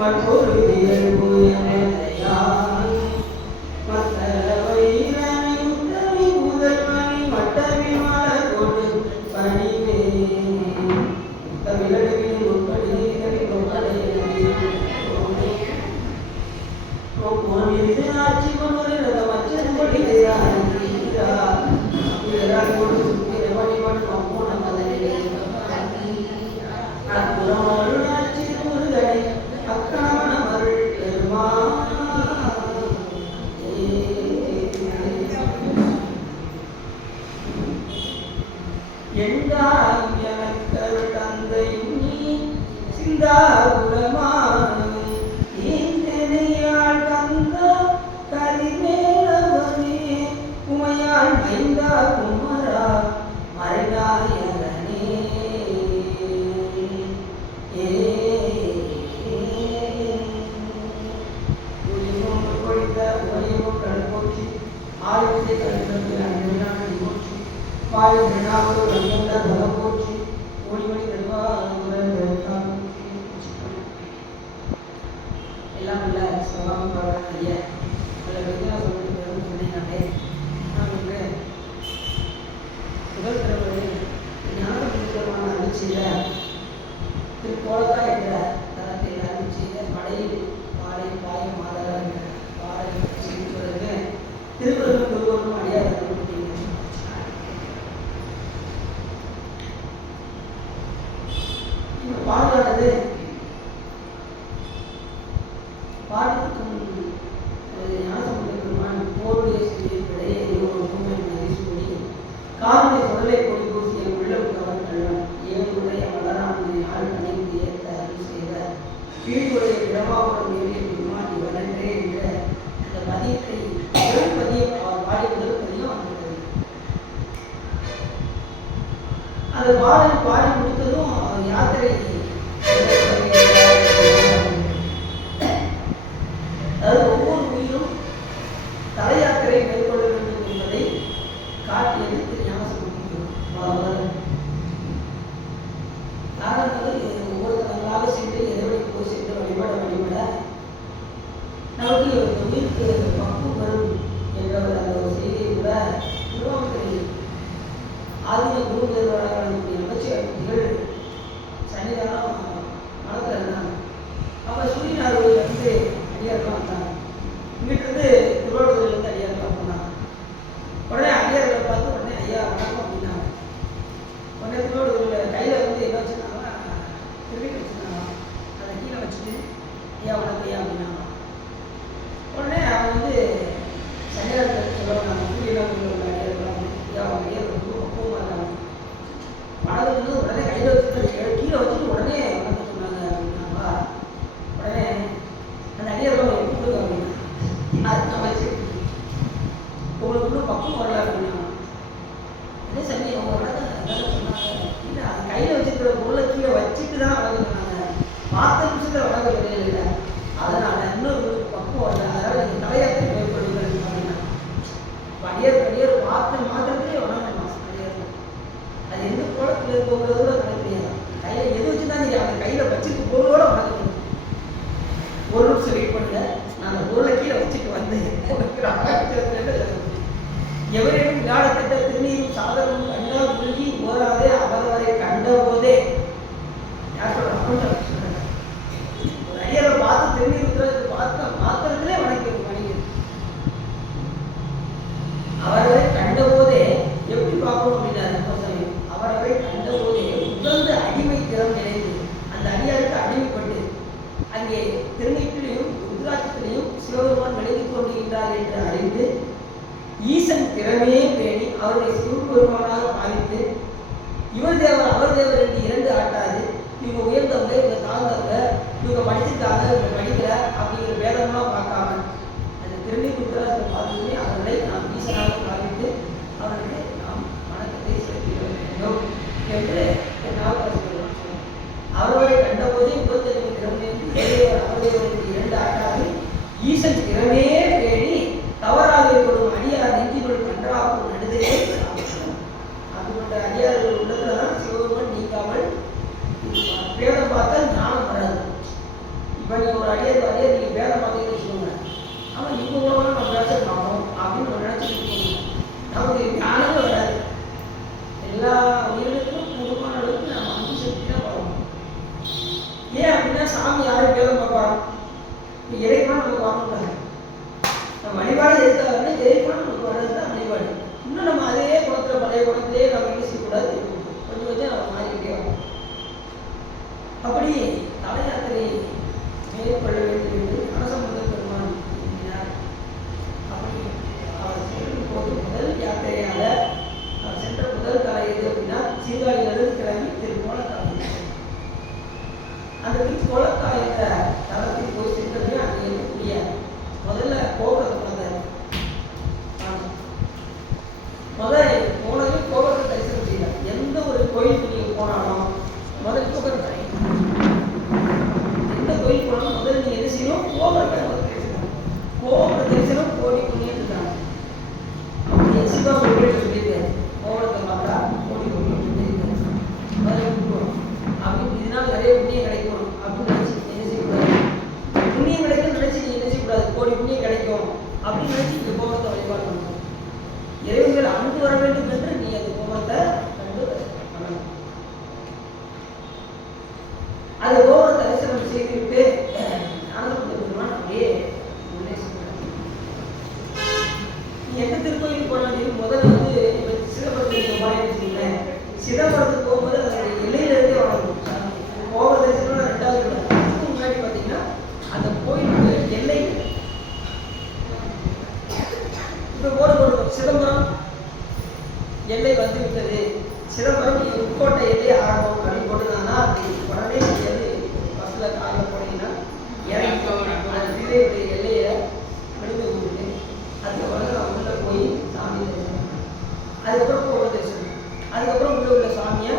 இப்ப நீ ஒரு அதே மாதிரியே நீங்கள் வேலை பார்த்தீங்கன்னு வச்சுக்கோங்க. ஆனால் இப்போ கூட நம்ம பேசணும் அப்படின்னு நம்ம நினச்சிட்டு நமக்கு ஞானமே வராது. எல்லா உயிரினங்களும் கூடுமான அளவுக்கு நம்ம அன்பு செலுத்தி தான் போகணும். ஏன் அப்படின்னா சாமி யாரும் வேதம் பார்ப்பாரோ இறைவனா நமக்கு வாங்கக்கூடாது. நம்ம வழிபாடு எதுக்காகனா இறைவனா நமக்கு வர்றது தான் வழிபாடு. இன்னும் நம்ம அதே குளத்தில் பழைய குளத்திலே நம்ம என்ன செய்யக்கூடாது, கொஞ்சம் கொஞ்சம் நம்ம மாறிக்கிட்டே வரும். அப்படி தல யாத்திரை மேற்கொள்ள வேண்டும் என்று ஞானசம்பந்த பெருமான் என்கிறார். அப்படி அவர் செல்லும் போது முதல் யாத்திரையாக அவர் சென்ற முதல் தலை எது அப்படின்னா சீர்காழியிலிருந்து கிளம்பி திருக்கோலத்தாய். அந்த திருக்கோலத்தாய் என்ற தளத்தில் போய் சென்றது அங்கே இருக்கக்கூடிய முதல்ல கோபுரத்தை பார்த்தார். முதல் போனதையும் கோபுரத்தை தரிசனம் செய்தார். எந்த ஒரு கோயிலுக்கு நீங்கள் போனாலும் முதல் கோபுரம் எந்த கோயில் போனாலும் முதல்ல நீங்கள் என்ன செய்யணும், கோபுரத்தை தரிசனம். கோபுர தரிசனம் கோடி புண்ணியம் இருக்காங்க. அப்படியே சிவா கோயில் சொல்லியிருக்காரு, கோபுரத்தை பார்த்தா கோடி புண்ணியம் சொல்லியிருக்காரு. முதல்ல கூப்பிடுவோம் அப்படின்னு இதனால் நிறைய புண்ணியம் கிடைக்கும் அப்படின்னு நினைச்சு என்ன செய்யக்கூடாது, புண்ணியம் கிடைக்கும் நினைச்சு நீ என்ன செய்யக்கூடாது, கோடி புண்ணியம் கிடைக்கும் அப்படின்னு நினைச்சு இந்த கோபுரத்தை வழிபாடு பண்ணணும். இறைவர்கள் அன்பு வர வேண்டும் என்று நீ அந்த கோபுரத்தை கண்டு பண்ணணும். அந்த கோபுரத்தை தரிசனம் செய்துவிட்டு ஞானசம்பந்த பெருமான் அப்படியே உள்ளே சென்றார். நீ எந்த திருக்கோயிலுக்கு போனாலும் முதல்ல வந்து இப்போ சிதம்பரத்துக்கு போனேன், சிதம்பரத்துக்கு போகும்போது அந்த எல்லையிலிருந்தே வளரும் கோபுர தரிசனம். ரெண்டாவது அதுக்கு முன்னாடி பார்த்தீங்கன்னா அந்த கோயிலுக்கு எல்லை இப்போ போடுவோம், சிதம்பரம் எல்லை வந்து விட்டது, சிதம்பரம் உட்கோட்டை எல்லை ஆரம்பம் அப்படின்னு போட்டுருந்தாங்கன்னா அது உடனே முடியாது. பஸ்ஸில் காரில் போனீங்கன்னா இறங்கி விதையுடைய எல்லையை விழுந்து கொடுத்து அதுக்கப்புறம் நான் உள்ளே போய் சாமி தரிசனம், அதுக்கப்புறம் கோபுர தரிசனம், அதுக்கப்புறம் உள்ள உள்ள சாமியை.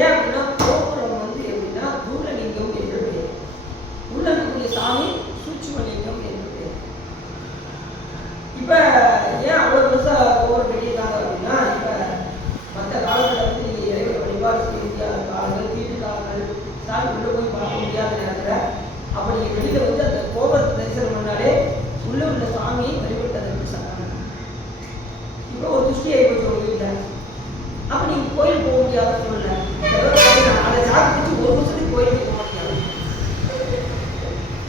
ஏன் அப்படின்னா கோபுரம் வந்து எப்படின்னா தூரலிங்கம் என்று பெயர், உள்ள இருக்கக்கூடிய சாமி சூட்சுமலிங்கம் என்று பெயர். இப்போ ஏன் அவ்வளோ பெருசாக கோபுரம் கட்டியிருக்காங்க அப்படின்னா, இப்போ மற்ற காலத்தில் வந்து நீங்கள் இறைவனை வழிபாடு செய்ய முடியாத காலங்கள், தீட்டு காலங்கள், சாமி உள்ளே போய் பார்க்க முடியாத நேரத்தில் அப்போ நீங்கள் வெளியில் வந்து அந்த கோபுரத்தை தரிசனம் பண்ணாலே உள்ள உள்ள சாமியை வழிபட்டதற்கு சட்டம். இப்போ ஒரு துஷ்டி ஆகி போச்சு உங்கள் வீட்டில், அப்போ நீங்கள் கோயில் போக முடியாத சூழ்நிலை, அதை சாக்கு வச்சு ஒரு வருஷத்துக்கு கோயிலுக்கு போக முடியாது.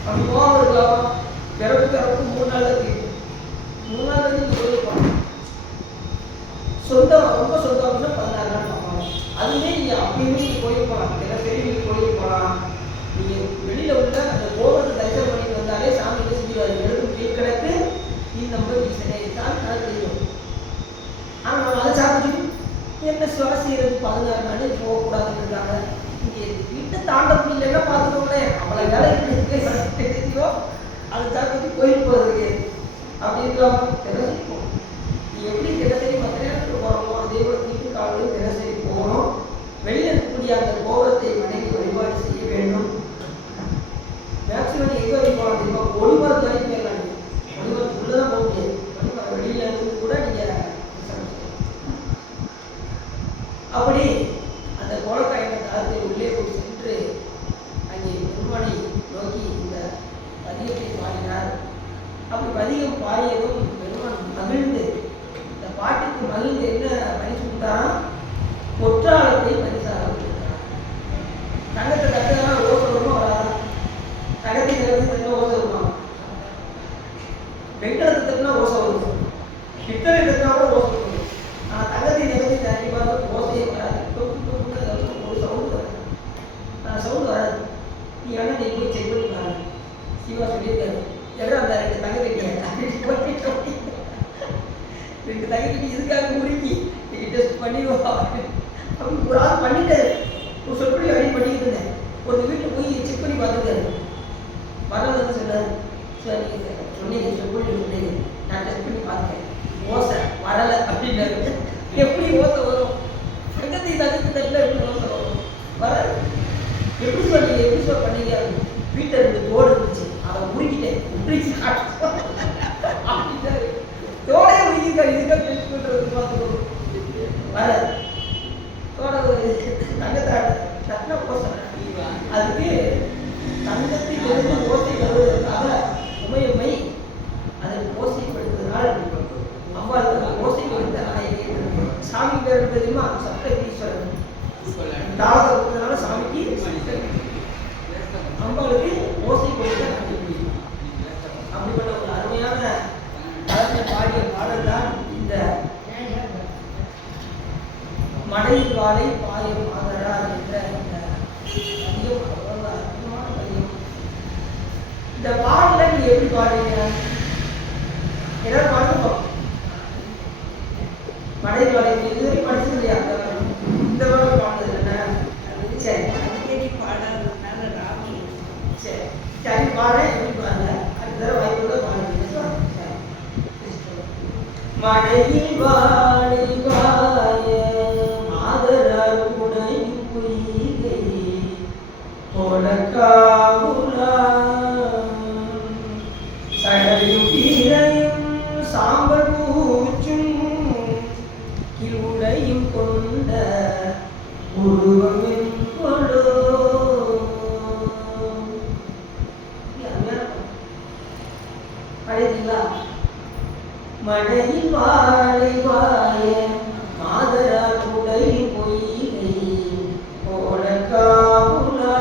அப்படி போகாமல் இருக்கலாமா, பிறப்பு 3 நாள் தான் தீர்க்கும், 3 நாள் வந்து நீங்கள் கோயிலுக்கு போகணும். சொந்தம் ரொம்ப சொந்தம் அப்படின்னா 16 நாள் பார்ப்பாங்க. அதுவே நீங்கள் அப்பயுமே நீங்கள் கோயிலுக்கு போகலாம், தினசரி நீங்கள் கோயிலுக்கு போகலாம். நீங்கள் வெளியில் உள்ள அந்த கோபுரத்தை தரிசனம் பண்ணிட்டு வந்தாலே சாமி என்ன செஞ்சுருவாரு, எழுதும் கீழ்கணக்கு இந்த நம்பர் சரி சாமி நான் தெரியும். ஆனால் நம்ம அதை சாப்பிட்டு என்ன சுவாசிக்கிறது 16 நாள் போகக்கூடாதுன்னு இருக்காங்க. இங்கே வீட்டை தாண்ட முடியலன்னா பார்த்துக்கோங்களேன், அவ்வளோ வேலை தெரிஞ்சியோ அதை சாப்பிட்டு கோயில் போகிறதுக்கு அப்படி இருக்கலாமா. தினசரி போகணும். நீ எப்படி தினசரி 10 நேரத்துக்கு போகிறோமோ அதே போல வீட்டு காலையில் தினசரி போகணும். வெளியில் இருக்கக்கூடிய அந்த கோபுரத்தை வணங்கி வழிபாடு செய்ய வேண்டும். மேக்சிமம் எங்கே வரைக்கும் போகலாம் தெரியுமா, ஒளிமரத்து வரைக்கும் போயிடலாம். நீங்கள் ஒளிமரத்துக்குள்ளே தான் போக முடியாது, ஒளிமரம் வெளியில் இருந்து கூட நீங்கள். அப்படி அந்த கோலக்காயின தளத்தை உள்ளே போய் சென்று அங்கே பெருமானை நோக்கி இந்த பதிகத்தை பாடினார். அப்படி பதிகம் பாடியதும் பெருமான் மகிழ்ந்து இந்த பாட்டுக்கு மகிழ்ந்து என்ன பரிசு கொடுத்தாரா, பொற்றாளத்தை பரிசாக கொடுத்தார். தங்கத்தை தட்டதான் ஓசை வருமா வராதா, தங்கத்தை தட்டினா ஓசை வருமா, வெங்கலத்தை தட்டினா ஓசை வரும், பித்தளை தட்டினா கூட ஓசை வரும். ஆனால் தங்கத்தை நிகழ்ச்சி கண்டிப்பாக ஓசையே வராது, ஒரு சவுண்டு வராது, சவுண்டு வராது. நீ வேணா நீ போய் செக் பண்ணி பாருங்க. சிவா சொல்லியிருக்காரு, எவ்வளோ அந்த 2 தங்கக்கட்டியை 2 தங்கக்கட்டி இதுக்காக முறுக்கி நீங்கள் டெஸ்ட் பண்ணிடுவா அப்படின்னு ஒரு ஆள் பண்ணிட்டாரு. ஒரு சொற்பொழி அப்படி பண்ணிக்கிட்டு இருந்தேன். ஒரு வீட்டில் போய் செக் பண்ணி பார்த்துருக்காரு. வரலன்னு சொன்னார், சார் நீங்கள் சொன்னீங்க சொற்பொழி சொன்னீங்க, நான் டெஸ்ட் பண்ணி பார்த்துட்டேன், ஓசை வரலை அப்படின்னாரு. எப்படி ஓசை வரும், தங்கத்தை தங்கத்தை தட்டில் எப்படி ஓசை வரும், வராது. எப்படி சொன்னீங்க, எப்படி சொல் பண்ணீங்க, வீட்டில் 2 தோடு இருந்துச்சு, அதை உருக்கிட்டேன், அப்படின்னாரு. தோடையே உருக்கிருக்காரு, இதுக்காக டெஸ்ட் பண்ணுறது பார்த்துக்கணும் வராது. தோட தங்கத்தை தட்டின ஓசை அதுக்கு தங்கத்தை வாழை பாயம் ஆதரா என்ற இந்த பதியம் அவ்வளவு அற்புதமான பதியம். இந்த பாடல நீ எப்படி பாடுறீங்க? எல்லாரும் பாடுவோம். மழை வாழை இதுவரை படிச்சது இல்லையா? இந்த வாரம் பாடுறது என்ன? சரி அடிக்கடி பாடாததுனால ராமி. சரி சரி பாடுறேன். எப்படி பாருங்க, அடுத்த தடவை வாய்ப்போட பாடுறீங்க. மழையில் வாழை வாய மாதரார் உடை பொய்கை கொடக்காவுலா சடையும் பீரையும் சாம்பல் பூச்சும் கிருடையும் கொண்ட உருவமின் கொடோ. படித்தீங்களா? மழையில் வாழை வாய மாதரார் உடை பொய்கை கோடக்காவுலா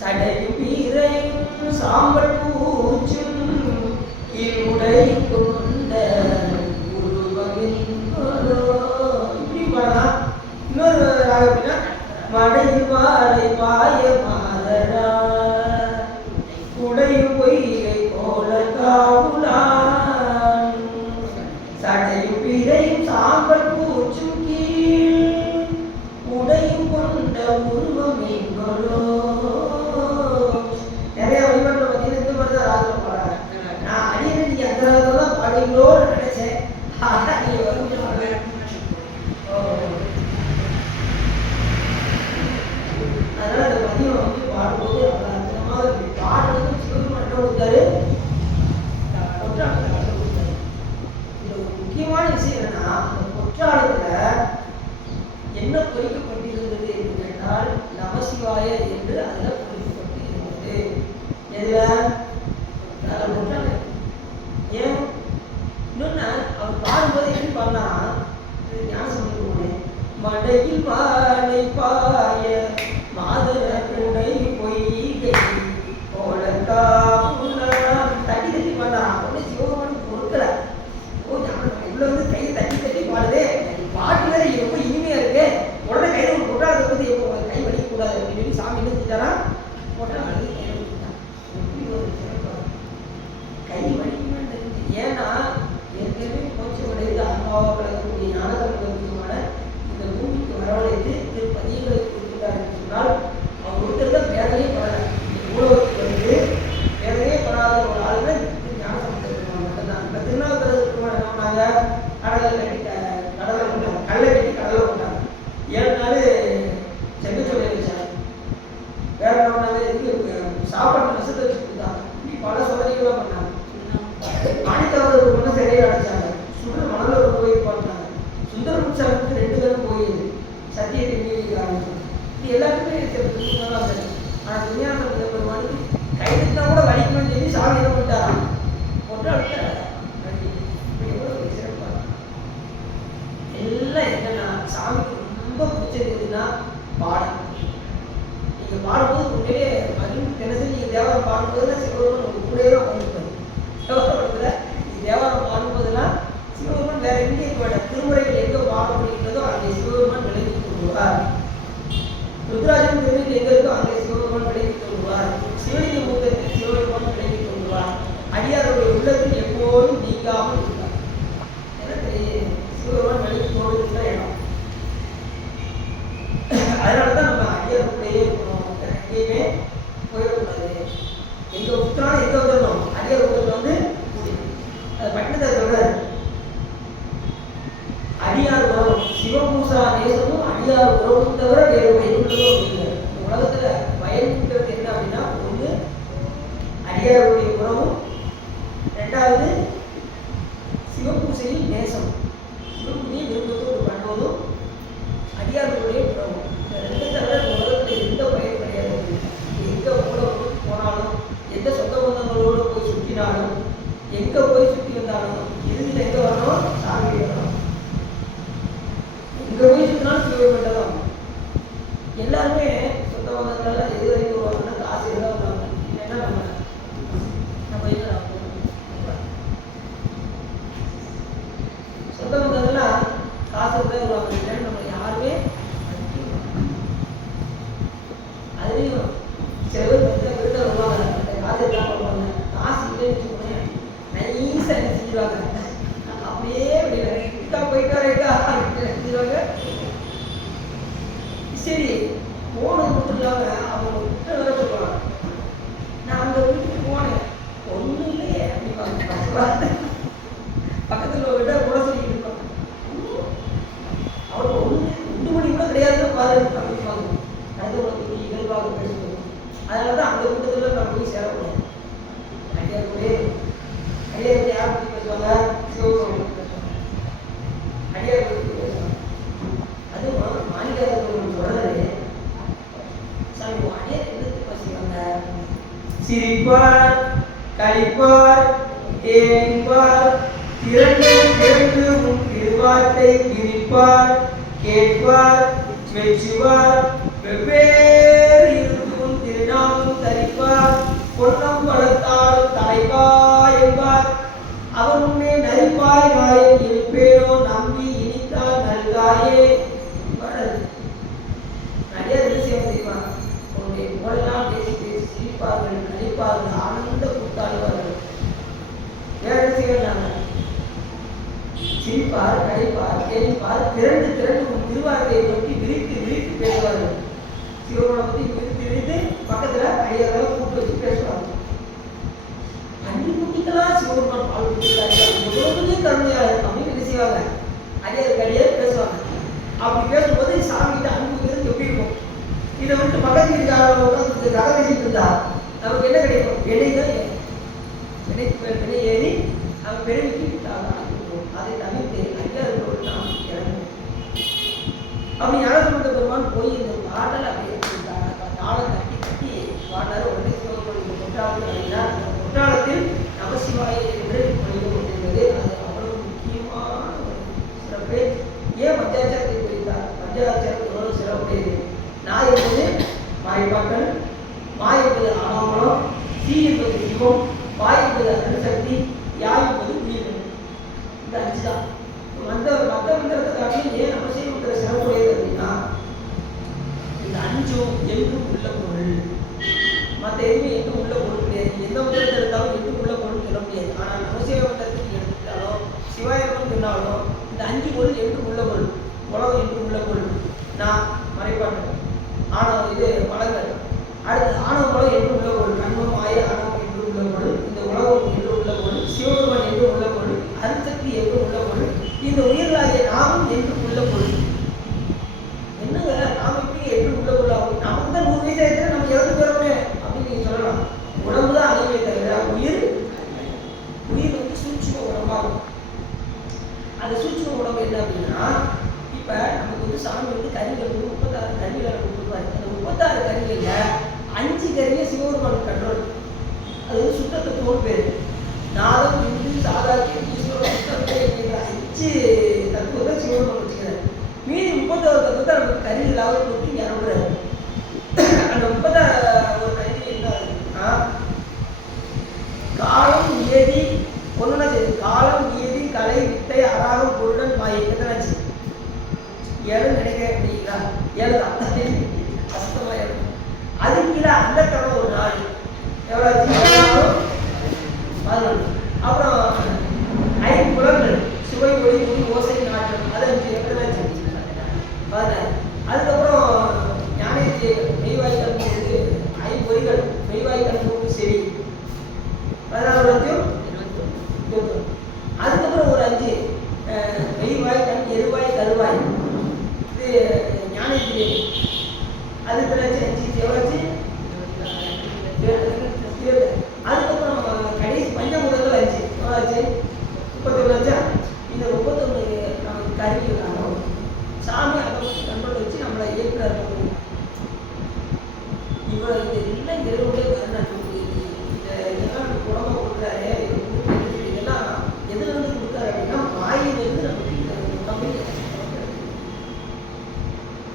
சடையும் பீரையும் சாம்பல் பூச்சும் இருடை கொண்ட உருவமின் கொடோ. இப்படி பாடலாம். இன்னொரு ராகம் அப்படின்னா மழையில் வாழை வாய மாதரா உடையும் பொய்கை கோலக்காவுலான் சடையும் பிறையும் சாம்பல் பூச்சும் கீழ் உடையும் கொண்ட உருவமின் கொடோ. நிறைய வழிபாட்டில் பார்த்தீங்கன்னா இந்த மாதிரி தான் ராகத்தில் பாடுறாங்க. நான் அடியில் நீங்க அந்த ராகத்தில் தான் பாடுவீங்களோன்னு நினைச்சேன். ஆனால் நீங்கள் வந்து அதனால அந்த பதியம் வந்து பாடும்போது அவ்வளோ அற்புதமாக இருக்கு. பாடுறது சிவபெருமான் கொடுத்தாரு, பொற்றாளத்தில் கொடுத்தாரு. இதுல ஒரு முக்கியமான விஷயம் என்னன்னா, அந்த பொற்றாளத்துல என்ன பொறிக்கப்பட்டிருந்தது என்று கேட்டால் நமசிவாய என்று அதுல பொறிக்கப்பட்டிருந்தது. எதுல? பொற்றாளம். ஏன்? இன்னொன்னு அவர் பாடும்போது எப்படி பாடினா ஞானம் சொல்லுவோம். மடையில் வாழை பாய மாதர குடை பொய்கை கோலக்காவுலாம் தட்டி தட்டி பாடுறான். உடனே சிவபெருமானுக்கு பொறுக்கல. ஓ ஞானம் உள்ள வந்து கையை தட்டி தட்டி பாடுதே, பாட்டு வேற ரொம்ப இனிமையா இருக்கு. உடனே கையில் ஒரு பொட்டாளத்தை வந்து எப்போ கை வலிக்க கூடாது அப்படின்னு சொல்லி சாமி என்ன செஞ்சாரா? பொட்டாளம் அழுது கையில் கொடுத்தான். எப்படி ஒரு சிறப்பு கை வலிக்குமே தெரிஞ்சு. ஏன்னா ஏற்கனவே போச்சு உடையது அம்மாவா விளக்கக்கூடிய ஞானசம்பந்தமான இந்த பூமிக்கு வரவழைத்து திருப்பதிகளை கொடுத்துட்டார் என்று சொன்னால் அவர் ஒருத்தர் தான் வேதனையே படலை. ஊழலுக்கு வந்து வேதனையே படாத ஒரு ஆளுங்க ஞானசம்பந்தம் மட்டும்தான். இந்த திருநாவுக்கரசு என்ன பண்ணாங்க? கடலை கட்டி போட்டாங்க, கல்லை கட்டி கடலை போட்டாங்க. 7 நாள் செங்கச்சொல்லை வச்சாங்க. வேற என்ன பண்ணாங்க? இதுக்கு சாப்பாட்டு விஷத்தை வச்சு கொடுத்தாங்க. இப்படி பல சோதனைகள்லாம் பண்ணாங்க. மாணிக்கவாசகர் ஒன்று சிறையில் அடைச்சாங்க. சுடர் மணல ஒரு கோயில் பண்ணாங்க. சுந்தரமுச்சாமிக்கு 2 பேரும் கோயில் சத்தியத்தை மீறி ஆரம்பிச்சாங்க. இது எல்லாருக்குமே தான் சரி. ஆனால் துணியானந்த பெருமானுக்கு கைதுனா கூட வலிக்கணும்னு சொல்லி சாமி என்ன பண்ணிட்டாரா? பொற்றாளத்தை எவ்வளோ சிறப்பாக எல்லாம் என்னன்னா சாமிக்கு ரொம்ப பிடிச்சது எதுன்னா பாடம். நீங்க பாடும்போது உண்மையிலே மகிழ்ச்சி தினசரி நீங்க தேவாரம் பாடும்போது சிவபெருமான் உங்க கூடவே உட்காந்துருப்பாரு. தேவாரத்துல தேவாரம் பாடும்போதெல்லாம் சிவபெருமான் வேற எங்கே இருக்க மாட்டார். திருமுறைகள் எங்க பாடப்படுகின்றதோ அங்கே சிவபெருமான் விளங்கி கொள்வார். ருத்ராஜன் திருநெல் எங்க இருக்கோ அங்கே சிவபெருமான் விளங்கி கொள்வார். சிவலிங்க மூர்த்தத்தில் சிவபெருமான் விளங்கி கொள்வார். அடியாருடைய உள்ளத்தில் எப்போதும் நீங்காமல் இருக்கார். எனக்கு சிவபெருமான் விளங்கி கொள்வதுள்ள இடம். அதனாலதான் நம்ம அடியாருக்குள்ளேயே இருக்கணும். எங்கேயுமே போயிடக்கூடாது. எங்க உத்தரான எங்க வந்துடணும்? அடியார் கூட்டத்தில் வந்து அது பட்டினத்தை சொல்றாரு. அடியார் உறவும் சிவபூசா நேசமும் அடியார் உறவும் தவிர வேறு பயன்படுதோ அப்படிங்கிற இந்த உலகத்துல பயன்படுறது என்ன அப்படின்னா, ஒன்று அடியாருடைய உறவும், 2வது சிவபூசையில் நேசம், சிவபூசையை விருப்பத்தோடு பண்ணுவதும் அடியார்களுடைய உறவும். இந்த 2 தவிர இந்த உலகத்துல எந்த பயன் கிடையாது. எங்க போனாலும் எந்த சொந்த பந்தங்களோடு போய் சுற்றினாலும் எங்க போய் சுற்றி வந்தாலும் இறுதியில் எங்க வரணும்? சாமி வரணும். எங்க போய் சுற்றினாலும் சிவபெருமான் தான். எல்லாருமே சொந்த பந்தங்களால எது வரைக்கும் வருவாங்கன்னா காசு எல்லாம் வருவாங்க. இல்லைன்னா நம்ம ஒரு இயல்பாக பேசுவோம். அதனால தான் அந்த கூட்டத்தில் நம்ம போய் சேரக்கூடாது. அடியார் யார் பற்றி பேசுவாங்க? சிவபெருமான் பற்றி பேசுவாங்க. அடியார் பற்றி பேசுவாங்க. அதுவும் மாநிலத்தில் தொடர்ந்து சாமி அடியார் எதிர்த்து பேசுவாங்க. சிரிப்பார், கழிப்பார், தேன்பார், திரண்டு திரண்டு உன் திருவார்த்தை விரிப்பார், கேட்பார், மெச்சுவார், வெவ்வேறு இருக்கும் திருநாமும் தரிப்பார், பொன்னம் பலத்தால் தலைப்பாய் என்பார், அவன் முன்னே நரிப்பாய் வாயில் இருப்பேனோ நம்பி இனித்தால் நல்காயே. நிறைய விஷயம் தெரியுமா? உன்னுடைய புகழெல்லாம் பேசி பேசி சிரிப்பார்கள், கழிப்பார்கள், ஆனந்த கூத்தாடுவார்கள். வேற என்ன செய்யறாங்க? சிரிப்பார், கழிப்பார், கேட்பார், திரண்டு திரண்டு உன் திருவார்த்தையை பற்றி விரித்து விரித்து பேசுவார்கள். சிவபெருமானை பற்றி விரித்து விரித்து பக்கத்துல அடியார்களை கூப்பிட்டு வச்சு பேசுவாங்க. அஞ்சு குட்டிக்கெல்லாம் சிவபெருமான் பால் கொடுத்துருக்காரு, எவ்வளவு கருணையாளர் அப்படின்னு என்ன செய்வாங்க? அடியாருக்கு அடியார் பேசுவாங்க. அப்படி பேசும்போது சாமி கிட்ட அனுப்புகிறது எப்படி இருக்கும்? இதை விட்டு பக்கத்து வீட்டுக்காரங்க உட்காந்து கதை பேசிட்டு இருந்தா நமக்கு என்ன கிடைக்கும்? எண்ணெய் தான் எண்ணெய் ஏறி அவன் பெருமைக்கு அனுப்பிடுவோம். அதை தவிர்த்து அடியார்களோடு நாம் இறங்குவோம். அப்படி ஞானசம்பந்த பெருமான் போய் இந்த பாடல் அப்படியே தாளம் தட்டி தட்டி பாடாரு. உடனே சிவபெருமான் கொட்டாளத்தில் அடைந்தார். அந்த கொட்டாளத்தில் நமசிவாய என்று மொழிந்து கொண்டிருந்தது. அது அவ்வளவு முக்கியமான ஒரு சிறப்பு. ஏன் பஞ்சாச்சாரத்தை குறித்தார்? பஞ்சாச்சாரம் எவ்வளவு சிறப்புடையது. நான் என்பது மாய்பாட்டன், மா என்பது ஆணவமலம், சி என்பது சிவம், பா என்பது அருள்சக்தி, யா என்பது உயிர். இந்த அஞ்சு தான். மற்ற மந்திரத்தை காட்டிலும் ஏன் நமசிவ மந்திர சிறப்புடையது அப்படின்னா இந்த அஞ்சும் என்றும் உள்ள பொருள். மற்ற எதுவுமே என்றும் உள்ள பொருள் கிடையாது. எந்த மந்திரத்தை எடுத்தாலும் என்றும் உள்ள பொருள் சொல்ல முடியாது. ஆனால் நமசிவ மந்திரத்துக்கு எடுத்தாலும் சிவாயகம் சொன்னாலும் இந்த அஞ்சு பொருள் என்றும் உள்ள பொருள். உலகம் என்றும் உள்ள பொருள். நான் மறைப்பாட்டு ஆணவம், இது வளங்கள். அடுத்து ஆணவ மலம் என்று உள்ள பொருள், கண்மம் ஆய ஆணவம் என்று உள்ள பொருள், இந்த உலகம் என்று உள்ள பொருள், சிவபெருமான் என்று உள்ள பொருள், அருட்சக்தி என்று உள்ள பொருள், இந்த உயிர்களாகிய நாமும் என்று உள்ள பொருள். என்னங்க நாம் எப்படி என்று உள்ள பொருள் ஆகும்? நமக்கு தான் 100 வயசு ஆயிடுச்சுன்னா நம்ம இறந்து போறோமே அப்படின்னு நீங்க சொல்லலாம். உடம்பு தான் அழிவே தவிர உயிர் வந்து சூட்சும உடம்பாகும். அந்த சூட்சும உடம்பு என்ன அப்படின்னா, இப்ப நமக்கு வந்து சாமி வந்து கரிகள் 36 கரிகளை கொடுத்துருப்பாரு. அந்த 36 கரிகள்ல 5 கரியை சிவபெருமான் கண்ட்ரோல். அது வந்து சுத்தத்துவம் பேரு. நாதம், இந்து, சாதாரண, ஈஸ்வரம், சுத்தத்தை அப்படிங்கிற 5 தத்துவத்தை சிவபெருமான் வச்சுக்கிறார். மீதி 31 தத்துவத்தை நமக்கு கரிகளாக கொடுத்து இங்க அனுப்புறாரு. அந்த 31 கரிகள் என்ன ஆகுதுன்னா, காலம், நியதி, ஒண்ணுன்னா சரி, காலம், நியதி, கலை, வித்தை, அராகம், பொருடன், மாயை. எத்தனாச்சு? 7 நினைக்கிறேன். அப்படிங்களா? 7 தான். கஷ்டமா 7. அதுக்கு கீழே அந்த கரணம் ஒரு 4. எவ்வளோ? 14. அப்புறம் 5 புலங்கள், சுவை, ஒளி, ஒளி, ஓசை, நாற்றம். அது 5. எத்தனாச்சு? 16. அதுக்கப்புறம் ஞானேந்திரிய மெய்வாய் கண் 5 மெய்வாய் கண் செவி 16 21. அதுக்கப்புறம் ஒரு 5 மெய்வாய் கண் எருவாய் கருவாய். இது ஞானேந்திரியம். அது 5 எவ்வளோச்சு? அதுக்கப்புறம் கடைசி பஞ்சபூதங்கள் 5 எவ்வளோச்சு? 31. இந்த 31 நமக்கு கருவி காணும். சாமி அதை வந்து கண்ட்ரோல் வச்சு நம்மளை இயக்குறாரு. இவ்வளோ இதெல்லாம் இறைவனுடைய கருணை. இதெல்லாம் நமக்கு உடம்பை கொடுக்குறாரு. இதெல்லாம் எதுலேருந்து கொடுக்குறாரு அப்படின்னா மாயிலிருந்து நமக்கு இந்த உடம்பை.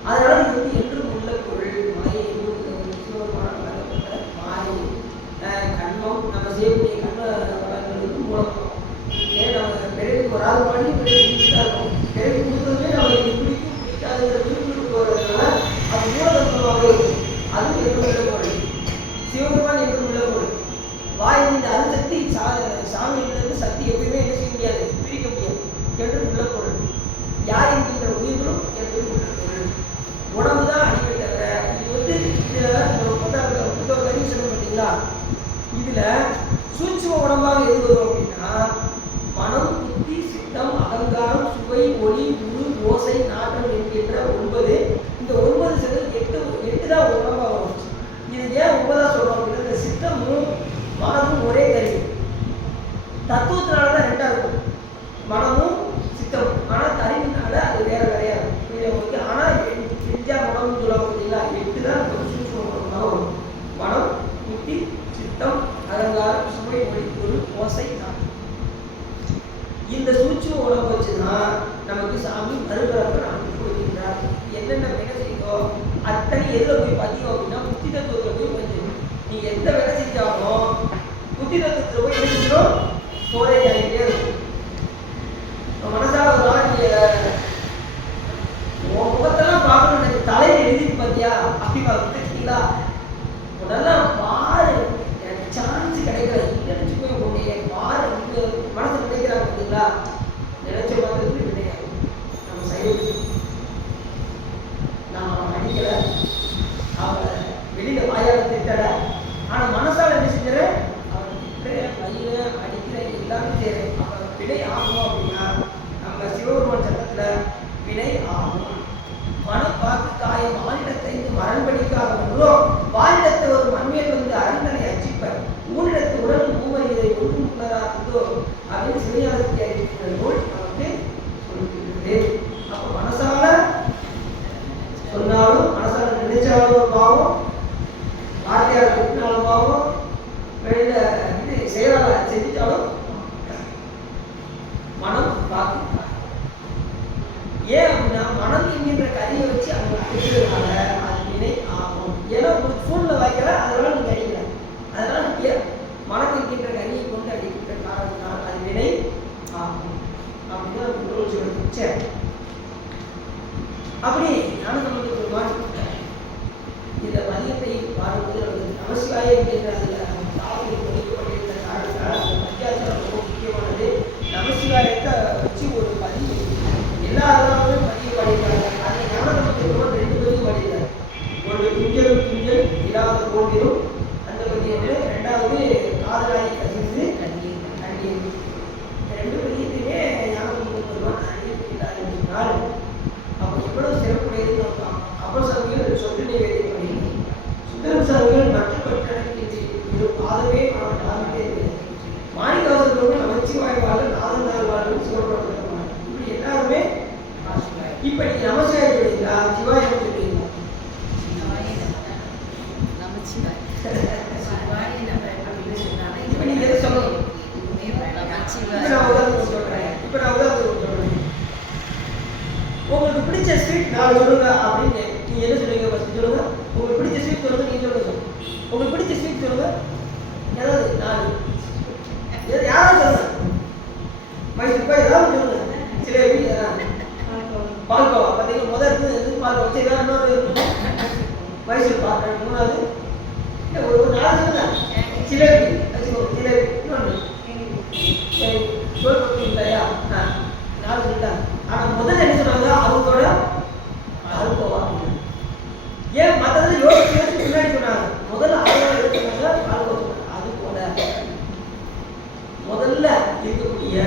அதனால இது வந்து என்றும் உள்ள பொருள். மாயை சிவபெருமான மாயை கண்மம். நம்ம செய்யக்கூடிய கண்ம வளங்களுக்கு மூலமாக ஏன் நம்ம பிறகு வராத மாதிரி பிறகு இருக்கும். பிறகு கொடுத்ததுமே நம்ம இது பிடிக்கும் பிடிக்காதுங்கிற விருப்பத்துக்கு போகிறதுனால அது மூலதர்மமாக இருக்கும். அதுவும் என்று உள்ள பொருள். சிவபெருமான் என்று உள்ள பொருள். வாயில் இந்த அருசக்தி சாமியிலிருந்து சக்தி எப்பயுமே என்ன செய்ய முடியாது, பிரிக்க முடியாது. என்று உள்ள பொருள். யார் என்கின்ற உயிர்களும் என்று உள்ள பொருள். உடம்பு தான் அடிமை தவிர இது வந்து இதில் புத்தக கருவி சொல்ல பார்த்தீங்களா? இதுல சூட்சும உடம்பாக எது வரும் அப்படின்னா மனம், புத்தி, சித்தம், அகங்காரம், சுவை, ஒளி, உரு, ஓசை, நாட்டம் என்கின்ற 9. இந்த 9 சேர்ந்து 8 தான் உடம்பா இது ஏன் ஒன்பதா சொல்றோம் அப்படின்னா, இந்த சித்தமும் மனமும் ஒரே கருவி. தத்துவத்தினாலதான் ரெண்டா இருக்கும், மனமும் சித்தமும். ஆனா அறிவினால அது வேற வேறையா இருக்கும். ஆனா வித்யா மனம்னு சொல்ல பார்த்தீங்களா, 8 தான் வரும். மனம், புத்தி, சித்தம், அகங்காரம், சுவை, மொழி, பொருள், ஓசை, நான். இந்த சூட்சும உணவு வச்சுதான் நமக்கு சாமி மறுபிறப்பு நமக்கு கொடுக்கின்றார். என்னென்ன வேலை செய்தோம் அத்தனை எதுல போய் பதியும் அப்படின்னா புத்தி தத்துவத்துல போய் பதியும். நீ எந்த வேலை செஞ்சாலும் புத்தி தத்துவத்துல போய் என்ன செஞ்சிடும், ஸ்டோரேஜ் ஆகிட்டே இருக்கும். மனசால ஒரு நாள் உன் முகத்தெல்லாம் பார்க்கணும், எனக்கு தலையில எழுதி பார்த்தியா அப்படி பார்த்துட்டீங்களா, முதல்ல பாரு, எனக்கு சான்ஸ் கிடைக்கிறது நினைச்சுக்கோ, உன்னுடைய பாரு மனசு நினைக்கிறாங்க பார்த்தீங்களா, நினைச்ச மாதிரி கிடையாது. நம்ம சைடு நான் அவன் அடிக்கல, அவளை வெளியில வாயால திட்டல, ஆனா மனசால என்ன செஞ்சுறேன், அவனை திட்டுறேன், பையன் அடிக்கிறேன், எல்லாமே செய்யறேன். அவன் வினை ஆகும் அப்படின்னா நம்ம சிவபெருமான் சட்டத்துல வினை ஆகும். மனப்பாக்கு காயம் மானிடத்தை மரண்படிக்காக ஒன்றோ வானிடத்தை ஒரு மண்மேல் வந்து அறிந்தனை அச்சிப்பர் ஊனிடத்து உடல் மூவரிதை ஒன்றும் உள்ளதோ அப்படின்னு சிவஞானத்தை அறிவிக்கிற நூல் நமக்கு சொல்லியிருக்கிறது. அப்ப மனசால சொன்னாலும், மனசால நினைச்சாலும் பாவம், வார்த்தையால் திட்டினாலும் பாவம், வெளியில இது செயலால செஞ்சிட்டாலும் மனம் பாக்கு. ஏன் அப்படின்னா மனம் என்கின்ற கரியை வச்சு அவங்க அடிக்கிறதுனால அது வினை ஆகும். ஏன்னா உங்களுக்கு ஃபோனில் வைக்கிற அதனால நீங்க அடிக்கல, அதனால நீங்க மனம் என்கின்ற கரியை கொண்டு அடிக்கின்ற காரணத்தினால் அது வினை ஆகும் அப்படின்னு நம்ம சொல்லுது. சரி, அப்படி ஞானசம்பந்த பெருமான் இந்த மதியத்தை பாடுவது நமசிவாய என்கின்ற அதில் தாவத்தில் கொடுக்கப்பட்டிருந்த காரணத்தால் அந்த வித்தியாசம் ரொம்ப முக்கியமானது. நமசிவாயத்தை வச்சு ஒரு பதிவு எல்லா அதாவது பதிவு பாடிக்கிறாங்க. அந்த ஞானசம்பந்த பெருமான் 2 பதிவு பாடிக்கிறார். ஒன்று துஞ்சலும் துஞ்சல் இல்லாத கோவிலும் அந்த பதிவு, ரெண்டாவது காதலாகி கசிந்து கண்ணீர். இந்த 2 பதியத்தையுமே ஞானசம்பந்த பெருமான் அறிவிக்கிறார் என்று சொன்னால் அப்போ எவ்வளவு சிறப்புடையது. அப்பர் சாமிகள் சொத்து நிவேதியம் பண்ணியிருக்கோம். சுந்தரம் சாமிகள் மற்ற இது பாதமே நாதமே மாணிக்கவாசகர்கள் நமச்சிவாய்வாளர் நாதந்தாழ்வாளர் சிவபெருமான் இப்படி எல்லாருமே. இப்ப நீங்க நமசிவாய சொல்றீங்களா, சிவாயம் சொல்றீங்களா? இப்ப நீங்க எதை சொல்லணும்? இப்ப நான் உதாரணத்துக்கு சொல்றேன். உங்களுக்கு பிடிச்ச ஸ்வீட் 4 சொல்லுங்க அப்படின்னு நீங்க என்ன சொல்லுவீங்க? ஃபர்ஸ்ட் சொல்லுங்க, உங்களுக்கு பிடிச்ச ஸ்வீட் சொல்லுங்க. நீங்க சொல்லுங்க, உங்களுக்கு பிடிச்ச ஸ்வீட் சொல்லுங்க. ஏதாவது 4 யாரும் சொல்லுங்க. மைசூர் பாய் ஏதாவது சொல்லுங்க. ஜிலேபி, பால்கோவா. பார்த்தீங்கன்னா முதல் எடுத்து பால்கோவா. சரி, வேற இன்னொரு மைசூர் பாக். 3வது ஒரு 4 சொல்லுங்க. ஜிலேபி வச்சுக்கோங்க, ஜிலேபி. இன்னொன்று சரி, சோறு இல்லையா? 4 சொல்லிட்டாங்க. ஆனா முதல்ல என்ன சொன்னாங்க, அவங்களோட பால்கோவா. ஏன் மற்றது யோசிச்சு முன்னாடி சொன்னாங்க, முதல்ல அவங்க எடுத்துனாங்க பால்கோவா. அது போல முதல்ல இருக்கக்கூடிய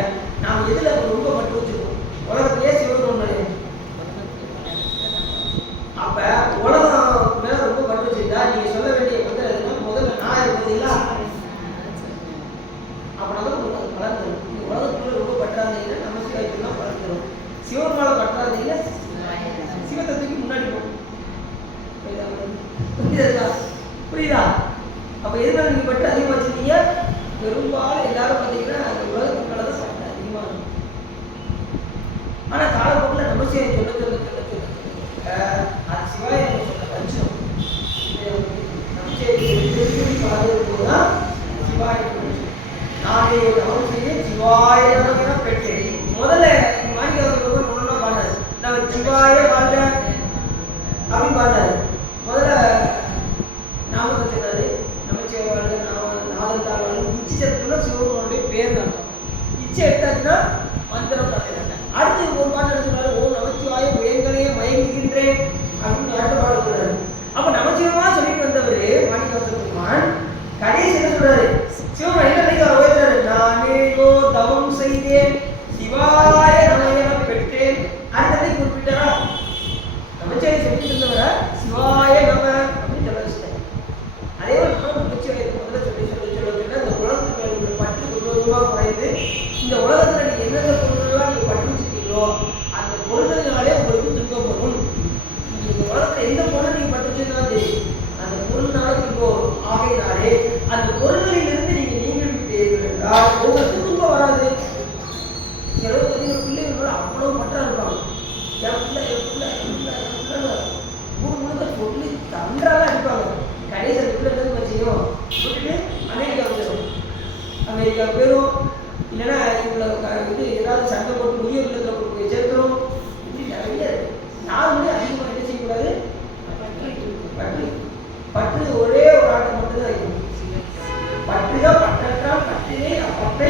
நாம் எதுல ரொம்ப பட்டு வச்சிருக்கோம், உலகத்திலேயே சிவபெருமான். அப்ப உலகம் மேல ரொம்ப பட்டு வச்சிருந்தா நீங்க சொல்ல வேண்டிய முதல்ல எதுனா, முதல்ல நான் இருப்பதில்லை அப்படின்னா உங்களுக்கு பலன் தரும். நீங்க உலகத்துக்குள்ள ரொம்ப பற்றாதீங்கன்னா நம்ம சிவாய்க்குலாம் பலன் தரும். சிவபெருமாளை பற்றாதீங்கன்னா சிவத்தத்துக்கு முன்னாடி போகும். புரியுதா? அப்ப எதுனால நீங்க பற்று அதிகமா வச்சிருக்கீங்க? பெரும்பாலும் எல்லாரும் பார்த்தீங்கன்னா அந்த உலகத்துக்கு மேலதான் சட்டை அதிகமா இருக்கும். ஆனா காலப்போக்கில் நம்ம செய்ய சொல்ல அது சிவாய சொல்ல வச்சோம். நம்ம செய்ய சிவாய நானே தவறு செய்ய சிவாய நமக்கு பெற்றேன். முதல்ல மாணிக்கவாசகர் ஒண்ணா பாண்டாரு, நம்ம சிவாய வாழ்க அப்படின்னு பாண்டாரு. முதல்ல நாமத்தை சொன்னாரு, நமச்சிவாய வாழ்க, நாதந்தாள் வாழ்க. இச்சி சேர்த்துனா சிவபெருமானுடைய பேர் தான். இச்சை எடுத்தாச்சுன்னா மந்திரம் தான். அடுத்து ஒரு பாட்டு என்ன சொன்னாரு, ஓ நமச்சிவாய வேங்களையே மயங்குகின்றேன் அப்படின்னு அடுத்த பாட்டு சொல்றாரு. அப்ப நமச்சிவமா சொல்லிட்டு வந்தவர் மாணிக்கவாசகர் பெருமான் கடைசி என்ன சொல்றாரு, சிவபெருமான் என்ன நினைக்க உயர்த்தாரு, நானேயோ தவம் செய்தேன் சிவாய நமயன பெற்றேன். அடுத்ததை குறிப்பிட்டாரா, நமச்சிவாய சொல்லிட்டு இருந்தவர சிவாய நம அப்படின்னு சொல்ல வச்சுட்டார்.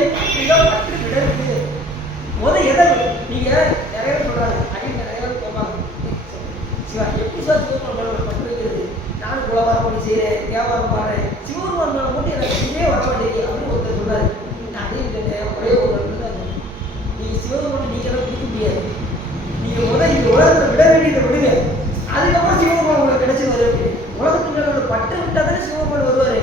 உன்னை பற்றிதான் பற்று விடருக்கு. எதை நீங்க நிறைய பேர் சொல்றாங்க, அடியில் நிறைய பேர் போவாங்க, சிவா எப்படி சார் சிவபெருமான் பற்று வைக்கிறது? நானும் குலவாரம் பண்ணி செய்கிறேன், வியாபாரம் பாடுறேன், சிவபெருமான் மட்டும் எனக்கு இதே வர மாட்டேங்குது அப்படின்னு ஒருத்தர் சொன்னாரு. நான் அதே கேட்டேன், ஒரே ஒரு நீங்க சிவபெருமான் நீங்களாம் பிடிக்க முடியாது. நீங்க இந்த உலகத்தில் விட வேண்டியதை விடுங்க, அதுக்கப்புறம் சிவபெருமான் உங்களுக்கு கிடைச்சிருவாரு. உலகத்துக்குள்ள பற்று விட்டா தானே சிவபெருமான் வருவாரு.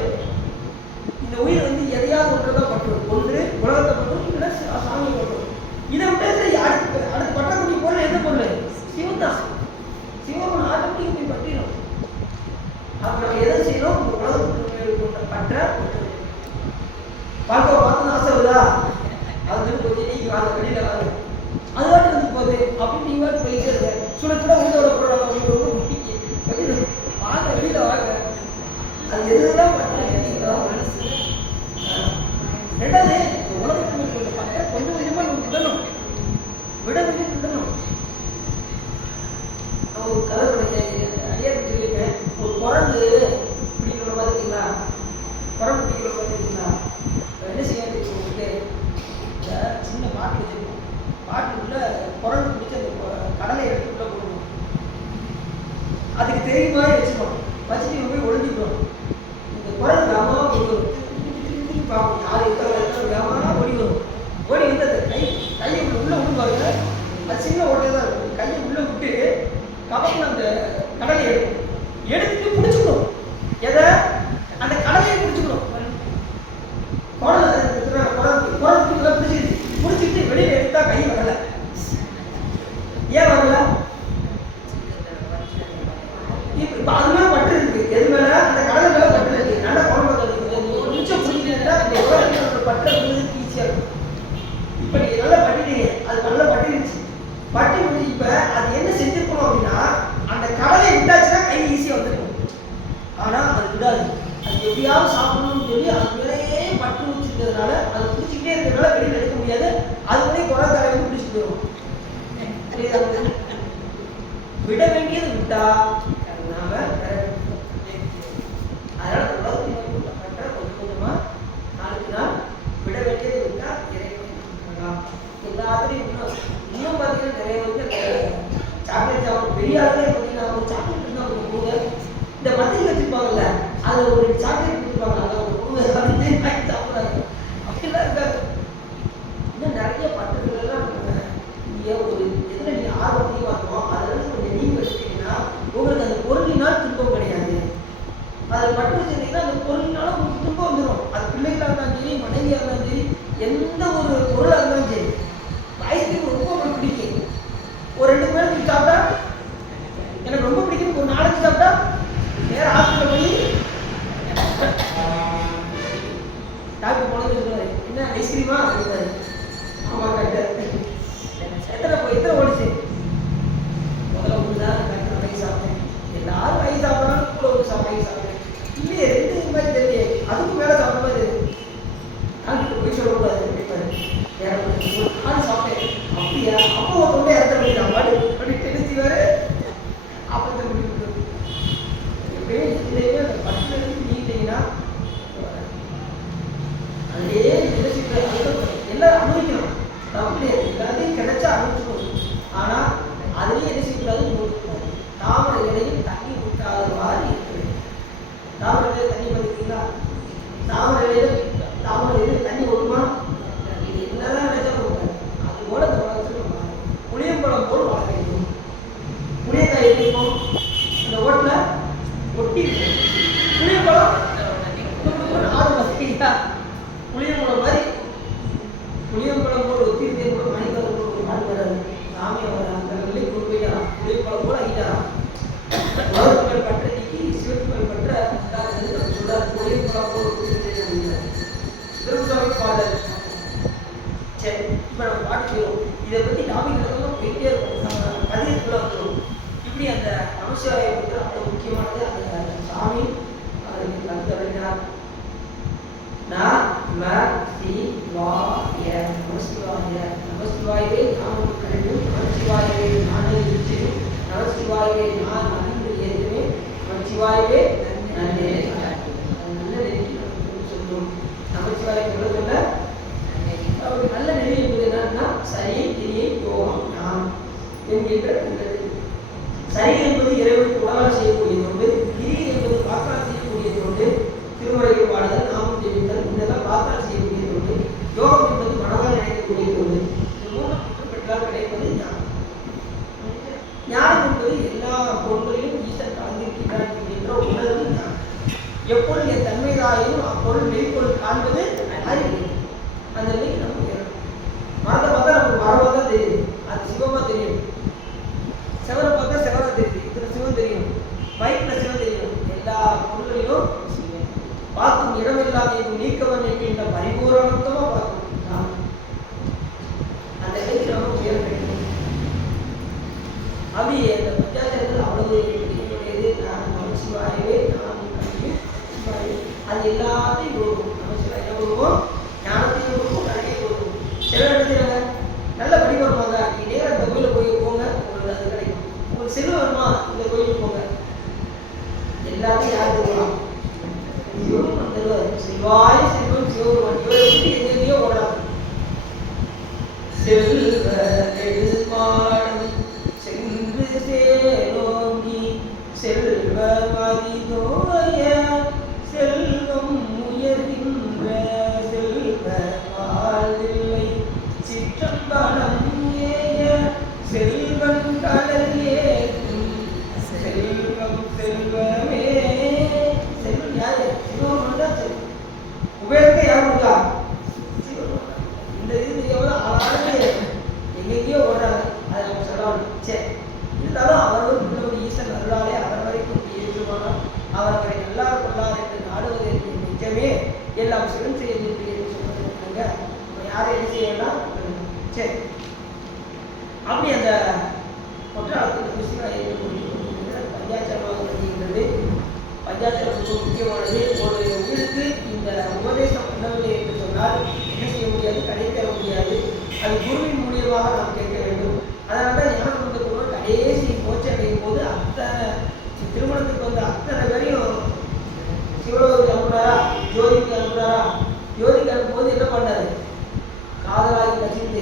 இந்த உயிர் எதையாவது ஒன்றுதான் பற்றும். ஒன்று உலகத்தை பற்றும், இல்லை சாமியை பற்றும். இதை விட்டு அடுத்து பற்றக்கூடிய பொருள் எந்த பொருள்? சிவன் தான். சிவபெருமான் ஆட்டோமேட்டிக் போய் பற்றிடும். அப்ப நம்ம எதை செய்யணும்? உலகத்துக்கு பற்ற வாழ்க்கை பார்த்து ஆசை வருதா? அது கொஞ்சம் நீங்க வாங்க, வெளியில வாங்க, அது வாட்டு போகுது அப்படின்னு நீங்க வாட்டு போயிட்டே இருக்க. சுட சுட உங்களோட பொருளாதார வாங்க, வெளியில வாங்க. அது எதுதான் பண்ணீங்களோ மனசு. ரெண்டாவது, உலகத்துக்கு பற்ற கொஞ்சம் கொஞ்சமா நம்ம விடணும், விட வேண்டியது விடணும். நான் ஒரு கதை ஐயர் சொல்லியிருக்கேன். ஒரு குரங்கு பிடிக்கிற பார்த்துருக்கீங்களா? குரங்கு பிடிக்கிற பார்த்துருக்கீங்களா? என்ன செய்ய உங்களுக்கு இந்த சின்ன பாட்டு வச்சுருக்கோம். பாட்டுக்குள்ள குரங்கு பிடிச்சி அந்த கடலை எடுத்துக்குள்ள போடணும். அதுக்கு தெரியும் மாதிரி வச்சுக்கணும். வச்சுட்டு இவங்க போய் ஒழுங்கிக்கணும். இந்த குரங்கு கிராமமாக ஓடி வரும். பார்ப்போம் யார் இருக்கிற கிராமமாக ஓடி வரும். ஓடி அந்த கையை உள்ள விட்டு பாருங்க. அது சின்ன ஓட்டே தான் இருக்கும். கையை உள்ள விட்டு கவக்கில் அந்த கடலை எடுத்துட்டு பிடிச்சிக்கணும். எதை? அந்த கடலையை பிடிச்சிக்கணும். குரங்குக்குள்ள பிடிச்சிட்டு வெளியில எடுத்தா கை வரல. ஏன் வரல? இப்ப அது மேல பற்று இருக்கு. எது மேல? அந்த கடலை மேல பற்று இருக்கு. நல்ல குழம்பு நிமிஷம் பிடிக்கிறா இந்த உலகத்தோட பற்ற ஈஸியா இருக்கும். இப்ப நீங்க நல்லா பட்டிட்டீங்க, அது நல்லா பட்டிருச்சு. பட்டி முடிஞ்சு இப்ப அது என்ன செஞ்சிருக்கணும் அப்படின்னா, அந்த கடலை விட்டாச்சுன்னா கை ஈஸியா வந்துருக்கும். ஆனா அது விடாது. அது எப்படியாவது சாப்பிடணும்னு சொல்லி அது மேலேயே பட்டு வச்சிருக்கிறதுனால, அதை பிடிச்சிக்கிட்டே இருக்கிறதுனால வெளியில் எடுக்க முடியாது. அது கூட குரங்காரை வந்து பிடிச்சிட்டு வரும். விட வேண்டியது விட்டா நாம அதனால கொஞ்சம் கொஞ்சமா நாளுக்கு நாள் விட வேண்டியது விட்டா இறைவன் எல்லாத்துலையும் இன்னும் பார்த்தீங்கன்னா நிறைய சாக்லேட் சாப்பிடும். பெரிய ஆளுமே பார்த்தீங்கன்னா ஒரு சாக்லேட் இருந்தால் ஒரு பூங்க இந்த மத்தியில் வச்சுருப்பாங்கல்ல, அதில் ஒரு சாக்லேட் கொடுத்துருப்பாங்க, அதில் ஒரு பூங்க அப்படின்னு வாங்கி சாப்பிட்றாங்க. அப்படிலாம் இருக்காது. இன்னும் நிறைய பட்டுகளெல்லாம் நீங்கள் ஒரு எதில் நீங்கள் ஆர்வத்தையும் பார்க்கணும். அதில் கொஞ்சம் நீங்கள் வச்சுட்டீங்கன்னா உங்களுக்கு அந்த பொருளினால் துன்பம் கிடையாது. அதில் பட்டு வச்சுருந்தீங்கன்னா அந்த பொருளினால உங்களுக்கு துன்பம் வந்துடும். அது பிள்ளைகளாக இருந்தாலும் சரி, மனைவியாக இருந்தாலும் சரி, எந்த ஒரு பொருளாக இருந்தாலும் சரி. ஐஸ்கிரீம் ரொம்ப உங்களுக்கு பிடிக்கும். ஒரு 2 மணி நேரத்துக்கு சாப்பிட்டா எனக்கு ரொம்ப பிடிக்கும். ஒரு நாளைக்கு சாப்பிட்டா வேற ஹாஸ்பிட்டல் போய் டாக்டர் போனது சொல்லுவாரு, என்ன ஐஸ்கிரீமா அப்படின்னாரு. ஆமா டாக்டர். எத்தனை ஓடிச்சு? முதல்ல ஒண்ணுதான் டாக்டர் வாங்கி சாப்பிட்டேன். எல்லாரும் வாங்கி சாப்பிடறாங்க, கூட ஒரு வாங்கி சாப்பிட்டேன். இல்லையே 2 மாதிரி தெரியல, அதுக்கும் மேல சாப்பிட மாதிரி டாக்டர் போய் சொல்லக்கூடாது அப்படிப்பாரு. நானும் சாப்பிட்டேன். அப்படியா? அப்போ தொண்டை இறத்த முடியும் பாடு அப்படின்னு தெரிஞ்சுவாரு. அப்பத்தை முடிவு எப்படியே இல்லையே அந்த பட்டில நீட்டீங்கன்னா அதே எல்லாரும் அனுபவிக்கணும். தப்பு எல்லாத்தையும் கிடைச்சா அனுபவிச்சுக்கணும். ஆனா அதுலேயும் என்ன செய்யக்கூடாது? தாமரை இலையில் தண்ணி விட்டாதவாறு இருக்கிறது. தாமரை இலையில தண்ணி பார்த்துக்கிட்டீங்களா? தாமரை இலையில தண்ணி ஓடுமா? இது என்னதான் நினைச்சா கொடுக்காது. அது போல இந்த உலகத்தில் புளியம்பழம் போல் வாழ வேண்டும். புளியக்காய் எப்படி இருக்கும்? அந்த ஓட்டில் ஒட்டி இருக்கும். புளியம்பழம் 4 வசதியா புளியம்பழம் மாதிரி புளியம்பழம் போல் ஒத்திருந்தே கூட மனிதர் ஒரு நாள் வராது. சாமியை வர அந்த வெள்ளை கொண்டு போயிட்டாராம். புளியம்பழம் போல ஆகிட்டாராம். உலகத்துக்கு பற்ற நீக்கி சிவத்துக்கு பற்ற சொல்றாரு. புளியம்பழம் போல் ஒத்திருந்தே அப்படிங்கிறார் திருமசாமி பாடல். சரி, இப்போ நம்ம பாட்டு செய்வோம். இதை பற்றி டாபிக் போயிட்டே இருக்கும். நம்ம பதியத்துக்குள்ள வந்துடும். இப்படி அந்த நமசிவாயை வந்து அவ்வளோ முக்கியமானது. அந்த சாமி அதுக்கு தருகிறார். நமசிவாயவே நான் கழிவும், நமசிவாயவே நானே இருந்தும், நமசிவாயவே நான் அறிந்து ஏற்கனவே, நமசிவாயவே நன்றே சொல்லும். நமசிவாயை சொல்ல சொல்ல எப்பொருள் என் தன்மைதாயினும் அப்பொருள் மெய்ப்பொருள் காண்பது அறிவு. அந்த நிலைக்கு நமக்கு மரத்தை பார்த்தா நமக்கு மரமாக தான் தெரியுது, அது சிவமா தெரியும். செவரை பார்த்தா செவரா தெரியுது, இதில் சிவம் தெரியும். மைக்கில் சிவம் தெரியும். எல்லா பொருள்களிலும் பார்க்கும் இடமெல்லாம் நீக்கவன் என்கின்ற பரிபூரணத்தமாக பார்க்கணும். அந்த நிலைக்கு நமக்கு உயர வேண்டும். அப்படி அந்த பஞ்சாயத்தில் அவ்வளவு என்னுடையது, நான் நமச்சிவாயவே, நான் அது எல்லாத்தையும் கொடுக்கும். நமச்சிவாய் என்ன கொடுக்கும்? ஞானத்தையும் கொடுக்கும், கல்வியை கொடுக்கும். சில இடத்துல நல்ல படிப்பு வருவாங்க, நீங்கள் நேரம் இந்த கோயிலில் போய் போங்க, உங்களுக்கு அது கிடைக்கும். உங்களுக்கு செல்வம் வருமா, இந்த கோயிலுக்கு போங்க. எல்லாத்தையும் யார் தருவாங்க? சிவம் தருவார். சிவாய செல்வம் சிவபெருமான். இவரை விட்டு எங்கேயோ ஓடாது. செல்வ நெடுமாடம் சென்று சேரோங்கி செல்வமதி நோய செல்வம் உயர்கின்ற செல்வ வாழ்வில்லை சிற்றம்பலம் ஏய செல்வன் கடல் ஏற்றும் செல்வம் செல்வமே. செல்வம் யாரு? சிவபெருமான் தான் செல்வம். உபயோகத்தை யார் கொடுத்தா? சிவபெருமான். இந்த இது எவ்வளோ ஆளாக எங்கெங்கேயோ ஓடுறாங்க, அதை நம்ம சொல்லணும். சரி, இருந்தாலும் அவர் உள்ளவர் ஈசன் அருளாலே அவர் வரைக்கும் ஏற்றுமானால் அவர்களை நல்லா கொள்ளார் என்று நாடுவது என்று நிஜமே எல்லாம் சிவன் செய்ய என்று சொல்லுங்க. யாரை என்ன செய்யலாம்? சரி, அப்படி அந்த குற்றாலத்தில் பஞ்சாட்சரமாக வருகின்றது. பஞ்சாட்சரம் ரொம்ப முக்கியமானது. ஒரு உயிருக்கு இந்த உபதேசம் பண்ணவில்லை என்று சொன்னால் என்ன செய்ய முடியாது? கிடைக்க முடியாது. அது குருவின் மூலியமாக நாம் கேட்க வேண்டும். அதனால தான் ஞானசம்பந்த குருவர் கடைசி மோட்சம் அடையும் போது அத்தனை திருமணத்துக்கு வந்து அத்தனை பேரையும் சிவலோகத்துக்கு அனுப்புனாரா, ஜோதிக்கு அனுப்புனாரா. ஜோதிக்கு அனுப்பும்போது என்ன பண்ணாரு? காதலாகி கசிந்து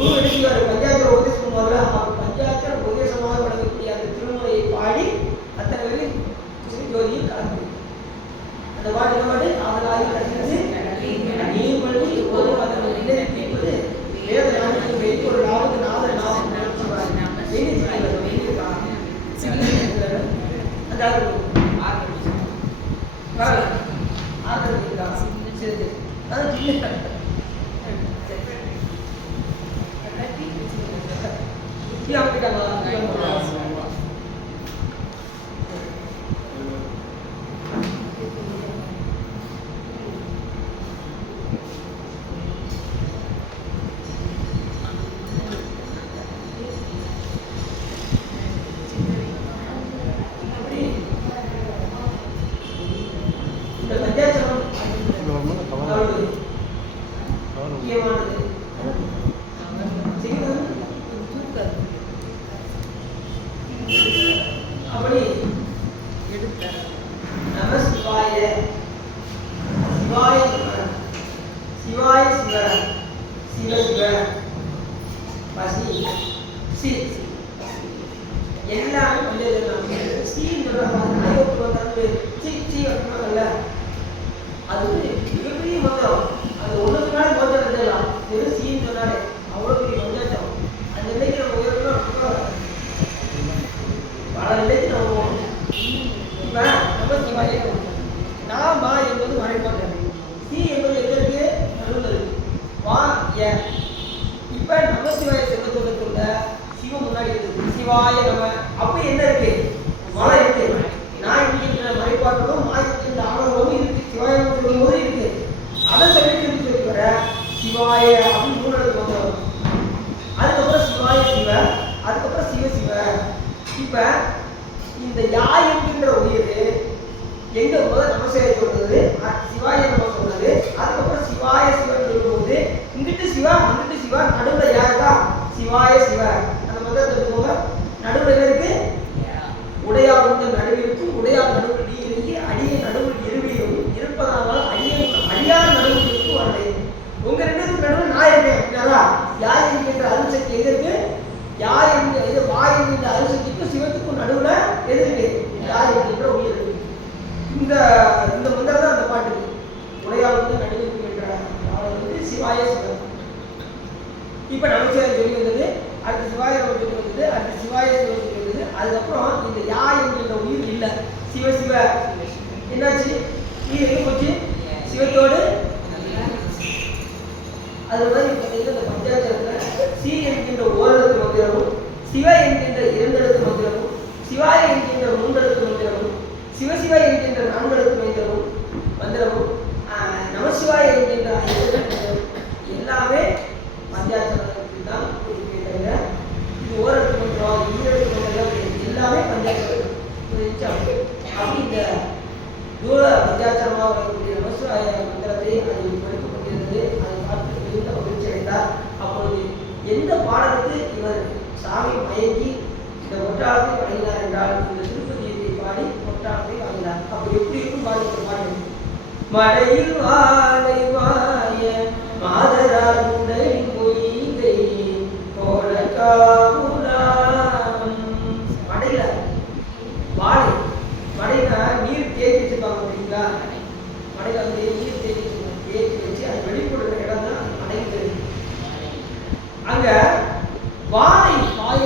குரு எடுத்துவார். பஞ்சாட்சர உபதேசம் பண்ணுவார்ல, அவர் பஞ்சாட்சர உபதேசமாக வழங்கக்கூடிய அந்த திருமுறையை பாடி அத்தனை பேரையும் ஜோதியை கலந்து அந்த பாட்டு என்ன பாட்டு? காதலாகி கசிந்து நீர் பண்ணி எப்போதும் அதனை நிலைநிறுத்திப்பது வேத ஞானத்தின் மெய்ப்பொருள் ஆவது நாத நாமம் என்னாச்சு? சி எங்க போச்சு? சிவத்தோடு. அது மாதிரி பார்த்தீங்கன்னா இந்த பஞ்சாட்சரத்தில் சி என்கின்ற ஓரெழுத்து மந்திரமும், சிவ என்கின்ற இரண்டெழுத்து மந்திரமும், சிவாய என்கின்ற மூன்றெழுத்து மந்திரமும், சிவசிவ என்கின்ற நான்கெழுத்து மந்திரமும், நமசிவாய என்கின்ற ஐந்து எல்லாமே பஞ்சாட்சரத்தில் தான் குறிப்பிட்ட. இது ஓரெழுத்து மந்திரம், ஈரெழுத்து மந்திரம் எல்லாமே பஞ்சாட்சரம். அப்படி இந்த தூர பஞ்சாட்சரமாக வரக்கூடிய நமசிவாய மந்திரத்தை அது படிக்கப்படுகிறது. அதை பார்த்து மிகுந்த மகிழ்ச்சி அடைந்தார். அப்பொழுது எந்த பாடலுக்கு இவர் சாமி மயங்கி இந்த ஒற்றாளத்தை வழங்கினார் என்றால் இந்த திருப்பதியத்தை பாடி ஒற்றாளத்தை வாங்கினார். அப்போ எப்படி இருக்கும் பாடி மடையில் வாழை வாய மாதரார் உடை மொய்கை கோலக்காமுலாம். மடையில வாழை, மடையில நீர் தேக்கி வச்சுப்பாங்க அப்படிங்களா? மடையில வந்து நீர் தேக்கி வச்சு அது வெளிப்படுற இடம் தான் மடையில். அங்க வாழை பாய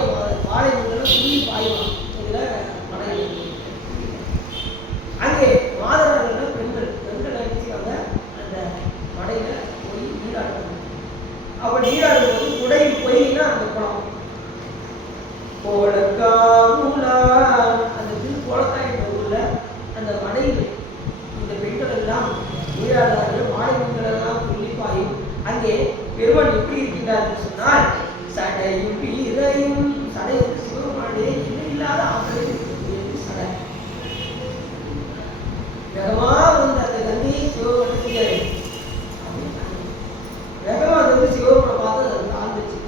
வாழை புள்ளி பாயுவான் இதுல மடையில். அங்கே மாதவர்கள் பெண்கள் அடிச்சுக்காங்க அந்த மடையில போய் நீராடுவாங்க. அப்ப நீராடும்போது குடையில் போயின்னா அந்த குளம் கோலக்காமுலா, அந்த திருக்கோலக்காய் என்ற ஊர்ல அந்த மடையில் இந்த பெண்கள் எல்லாம் நீராடுவார்கள். மாலை பெண்கள் எல்லாம் புள்ளிப்பாயும். அங்கே பெருமான் எப்படி இருக்கின்றார் என்று சொன்னால் சடையும் பீரையும், சடை சிவபெருமானே இல்லாத ஆற்றலில் சடை வேகமா வந்து அந்த கங்கை சிவபெருமான் வேகமா வந்து சிவபெருமானை பார்த்து அது தாழ்ந்துச்சு.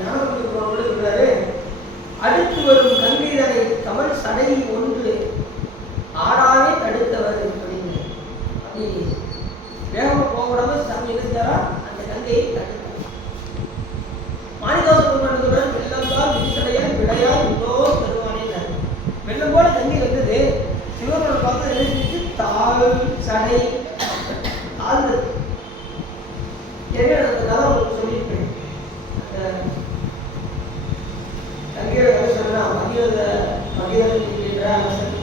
ஞானபுரம் சொல்றாரு, அடுத்து வரும் கங்கைதனை கமல் சடை ஒன்று ஆடாமே தடுத்தவர் அப்படின்னு. அப்படி வேகமா போகக்கூடாம சாமி என்ன செஞ்சாரா அந்த கங்கையை தடுத்தார். மாணிதாச பெருமான் வெள்ளம் தான் விரிசடையால் விடையால் உள்ளோ தருவானே. வெள்ளம் போல கங்கை வந்தது. சிவபெருமான் பார்த்து என்ன செஞ்சு தாழ் சடை தாழ்ந்தது. அந்த கதை உங்களுக்கு சொல்லியிருப்பேன். கங்கையோட கதை சொன்னா மகிழன் என்கின்ற அரசன்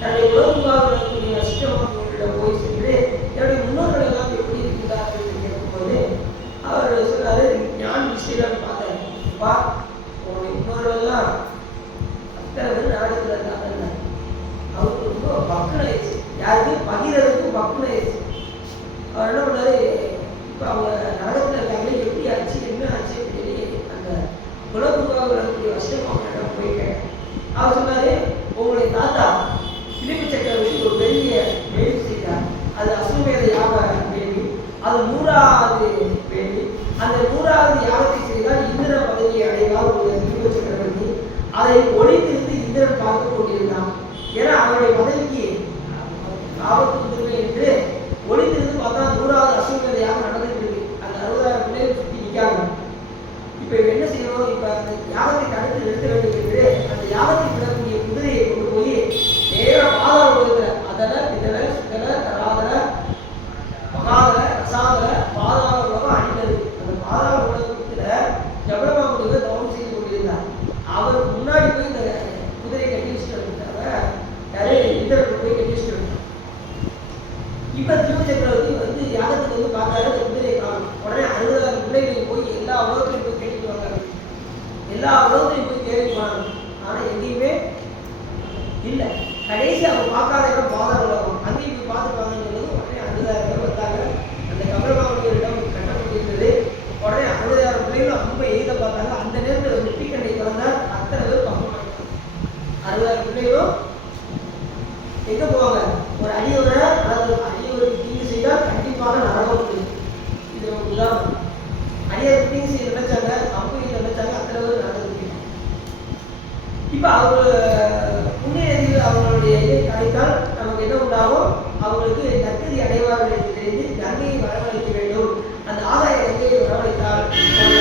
தன்னுடைய உலகமாக இருக்கக்கூடிய அஷ்டமர்களிடம் போய் சென்று என்னுடைய முன்னோர்கள் எல்லாம் எப்படி இருக்கிறார்கள் என்று கேட்கும்போது அவர் சொன்னாரு, ஞான் விஷயம் பார்த்தேன் பா, உங்களுடைய முன்னோர்கள் எல்லாம் அத்தனை பேர் நாடுகள் இருந்தாங்க. அவருக்கு ரொம்ப பக்குனாயிடுச்சு. யாருக்கு? பகிரதுக்கு பக்குனாயிடுச்சு. அவர் என்ன பண்ணாரு, இப்போ அவங்க நரகத்தில் இருக்காங்களே எப்படி ஆச்சு என்ன ஆச்சு அப்படின்னு அந்த குலகுருவாக வரக்கூடிய அஷ்டமர்களிடம் போய் கேட்டேன். அவர் சொன்னாரு, உங்களுடைய தாத்தா பிலிப்பு சக்கரவர்த்தி ஒரு பெரிய வேள்வி செய்தார். அது அசுமேத யாக வேள்வி. அது 100வது வேள்வி. அந்த 100வது யாகத்தை செய்தால் இந்திர பதவியை அடைவார் ஒரு பிலிப்பு சக்கரவர்த்தி. அதை ஒளிந்திருந்து இந்திரன் பார்த்து கொண்டிருந்தான். ஏன்னா அவருடைய பதவிக்கு ஆபத்து வந்துருமே என்று ஒளிந்திருந்து பார்த்தா 100வது அசுமேத யாகம் நடந்துட்டு இருக்கு. அந்த 60,000 பிள்ளைகள் சுற்றி நிற்காங்க. இப்ப என்ன செய்யணும்? இப்ப அந்த யாகத்தை தடுத்து நிறுத்த வேண்டும் என்று அந்த யாகத்தை விடக்கூடிய குதிரையை கொண்டு போய் நேர பாதாள உலகத்துல அதல இதல சுதல தராதல மகாதல ரசாதல பாதாள உலகம் அணிந்தது. அந்த பாதாள உலகத்துல ஜபலமாமுனிவர் தவம் செய்து கொண்டிருந்தார். அவருக்கு முன்னாடி போய் இந்த குதிரையை கட்டி வச்சுட்டு வந்துட்டாங்க. நிறைய இந்திரனுக்கு போய் கட்டி வச்சுட்டு வந்துட்டாங்க. இப்ப பிலிப்பு சக்கரவர்த்தி வந்து யாகத்துக்கு வந்து பார்த்தாரு, அந்த குதிரையை காணும். உடனே 60,000 பிள்ளைகள் போய் எல்லா உலகத்திலையும் போய் கேட்டுட்டு வந்தாங்க. எல்லா உலகத்திலையும் போய் தேடி போனாங்க. ஆனா எங்கேயுமே இல்லை. கடைசி அவங்க பார்க்காத இடம் பாதாள உலகம். அங்கேயும் போய் பார்த்துப்பாங்கன்னு சொல்லுது. உடனே 60,000 பேர் வந்தாங்க. அந்த கமலமாமுனியரிடம் கட்டப்பட்டிருந்தது. உடனே 60,000 பிள்ளைகளும் ரொம்ப எய்த பார்த்தாங்க. அந்த நேரத்தில் நெற்றிக்கண்ணை திறந்தார். அத்தனை பேர் பக்கமாக 60,000 பிள்ளைகளும் எங்க போவாங்க? ஒரு அடியவரை அடியவருக்கு தீங்கு செய்தால் கண்டிப்பாக நரகம். இது ஒரு உதாரணம். அடியவருக்கு தீங்கு செய்ய நினைச்சாங்க, அம்பு நினைச்சாங்க, அத்தனை பேர் நடந்து. இப்ப அவங்க புண்ணியதிகள் அவங்களுடைய இதை அடைத்தால் நமக்கு என்ன உண்டாகும்? அவங்களுக்கு நற்கதி அடைவார்கள் என்று தெரிந்து கங்கையை வரவழைக்க வேண்டும். அந்த ஆதாய கங்கையை வரவழைத்தால்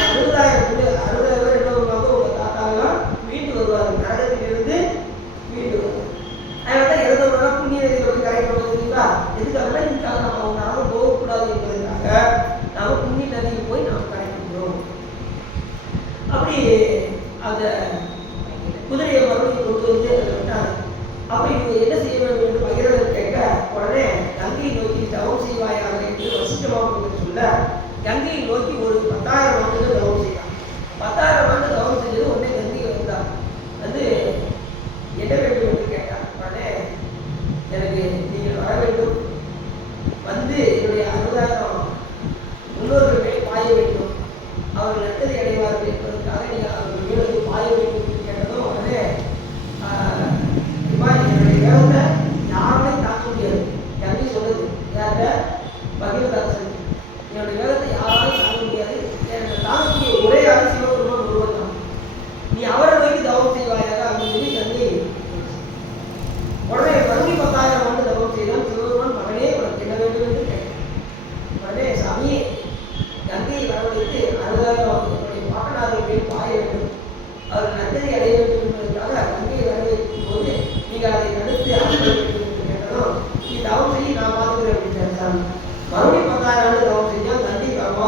60,000 பேர் என்ன வருவாங்க? உங்க தாத்தாவெல்லாம் மீண்டு வருவார்கள். நரகத்திலிருந்து மீண்டு வருவாங்க. அதனால இறந்தவங்க புண்ணிய நதிகளை போய் கரைக்கிறோம். எதுக்காக? இதுக்காக நம்ம நாம போகக்கூடாது என்பதற்காக நாம புண்ணிய நதிக்கு போய் நாம் கரைக்கின்றோம். அப்படி அந்த குதிரையை மறுபடியும் கொண்டு வந்து அதை விட்டாங்க. அப்ப இவங்க என்ன செய்ய வேண்டும் என்று பகிரவர் கேட்க உடனே கங்கை கங்கையை நோக்கி தவம் செய்வாயாக என்று வசிஷ்டமாக சொல்ல கங்கையை நோக்கி ஒரு 10,000 ஆண்டுகள் தவம் செய்தார். 10,000 ஆண்டு தவம் செஞ்சது உடனே கங்கை வந்தார். வந்து என்ன வேண்டும் என்று கேட்டார். உடனே எனக்கு நீங்கள் வர வேண்டும், வந்து என்னுடைய 60,000 முன்னோர்கள் மேல் பாய வேண்டும், அவர்கள் நட்டதை அடைவார்கள் என்பதற்காக நீங்கள் அவர்கள் மேலே பாய வேண்டும் என்று கேட்டதும் உடனே என்னுடைய வேகத்தை யாருமே தாக்க முடியாது. கங்கை சொல்லுது யார்கிட்ட? பகீரதாசன். என்னுடைய வேகத்தை யாராலும் தாங்க முடியாது, எனக்கு தாங்கக்கூடிய ஒரே ஆள் சிவபெருமான் ஒருவர் தான். நீ அவரை நோக்கி தவம் செய்வாயாக அப்படின்னு சொல்லி கங்கை உடனே மறுபடி 10,000 ஆண்டு தவம் செய்தான். சிவபெருமான் மகனே உனக்கு என்ன வேண்டும் என்று கேட்டார். உடனே சாமியே கங்கையை வரவழைத்து 60,000 என்னுடைய பாட்டனார்கள் மேல் பாய வேண்டும், அவர் நன்மை அடைய வேண்டும் என்பதற்காக கங்கையை வரவேற்கும் போது நீங்கள் அதை தடுத்து அடைய வேண்டும் என்று கேட்டதும் நீ தவம் செய்ய நான் பார்த்துக்கிறேன் அப்படின்னு சாமி. மறுபடியும் 10,000 ஆண்டு தவம் செஞ்சால் கங்கை வரமா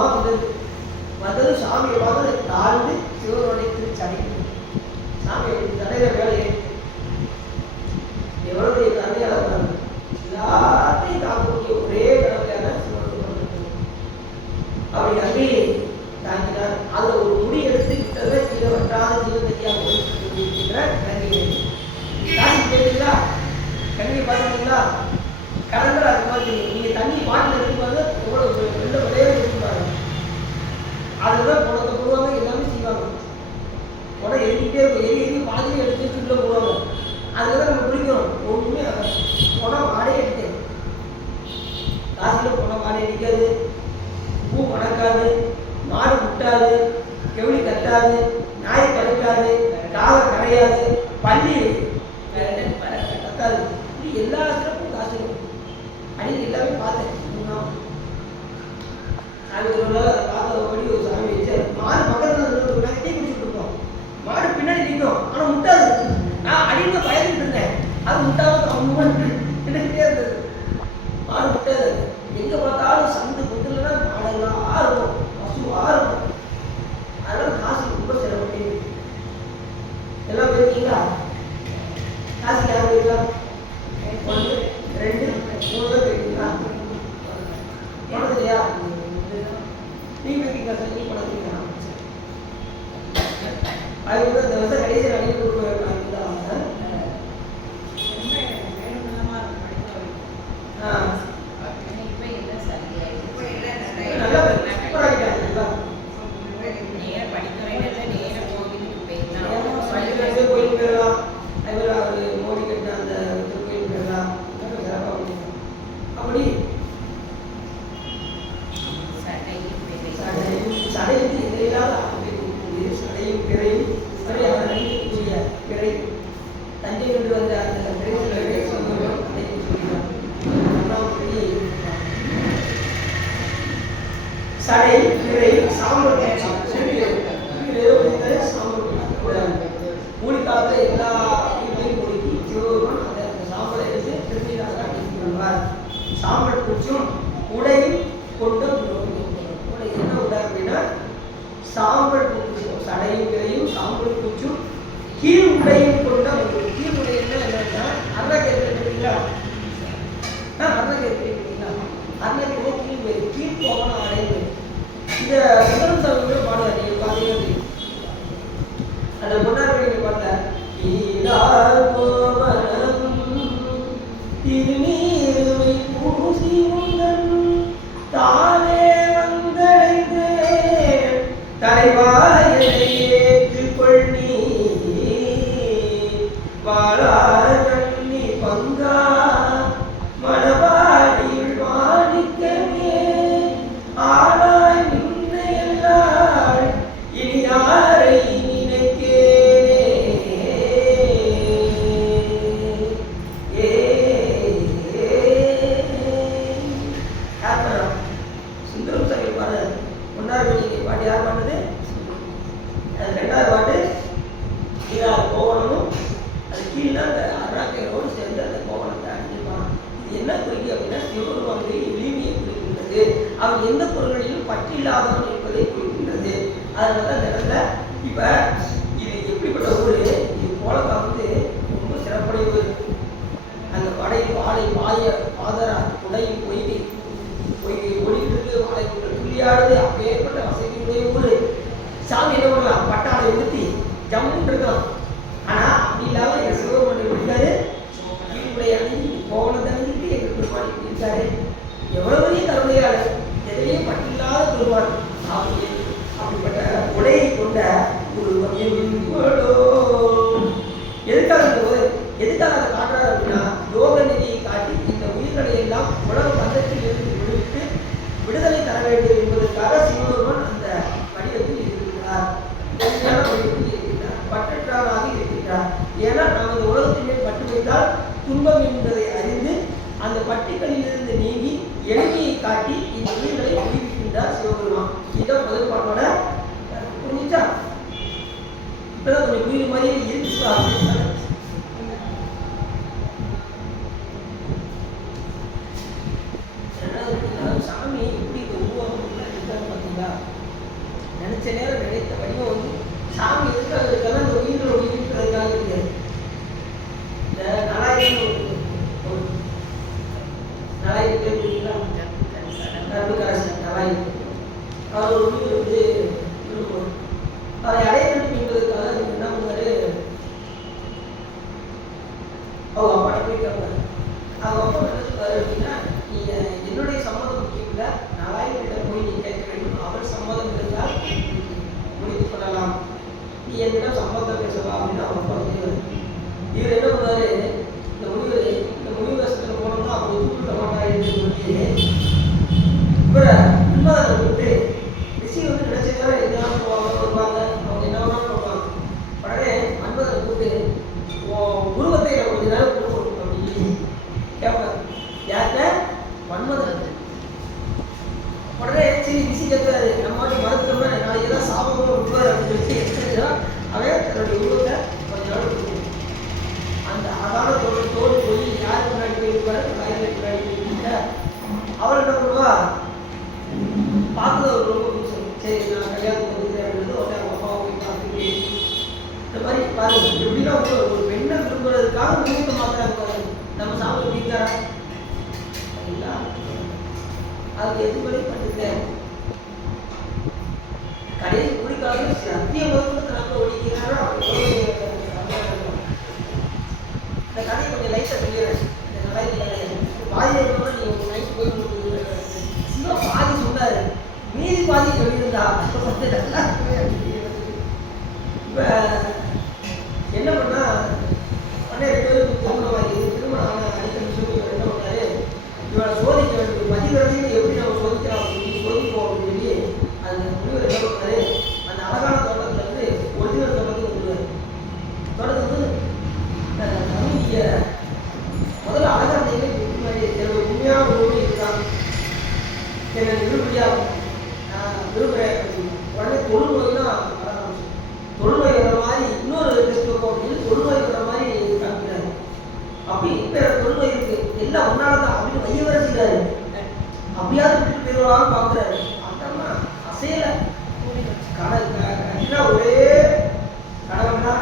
வந்தது சாமியை பார்த்து தாழ்ந்து சிவனுடைய திருச்சடை சாமி தடையில வேலை எவ்வளவு கருணையாக இருந்தாங்க. எல்லாத்தையும் தாக்கக்கூடிய ஒரே கடவுளையாக சிவன் அப்படி கங்கையை தாங்கினார். அதில் ஒரு முடி எடுத்து விட்டதை கீழே வற்றாத ஜீவகதியாக போயிருக்கின்ற கங்கை. காசி கேட்டீங்களா? கங்கை பார்த்தீங்களா? கலந்துரை அது மாதிரி நீங்கள் தண்ணி பாட்டில் எடுத்துப்பாங்க எவ்வளோ வெள்ள ஒரே எடுத்துப்பாங்க. அதுதான் குடத்தை போடுவாங்க, எல்லாமே செய்வாங்க. குடம் எரிக்கிட்டே இருக்கும், எரி பாதியும் எடுத்து உள்ளே போடுவாங்க. அதில் தான் நம்ம குடிக்கிறோம். ஒன்றுமே குடம் வாடகை அடிக்காது. காசியில் குடம் வாடகை அடிக்காது, பூ மணக்காது, மாடு முட்டாது, கெவுளி கட்டாது, நாய் பறக்காது, காலை கரையாது, பள்ளி கத்தாது. இப்படி எல்லா சிறப்பும் காசு அப்படின்னு எல்லாமே பார்த்தேன். சாமி அதை பார்த்தபடி ஒரு சாமி வச்சு மாடு பக்கத்தில் டீ குடிச்சுட்டு இருக்கோம். மாடு பின்னாடி நிற்கும், ஆனால் முட்டாது. நான் அடிக்க பயந்துட்டு இருந்தேன், அது முட்டாவது பின்னாடிட்டே இருந்தது. மாடு முட்டாது. எங்கே பார்த்தாலும் சந்து பொத்துலன்னா மாடெல்லாம் இருக்கும், பசுவாக இருக்கும். அதனால காசு ரொம்ப சிரமப்பட்டு எல்லாம் போயிருக்கீங்களா? காசு யார் போயிருக்கா? 1 2 3 தான் போயிருக்கீங்களா? போனது இல்லையா? நீங்க போயிருக்கீங்களா சார்? நீ போனதுங்களா? அது வந்து இந்த வருஷம் கடைசி வெளியில் கொடுக்குறாங்க. சடை பிறை சாம்பல் மூலிகாலத்தில் எல்லா வீட்டையும் கொடுக்கி சிவபெருமான் அந்த சாம்பலை எடுத்து திருநீராக அடித்து கொள்வார். சாம்பல் பூச்சும் உடையும் கொண்டு உடை என்ன உடை அப்படின்னா சாம்பல் பூச்சு, சடையும் பிறையும் சாம்பல் பூச்சும் கீழ் உடையும் கொண்ட கீழ் உடை என்னன்னா அருணாக்கேற்கிறீங்களா? அருணாக்கேற்கிறீங்களா? அருணாக்கே கீழ் போய் கீழ் போகணும் அடைவு. இந்த முதல் சமயம் பாடுவார். நீங்கள் பார்த்தீங்கன்னா அந்த முன்னாடி நீங்க பாடல திருநீருமை பூசி உந்தன் தானே வந்தடைந்து தலைவாயை ஏற்றுக்கொள்ளி வாழா கண்ணி பங்கா மணவாடியில் மாணிக்கமே ஆளாய் நின்ற எல்லாள் இனி யாரை அவன் எந்த பொருள்களிலும் பற்றி இல்லாதவன் என்பதை குறிக்கின்றது. அதனால அந்த இடத்துல இப்ப இது எப்படிப்பட்ட ஊரு, இது போலக்கா வந்து ரொம்ப சிறப்புடைய ஊர். அந்த படை பாலை பாய பாதரா உடையும் போய் விளையாடுது. அப்பேற்பட்ட வசதியுடைய ஊரு. சாமி என்ன பண்ணலாம்? பட்டாடை உடுத்தி ஜம்முன்னு இருக்கலாம். ஆனா அப்படி இல்லாம எங்க சிவபெருமான் இருக்காரு, வீட்டுடைய அணிஞ்சு கோவணத்தை அணிஞ்சிட்டு எங்க பெருமாள் இப்படி இருக்காரு. எவ்வளவு பெரிய கருணையாளர், எதிரையும் பட்டில்லாத பெருமாள். அப்படிப்பட்ட உடையை கொண்ட ஒரு எதுக்காக அதை காட்டுறாரு அப்படின்னா, யோக நிதியை காட்டி இந்த உயிர்களை எல்லாம் உலக பந்தத்தில் இருந்து விடுவித்து விடுதலை தர வேண்டும் என்பதற்காக சிவபெருமான் அந்த வடிவத்தில் இருக்கிறார். பற்றற்றாராக இருக்கின்றார். ஏன்னா நாம் இந்த உலகத்தின் மேல் பட்டு வைத்தால் துன்பம் என்பதை அறிந்து அந்த பட்டுக்களிலிருந்து நீங்கி எளிமையை காட்டி இந்த உயிர்களை விடுவிக்கின்றார் சிவபெருமான். இதான் முதல் பாட்டோட புரிஞ்சா? இப்பதான் கொஞ்சம் புரியுற மாதிரி இருக்கு. சாமி எப்படி இந்த உருவாக்கம் இருக்காரு பார்த்தீங்களா? நினைச்ச நேரம் நினைத்த வடிவம் வந்து சாமி இருக்கிறதுக்காக இந்த உயிரோட உயிர்க்கிறதுக்காக இருக்காது. இந்த நாலாயிரம் அவர் ஒரு உயிர் வந்து அவரை அடைய வேண்டும் என்பதற்காக என்ன பண்ணுவாரு, அவங்க அப்பா போயிருக்காங்க. அவங்க அப்பா என்ன சொல்றாரு அப்படின்னா, நீ என்னுடைய சம்மதம் முக்கியம் இல்லை, நாலாயிரம் போய் நீ கேட்க வேண்டும். அவர் சம்மதம் இருந்தால் முடித்து கொள்ளலாம், நீ என்னிடம் சம்மதம் பேசலாம் அப்படின்னு அவங்க அப்பா சொல்லுவார். இவர் என்ன பண்ணுவாரு, இந்த முடிவு வருஷத்துல போனோம்னா அவர் ஒத்துக்கிட்ட மாட்டாருன்னு சொல்லி இவரை உண்மையை விட்டு ரிஷி வந்து நினைச்சதால என்ன வருவாங்க, அவங்க என்ன வேணாலும் பண்ணுவாங்க. உடனே அன்பதை கூப்பிட்டு உருவத்தை கொஞ்ச நேரம் கொடுக்கணும் அப்படின்னு கேட்பாங்க. யார்கிட்ட? மன்மதன். உடனே சரி ரிஷி கேட்கிறாரு, நம்ம வாட்டி மறுத்தோம்னா நாளைக்கு தான் சாபம் விடுவார் அப்படின்னு சொல்லி அவன் தன்னுடைய உருவத்தை கொஞ்ச நாள் கொடுக்கணும். அந்த அழகான தோடு போய் யாருக்கு முன்னாடி போயிருப்பாரு, வயலுக்கு முன்னாடி போயிருக்க அவள் என்ன பண்ணுவா, பார்த்து அவர் ரொம்ப பிடிச்சது. சரி நான் கல்யாணம் வந்துக்கிறேன் அப்படின்றது உடனே அவங்க அப்பாவை போய் பார்த்துட்டு இந்த மாதிரி பாருங்க, எப்படின்னா ஒரு பெண்ணை விரும்புறதுக்காக முகூர்த்த மாத்திராங்க பாருங்க. நம்ம சாப்பிட முடியாரா இல்லைங்களா? அதுக்கு எதுபடி பண்ணிருக்கேன் கடைசி குடிக்காக சத்திய மருத்துவத்தை நம்ம ஒழிக்கிறாரா? இந்த கதையை கொஞ்சம் லைட்டாக சொல்லிடுறேன். இந்த கதை பாதி நீங்க நைட் போய் சிவா பாதி சொன்னாரு, மீதி பாதி சொல்லியிருந்தா இப்ப என்ன பண்ணா உடனே 2 பேருக்கு திருமணம் ஆன அடிக்கடி சொல்லி என்ன பண்ணாரு, இவரை சோதிக்க வேண்டும், மதிவிரதையும் எப்படி நம்ம சோதிக்கலாம் அப்படின்னு சோதிப்போம் அப்படின்னு சொல்லி அந்த முனிவர் என்ன பண்ணாரு, அந்த அழகான தோட்டத்துல இருந்து ஒரிஜினல் தோட்டத்துக்கு வந்துருவாரு. தோட்டத்துக்கு தமிழிய முதல்ல அழகா என்னுடைய உண்மையான உணவு இதுதான், என்னை விரும்பியா விரும்புகிறேன். உடனே தொழுநோய் தான் வர ஆரம்பிச்சு. தொழுநோய் வர மாதிரி இன்னொரு டெஸ்ட் வைப்போம் அப்படின்னு தொழுநோய் வர மாதிரி காமிக்கிறாரு. அப்படி இப்போ தொழுநோய் இருக்கு எல்லாம் ஒன்னால தான் அப்படின்னு வைய வர செய்கிறாரு. அப்படியாவது விட்டு போயிடுவான்னு பார்க்குறாரு. பார்த்தோம்னா அசையல கடைன்னா ஒரே கடவுள்னா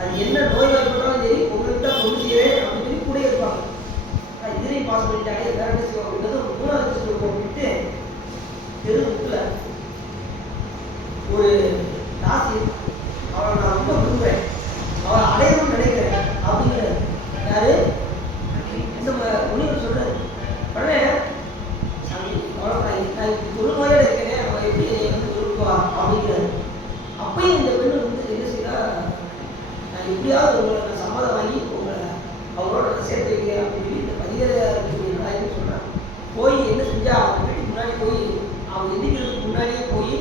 அது என்ன நோய் வாய்ப்பட்டாலும் சரி உங்களுக்கு தான் கொண்டு செய்யறேன் அப்படின்னு சொல்லி கூட இருப்பாங்க. இதையும் பாஸ் பண்ணிட்டாங்க, வேற என்ன செய்வோம் அப்படின்றது 3வது டெஸ்ட் போட்டு தெருவுக்குள்ள ஒரு ராசி அவளை நான் ரொம்ப விரும்புகிறேன், அவளை அடையணும்னு நினைக்கிறேன் அப்படிங்கிற யாரு இந்த முனிவர் சொல்றாரு. உடனே சாமி நான் தொழுநோயோட இருக்கேனே, அவன் எப்படி வந்து விரும்புவா அப்படிங்கிறாரு. அப்பயும் இந்த பெண்ணு வந்து என்ன செய்யறா, நான் எப்படியாவது உங்களை நான் சம்மதம் வாங்கி உங்களை அவரோட சேர்த்து வைக்கிறேன் அப்படின்னு சொல்லி இந்த பதிகரை சொல்றான். போய் என்ன செஞ்சா, அவங்க வீட்டுக்கு முன்னாடி போய் அவங்க எந்திக்கிறதுக்கு முன்னாடியே போய்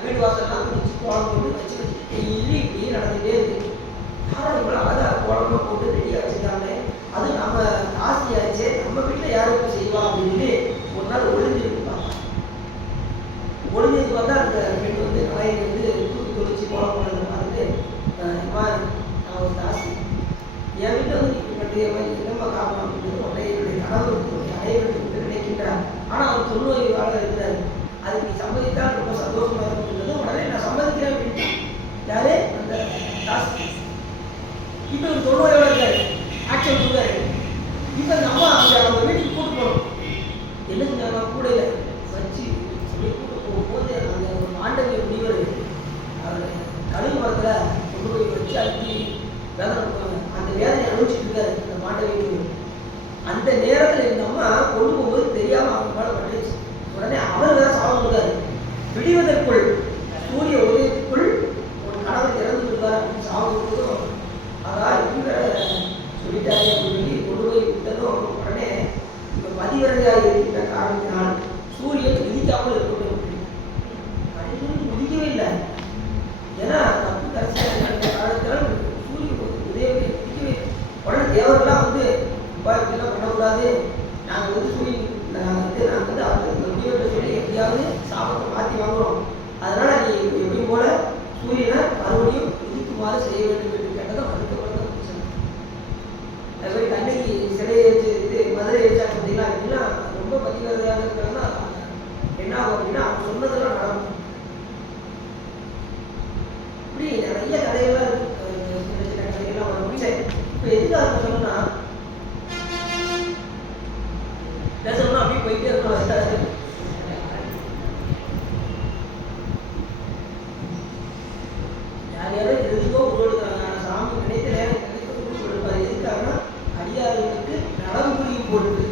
வீடு வாசல்லாம் குடிச்சு கோலம் போட்டு வச்சு வச்சுட்டு டெய்லி இப்படியே நடந்துகிட்டே இருக்கு. யாரும் இவ்வளோ அழகாக கோலமாக போட்டு ரெடியாக வச்சுருக்காங்க, அது நம்ம ஆசையாச்சு, நம்ம வீட்டில் யாரும் செய்வா அப்படின்னு ஒரு நாள் ஒளிஞ்சிருக்கு பார்த்தா. ஒளிஞ்சது பார்த்தா அந்த பெண் வந்து நாயை வந்து தூக்கி தொழிச்சு கோலம் போனதை பார்த்துட்டு, நான் ஒரு தாசி என் வீட்டை வந்து இப்படி என்னம்மா காரணம் அப்படின்னு உடனே என்னுடைய கணவருக்கு அடையவருக்கு நினைக்கின்றார். ஆனால் அவர் தொழுநோய் வாழ இருக்கிறார், அதுக்கு நீ சம்மதித்தால் ரொம்ப சந்தோஷமாக இருக்குன்றது. உடனே நான் சம்மதிக்கிறேன் அப்படின்ட்டு யாரு அந்த தாசி இப்போ ஒரு தொழுநோயோட இருக்காரு, ஆக்ஷன் கொடுக்காரு. இப்போ அந்த அம்மா அவங்க வீட்டுக்கு கூட்டு போகணும். என்ன செஞ்சாங்க, கூட இல்லை வச்சு கூட்டு விடுவதற்குள் சூரிய உதயத்துக்குள் ஒரு கணவர் இறந்து விடுவார் அப்படின்னு சாப்பிடுவதும் அதான் இவங்க சொல்லிட்டாரு அப்படின்னு சொல்லி கொண்டு போய் விட்டதும் உடனே இப்போ பதிவிரதையாக இருக்கின்ற காரணத்தினால் சூரியன் உதிக்காமல் இருக்கட்டும் அப்படின்னு உதிக்கவே இல்லை. ஏன்னா தப்பு கடைசியாக காலத்தில் சூரியன் உதயமே உதிக்கவே உடனே தேவரெல்லாம் வந்து இப்படிலாம் பண்ணக்கூடாது, நாங்கள் வந்து சூரியன் நாங்கள் வந்து அவங்களுக்கு முடிவெட்ட சொல்லி எப்படியாவது சாபத்தை மாற்றி வாங்குறோம், அதனால் நீ எப்படியும் போல சூரியனை மறுபடியும் உதிக்குமாறு செய்ய வேண்டும் என்று கேட்டதை மறுக்கப்பட தான் சொன்னாங்க. அது மாதிரி கண்ணகி சிலையை இது மதுரை வச்சா பார்த்தீங்களா அப்படின்னா ரொம்ப பதிவாதையாக இருக்கிறாங்கன்னா என்ன ஆகும் அப்படின்னா அவங்க சொன்னதெல்லாம் நடக்கும். இப்படி நிறைய கதைகள்லாம் இருக்கு, சின்ன சின்ன கதைகள்லாம் வரும். சரி, இப்போ எதுக்காக சொன்னா பேசணும்னா அப்படியே போயிட்டே இருக்கணும். யார் யாரும் எதுக்கோ உருவெடுக்கிறாங்க, ஆனால் சாமி நினைத்த நேரம் கிடைக்க உருவெடுப்பார். எதுக்காகனா அடியார்களுக்கு நலம் புரியும் பொழுது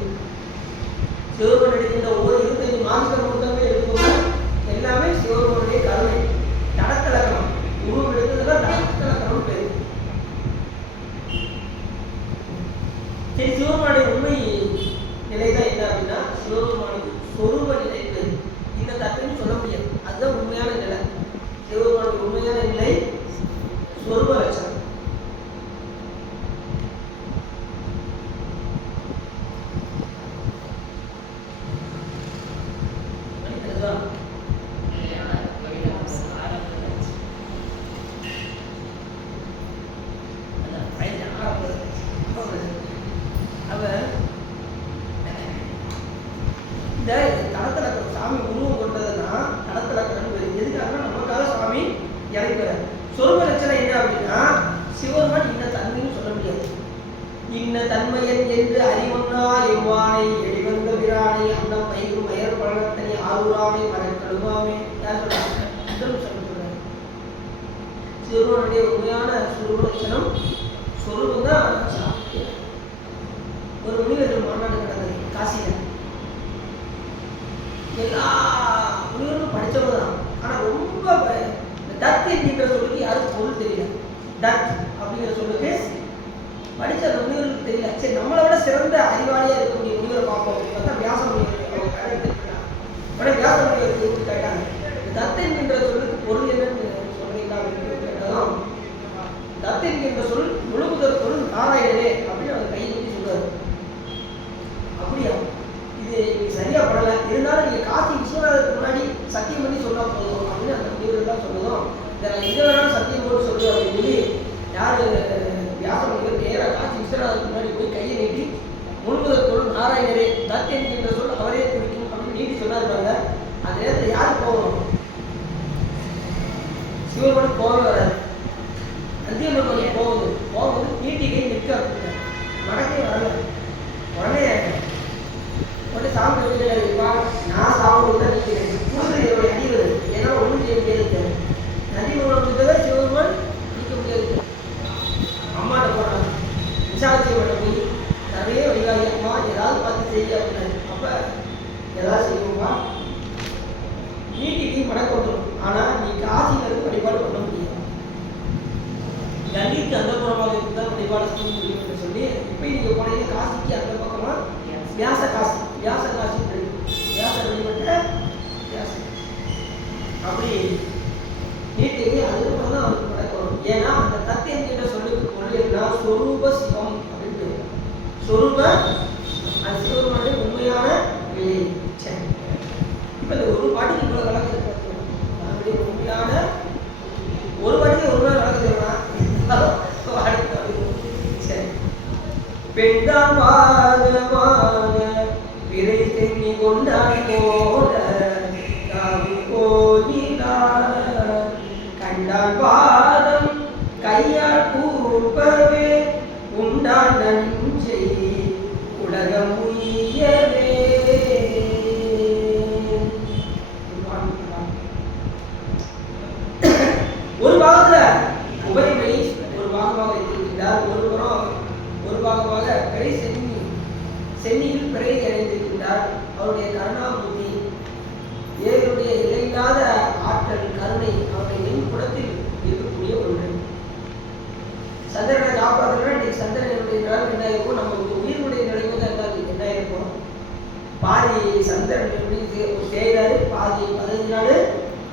சிவபெருமான் எடுக்கின்ற ஒவ்வொரு 25 மாதங்கள் மட்டுமே எடுக்கும் எல்லாமே சிவபெருமானுடைய கருணை. தடக்கலக்கணம் உருவம் எடுத்ததுலாம் தடக்கலக்கணம் பேரு. சரி, சிவபெருமானுடைய உண்மை நிலைதான் என்ன அப்படின்னா சிவபெருமானுக்கு சொரூப நிலை பேரு. இந்த தத்துன்னு சொல்ல முடியாது, அதுதான் உண்மையான நிலை. சிவபெருமானுடைய உண்மையான நிலை சொரூப லட்சணம். இந்த தடத்துல சாமி உருவம் கொண்டதுன்னா தடத்துல எதுக்காக நமக்காக சாமி இறங்குறார். சொருப லட்சணம் என்ன அப்படின்னா சிவருமான் இன்ன தன்மைன்னு சொல்ல முடியாது. இன்ன தன்மையன் என்று அறிவொன்னா எவ்வானை எளிவந்த பிரானை அன்னம் பயிரும் மயர் பழத்தனி ஆரூரானை மரக்கழுவாமே யார் சொல்றாங்க? சொல்றாரு சிவருமானுடைய உண்மையான சொருப லட்சணம் சொருபம் தான். ஒரு முனிவர்கள் மாநாடு நடந்தது காசியில. எல்லா முனிவர்களும் படித்தவங்க தான், ஆனால் ரொம்ப தத் என்கின்ற சொல்லுக்கு யாரும் பொருள் தெரியல. தத் அப்படிங்கிற சொல்லுக்கு படித்த அந்த முனிவர்களுக்கு தெரியல. சரி, நம்மளை விட சிறந்த அறிவாளியாக இருக்கக்கூடிய முனிவரை பார்ப்போம் அப்படின்னு பார்த்தா வியாச முனிவர் உடனே வியாச முனிவர் கேட்டாங்க, தத் என்கின்ற சொல்லுக்கு பொருள் என்னன்னு சொல்றீங்களா அப்படின்னு கேட்டதும் தத் என்கின்ற சொல் முழுமுதல் பொருள் நாராயணனே அப்படின்னு அவர் கையை நோக்கி சொல்றாரு. அப்படியா, இது சரியா படலை, இருந்தாலும் நீங்கள் காசி விஸ்வநாதருக்கு முன்னாடி சத்தியம் பண்ணி சொன்னா போதும் அப்படின்னு அந்த முனிவர்கள் சொன்னதும் எங்கே வேணாலும் சத்தியம் போட்டு சொல்லு அப்படின்னு சொல்லி யார் வியாச முனிவர் நேராக காசி விஸ்வநாதருக்கு முன்னாடி போய் கையை நீட்டி முழுமுதல் பொருள் நாராயணரே தத் என்கின்ற சொல் அவரே குறிக்கும் அப்படின்னு நீட்டி சொன்னாருப்பாங்க. அந்த நேரத்தில் யார் போகணும்? சிவபெருமான் போகவே வராது, நந்தியம்மன் போகுது நீட்டி கை நிற்க நடக்கவே வரல. உடனே சாமி வச்சுருப்பா, நான் சாப்பிடுவது தான் நிற்கிறேன், பூசல் என்னுடைய அடிவது என்னால் ஒன்றும் செய்ய முடியாது. நந்தி மண்டபத்தை சிவபெருமான் நிற்க முடியாது. அம்மாட்ட போனாங்க, விசாரிச்சவர்கிட்ட போய் நிறைய வழிகாடி அம்மா ஏதாவது பார்த்து செய்ய அப்படின்னாரு. அப்போ ஏதாவது செய்வோம்ப்பா, நீட்டிக்கு மடக்க வந்துடும், ஆனால் நீ காசியில் இருந்து வழிபாடு பண்ண முடியாது, கல்விக்கு அந்த புறமாக இருந்தால் வழிபாடு செய்ய முடியும் என்று சொல்லி இப்போ நீங்கள் போனீங்க காசிக்கு அந்த பக்கமாக வியாச காசி வியாச வழிபட்ட வியாசம் அப்படி நீட்டிக்கு அதுக்கப்புறம் தான் அவருக்கு நடக்கணும். ஏன்னா அந்த தத்து என்கின்ற சொல்லுக்கு பொருள் என்ன? சொரூப சிவம் அப்படின்னு. சொரூப அது சிவனுடைய உண்மையான நிலை. சரி, இப்போ இந்த ஒரு பாட்டுக்கு இவ்வளோ விளக்கு அதனுடைய உண்மையான ஒரு பாட்டுக்கு ஒரு நாள் விளக்குதுன்னா சரி. பெண்தான் வாகனமாக விரை தென்னி கொண்டாடி போல கண்டான் பாதம் கையால் கூப்பவே உண்டான் நஞ்சை உலகம் உயவே. ஒரு பாகத்துல உபரிமணி ஒரு பாகமாக வைத்திருக்கின்றார், ஒரு பாகமாக பிறை சென்னியில் பிறை அடைந்திருக்கின்றார். அவருடைய கருணாமூர்த்தி பாதி சந்திரன் எப்படி செய்கிறாரு, பாதி 15 நாள்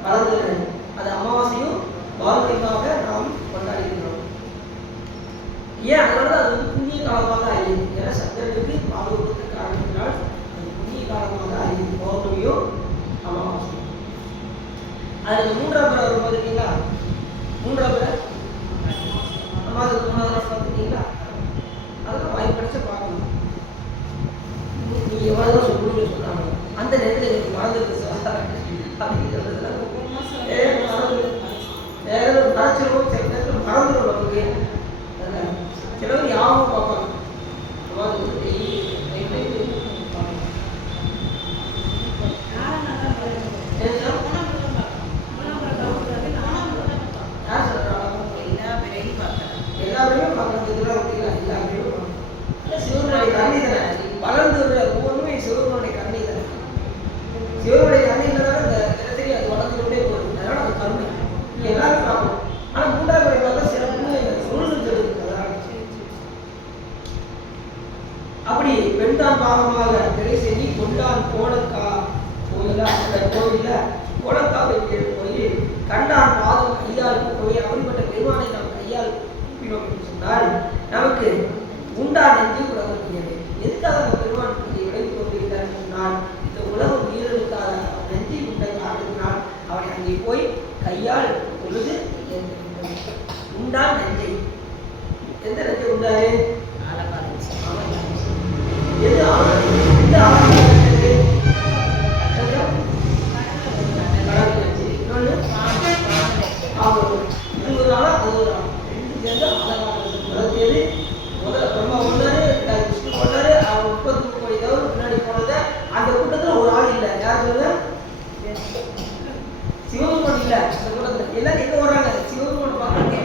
வளர்ந்துறாரு. அது அமாவாசையும் பௌர்ணமியாக நாம் கொண்டாடுகிறோம். ஏன் அதனால அது வந்து புண்ணிய காலமாக ஆகியது. ஏன்னா சந்திரனுக்கு பால் கொடுத்த காரணத்தினால் அது புண்ணிய காலமாக ஆகியது. பௌர்ணமியும் அமாவாசையும். அதில் 3ஆம் பிறை வரும் பார்த்தீங்களா, 3ஆம் பிறை மாதத்துக்கு 3ஆவது நாள் பார்த்துட்டீங்களா, அதெல்லாம் வாய்ப்பு கிடைச்சா பார்க்கணும். நீ எவ்வளோதான் சொல்லுன்னு சொன்னாங்க அந்த நேரத்தில் எனக்கு மறந்துருக்கு சார் அப்படின்னு சொல்றதுல வேற மறைச்சிருவோம். சில நேரத்தில் மறந்துடும் நமக்கு. சிலவர் யாவும் பார்ப்பாங்க. எல்லாருமே பார்க்கறது எல்லாருமே சிவனுடைய கருணை தானே வளர்ந்து ஒவ்வொன்றுமே சிவனுடைய கருணை தானே. சிவனுடைய கருணைன்றதால இந்த தினசரி அது வளர்ந்து கொண்டே போகுது. அதனால அது கருணை எல்லாரும் பார்க்கணும். ஆனால் 3ஆம் பிறை பார்த்தா சிறப்புன்னு சொல்லுன்னு சொல்லுது. அப்படி பெண்தான் பாகமாக திரை செய்தி கொண்டான் கோணக்கா கோயிலா, அந்த கோயில கோணக்கா போய் கண்டான் பாதம் கையால் போய் அப்படிப்பட்ட பெருமானை நாம் கையால் கூப்பினோம் என்று சொன்னால் நமக்கு உண்டா நெஞ்சு உலகம் உயர்வு. எதுக்காக அந்த பெருமான் விலகி கொண்டிருக்கிறார் சொன்னால் இந்த உலகம் உயிர்களுக்காக நெஞ்சை உண்ட காரணத்தினால் அவனை அங்கே போய் கையால் பொழுது உண்டா நெஞ்சை. எந்த நெஞ்சை உண்டாரு? எது இந்த இது ஒரு ஆளா அது ஒரு ஆள் ரெண்டு சேர்ந்து அழகானது. முதல்ல பிரம்மா ஒன்றாரு, விஷ்ணு போட்டாரு, அவர் 33 கோடி தவிர முன்னாடி போனத அந்த கூட்டத்தில் ஒரு ஆள் இல்லை. யார் சொல்லுங்க? சிவபெருமான் இல்லை அந்த கூட்டத்தில். எல்லாரும் எங்கே வர்றாங்க? சிவபெருமான் பார்க்க.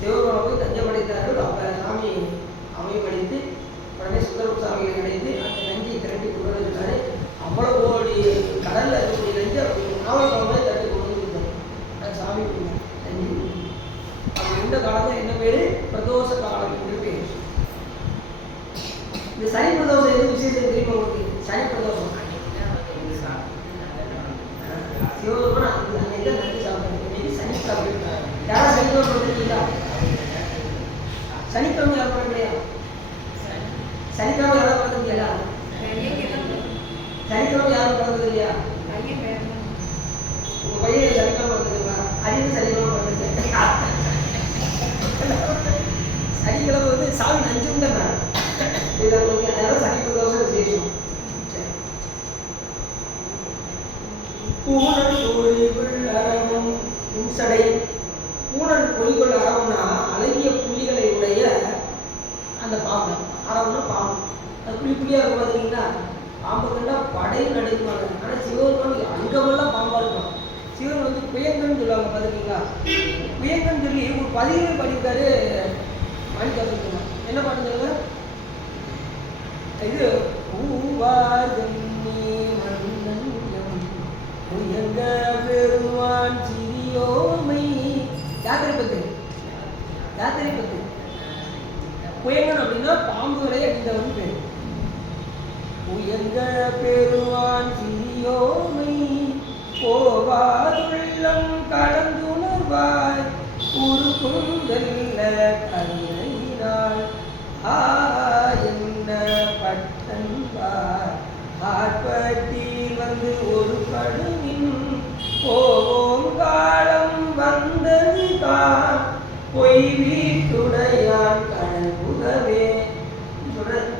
சிவபெருமான் போய் தஞ்சை படைத்தார்கள். அப்போ சாமி அமையும் அடைத்து உடனே சுந்தரம் சாமியை அடைத்து அந்த நஞ்சை திரட்டி கொண்டு வந்துட்டாரு. அவ்வளோ கோடி கடலில் இருக்கக்கூடிய நஞ்சை நாவல் தட்டி கொண்டு வந்துருந்தார். அது சாமி நஞ்சு. அப்படி இந்த காலம் என்ன பேரு? பிரதோஷ காலம் என்று பேர். இந்த சனி பிரதோஷம் எது விசேஷம் தெரியுமா உங்களுக்கு? சனி பிரதோஷம் சிவபெருமான் அங்கே நன்றி சாப்பிட்டு சனிக்கிழமை. யாரும் சனிக்கிழமை பண்ணிருக்கீங்களா? சனிக்கிழமை யாரும் பண்ணலையா? சனிக்கிழமை யாரும் பிறந்தது இல்லையா? சனிக்கிழமை யாரும் பிறந்தது இல்லையா? உங்க பையன் சனிக்கிழமை பிறந்ததுங்களா? அறிவு சனிக்கிழமை பிறந்தது. சனிக்கிழமை வந்து சாமி நஞ்சு உண்டா இதை அதனால சனி பிரதோஷம் விசேஷம். பூனல் பொலிகள் அரவம் உன்சடை. பூனல் பொலிகள் அரவம்னா அழகிய புள்ளிகளை உடைய அந்த பாம்பு. அரவம்னா பாம்பு. அது புள்ளி புள்ளியாக இருக்கும் பார்த்தீங்கன்னா பாம்பு கண்டா படையும் நடுக்குவாங்க. ஆனால் சிவபெருமான் அங்கமெல்லாம் பாம்பாக இருக்கும். சிவன் வந்து குயங்கன்னு சொல்லுவாங்க பார்த்துருக்கீங்களா? குயங்கன்னு சொல்லி ஒரு பதிவே பண்ணியிருக்காரு மாணிக்கவாசகர். என்ன பண்ணுங்க? இது உயர்ந்த பெருமான் சிறியோமை. யாத்திரை பத்து யாத்திரை பத்து. குயங்கன் அப்படின்னா பாம்புகளை அணிந்தவன் பேர். உயர்ந்த பெருமான் சிறியோமை போவாதுள்ளம் கடந்துணர்வாய் உருக்கும் வெல்ல கருணையினால் என்ன பட்டன்பார் ஆட்பட்டியில் வந்து ஒரு கடுமின் போவோம் காலம் வந்தது தான் பொய் வீட்டுடையான் கடல் புகவே சொல்றேன்.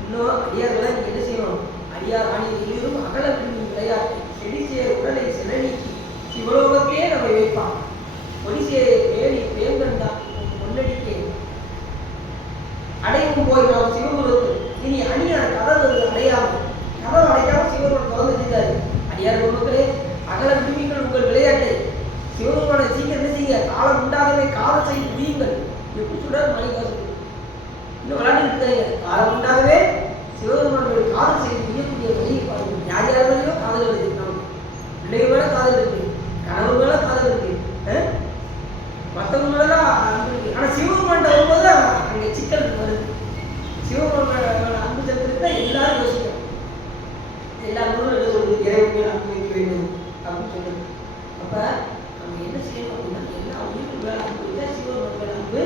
இன்னும் அடியார்களை நீங்க என்ன செய்யணும்? அடியார் அணியிலும் அகல விளையாட்டு செடிசே உடலை செலநீக்கி சிவலோகத்தே நம்ம வைப்பான். ஒடிசே வேலி வேங்கண்டா பொன்னடிக்கே அடையும் போய் நாம் சிவகுருத்து இனி அணியார் கதவு அடையாமல் கதவு அடையாமல் சிவபெருமான் திறந்து செஞ்சாரு. அடியார் பொருட்களே அகல விடுவீங்கள் உங்கள் விளையாட்டை. சிவபெருமானை சீக்கிரம் என்ன செய்ய? காலம் உண்டாகவே காலம் செய்து முடியுங்கள். எப்படி சொல்றாரு மாணிக்கவாசகர்? இன்னும் விளையாட்டு இருக்கிறீங்க. காலம் உண்டாகவே சிவபெருமானுடைய காதல் செய்து முடியக்கூடிய வழியை பாருங்கள். யார் யாரையோ காதல் இருக்கு. நம்ம பிள்ளைகள் மேல காதல் இருக்கு, கணவர் மேல காதல் இருக்கு, மற்றவங்க மேலாம் அன்பு இருக்கு. ஆனால் சிவபெருமான் வரும்போது அங்கே சிக்கல் வருது. அப்போ நம்ம என்ன செய்யணும் அப்படின்னா எல்லா உயிர்கள் மேலே அன்பு இருந்தால் சிவபெருமான் மேலே அன்பு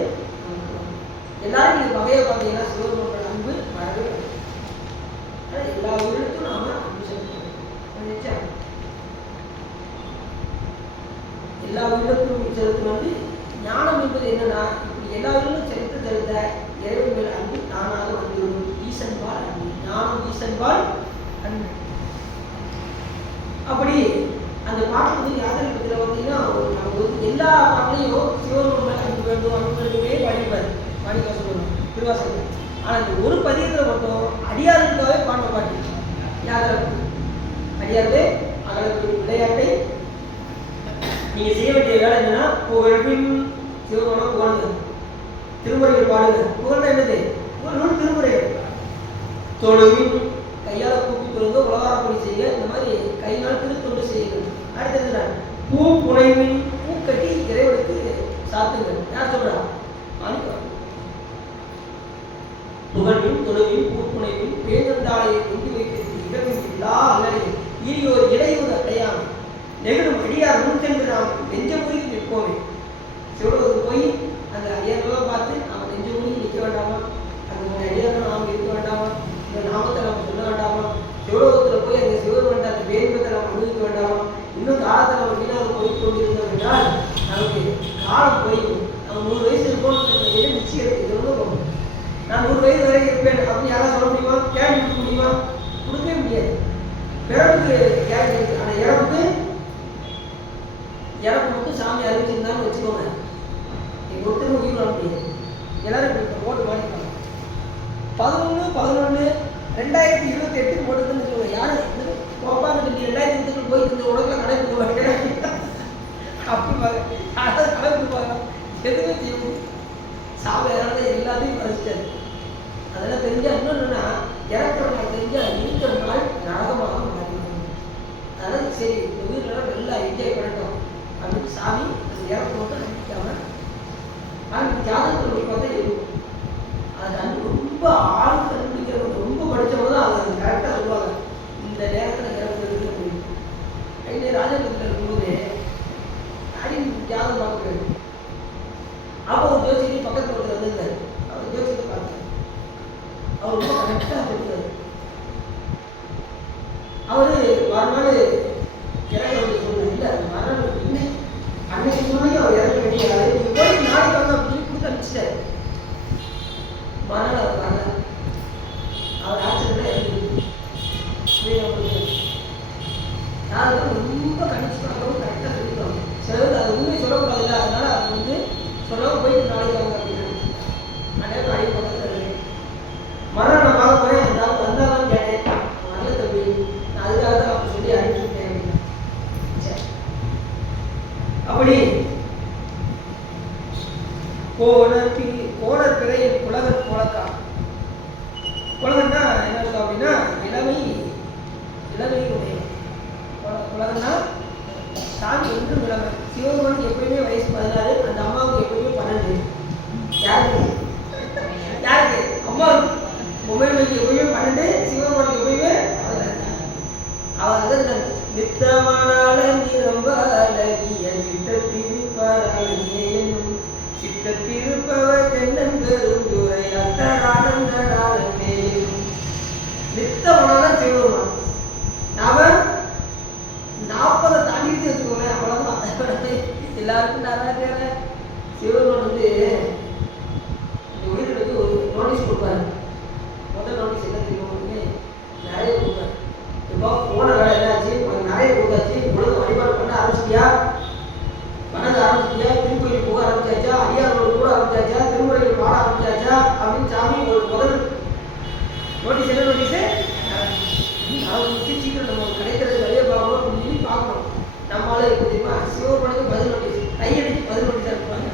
நமக்கு வரும். எல்லாரும் நீங்கள் வகையை பார்த்தீங்கன்னா சிவபெருமான் மேலே அன்பு வரவே வரும். ஆனால் எல்லா உயிர்களுக்கும் நாம அன்பு செலுத்தணும். எல்லா உயிர்களுக்கும் செலுத்தணும் வந்து ஞானம் என்பது என்னன்னா இப்படி எல்லா உயிர்களும் செலுத்த இறைவன் மேல் அன்பு தானாக வந்துவிடும். ஈசன்பால் அன்பு, ஞானம் ஈசன்பால் அன்பு. அப்படி அந்த பாட்டு வந்து யாத்திரை பார்த்தீங்கன்னா எல்லா பாட்டிலையும் சிவபெருமான் மேல் அன்பு வேண்டும் அன்பு வேண்டுமே பாடிப்பார், பாடிக்க சொல்லணும் திருவாசகம். ஆனால் இந்த ஒரு பதியத்தில் மட்டும் அடியார்களுக்காகவே பாடின பாட்டு யாத்திரை. அடியார்களே அகலக்கூடிய விளையாட்டை நீங்க செய்ய வேண்டிய வேலை என்னன்னா புகழ்பின் சிவபெருமானை புகழ்ந்து திருமுறைகள் பாடுங்க. புகழ்னா என்னது? புகழ்நூல் திருமுறைகள். தொழுவின் கையால் கூப்பி தொழுங்க, உலகாரப்படி செய்ய, இந்த மாதிரி கையினால் திருத்தொண்டு செய்யுங்கள். அடுத்தது பூ புனைவின் பூ கட்டி இறைவனுக்கு சாத்துங்கள். யார் சொல்றா? மாணிக்கம். புகழ்வின் தொழுவின் பூ புனைவின் பேருந்தாளையை கொண்டு வைக்கிறது இடமின் எல்லா அல்லடையும் ஈரியோர் இடையூறு அடையாமல் நெகிழும் அடியார் முன் சென்று நாம் நெஞ்ச முறைக்கு நிற்போமே. சிவலோகத்துக்கு போய் அந்த அடியார்களெல்லாம் பார்த்து நாம் நெஞ்ச முறைக்கு நிற்க வேண்டாமா? அந்த அடியார்கள் நாம் இருக்க வேண்டாமா? இந்த நாமத்தை நாம் சொல்ல வேண்டாமா? சிவலோகத்தில் போய் அந்த சிவபெருமான் அந்த வேண்பத்தை நாம் அனுபவிக்க வேண்டாமா? இன்னும் காலத்தில் நம்ம வீணாக போய் கொண்டிருந்தோம் என்றால் நமக்கு காலம் போய்க்கும். நம்ம 100 வயசு இருக்கோம்னு நிச்சயம் இருக்கு. நான் 100 வயசு வரை இருப்பேன் அப்படின்னு யாராவது சொல்ல முடியுமா? கேள்வி கொடுக்க முடியுமா? கொடுக்கவே முடியாது. பிறப்புக்கு கேள்வி இருக்கு. ஆனால் இறப்பு மட்டும் சாமி அறிவிச்சிருந்தான்னு வச்சுக்கோங்க. எங்கள் ஒருத்தர் உயிர் வர முடியாது. எல்லாரும் இப்போ ஓட்டு மாறிக்கலாம். 11/11/2028 போட்டுதுன்னு சொல்லுவாங்க. யாரும் போப்பாங்க 2020 போய் இந்த உலகில் கடை கொடுப்பாங்க. அப்படி யாராவது கடை கொடுப்பாங்க? எதுவுமே செய்யணும். சாமி யாராவது எல்லாத்தையும் பறிச்சிட்டாரு. அதெல்லாம் தெரிஞ்சா இன்னொன்னா இறக்குற நாள் தெரிஞ்சா இருக்கிற நாள் நரகமாக மாறிடும். அதனால சரி இந்த உயிரில் நல்லா என்ஜாய் பண்ணட்டும் அப்படின்னு சாமி அந்த இறப்பு மட்டும் நினைக்காம ஆனால் ஜாதகத்தில் போய் பார்த்தா இருக்கும். அது ரொம்ப ஆள் கண்டுபிடிக்கிறவங்க ரொம்ப படித்தவங்க தான் அதை கரெக்டாக சொல்லுவாங்க. இந்த நேரத்தில் இறக்குறது அப்படின்னு கையிலே ராஜபுரத்தில் இருக்கும்போது அப்படின்னு ஜாதகம் பார்க்குறாரு. அப்போ ஒரு ஜோசியர் பக்கத்தில் ஒருத்தர் வந்திருந்தார். அவர் ஜோசியத்தை பார்த்தார். அவர் ரொம்ப கரெக்டாக சொல்லுவார். அவர் மறுநாள் இறக்க சொல்லுவார். இல்லை மறுநாள் இன்னும் அன்னைக்கு சொன்னீங்க அவர் இறக்க வேண்டிய நீங்கள் போய் நாளைக்கு வந்து அப்படின்னு கொடுத்து அனுப்பிச்சிட்டாரு. மறுநாள் அவர் வரல. அவர் ஆக்சிடென்ட்டாக இறந்து யாருக்கும் ரொம்ப கணிச்சுக்காகவும் கரெக்டாக சொல்லிடுவாங்க. சிலருக்கு அது உண்மை சொல்லக்கூடாதுல்ல, அதனால அவங்க வந்து சொல்லாமல் போயிட்டு நாளைக்கு அவங்க அப்படின்னு நிறைய அடி பக்கத்தில் மறுநாள் நான் பார்க்க போகிறேன். வந்தாலும் கேட்டேன். வரல தம்பி, நான் அதுக்காக தான் அப்படி சொல்லி அனுப்பிச்சுட்டேன் அப்படின்னு. அப்படி கோணர் பிறையில் குலகன் குலக்கா. குலகன்னா என்ன இருக்கும் அப்படின்னா இளமையுடைய குலகன்னா சாமி என்றும் இளமை. சிவபெருமானுக்கு எப்பயுமே வயசு 16, அந்த அம்மாவுக்கு எப்பயுமே 12. யாருக்கு அம்மாவுக்கு உமைமைக்கு எப்பயுமே 12, சிவபெருமானுக்கு எப்பயுமே 16. அவர் அதான் நித்தமான நிரம்ப அழகிய சித்தத்திருப்பேனும் சித்தத்திருப்பவர் தென்னங்கருந்துரை அத்தரானந்தே நித்தமான சிவபெருமான். நாம 40 தாண்டிட்டு வச்சுக்கோங்க, அவ்வளோதான். எல்லாருக்கும் நிறைய சிவபெருமான் வந்து இந்த உயிரிழந்து ஒரு நோட்டீஸ் கொடுப்பாரு. முதல் நோட்டீஸ் என்ன தெரியுமா? நிறைய கொடுப்பாரு. இப்போ போன வேலை என்னாச்சு? உனக்கு நிறைய கொடுத்தாச்சு, உனக்கு வழிபாடு பண்ண ஆரம்பிச்சிட்டியா, வணங்க ஆரம்பிச்சிட்டியா, திருக்கோயிலுக்கு போக ஆரம்பிச்சாச்சா, அடியாரோடு கூட ஆரம்பிச்சாச்சா, திருமுறைகள் பாட ஆரம்பிச்சாச்சா அப்படின்னு சாமி ஒரு முதல் நோட்டீஸ். என்ன நோட்டீஸு? அவங்க சீக்கிரம் நம்ம கிடைக்கிறது வெளியே பார்க்கணும் அப்படின்னு சொல்லி பார்க்கணும். நம்மளால இப்போ தெரியுமா சிவபெருமானுக்கு பதில் நோட்டீஸ், கையடிச்சு பதில் நோட்டீஸாக இருப்பாங்க.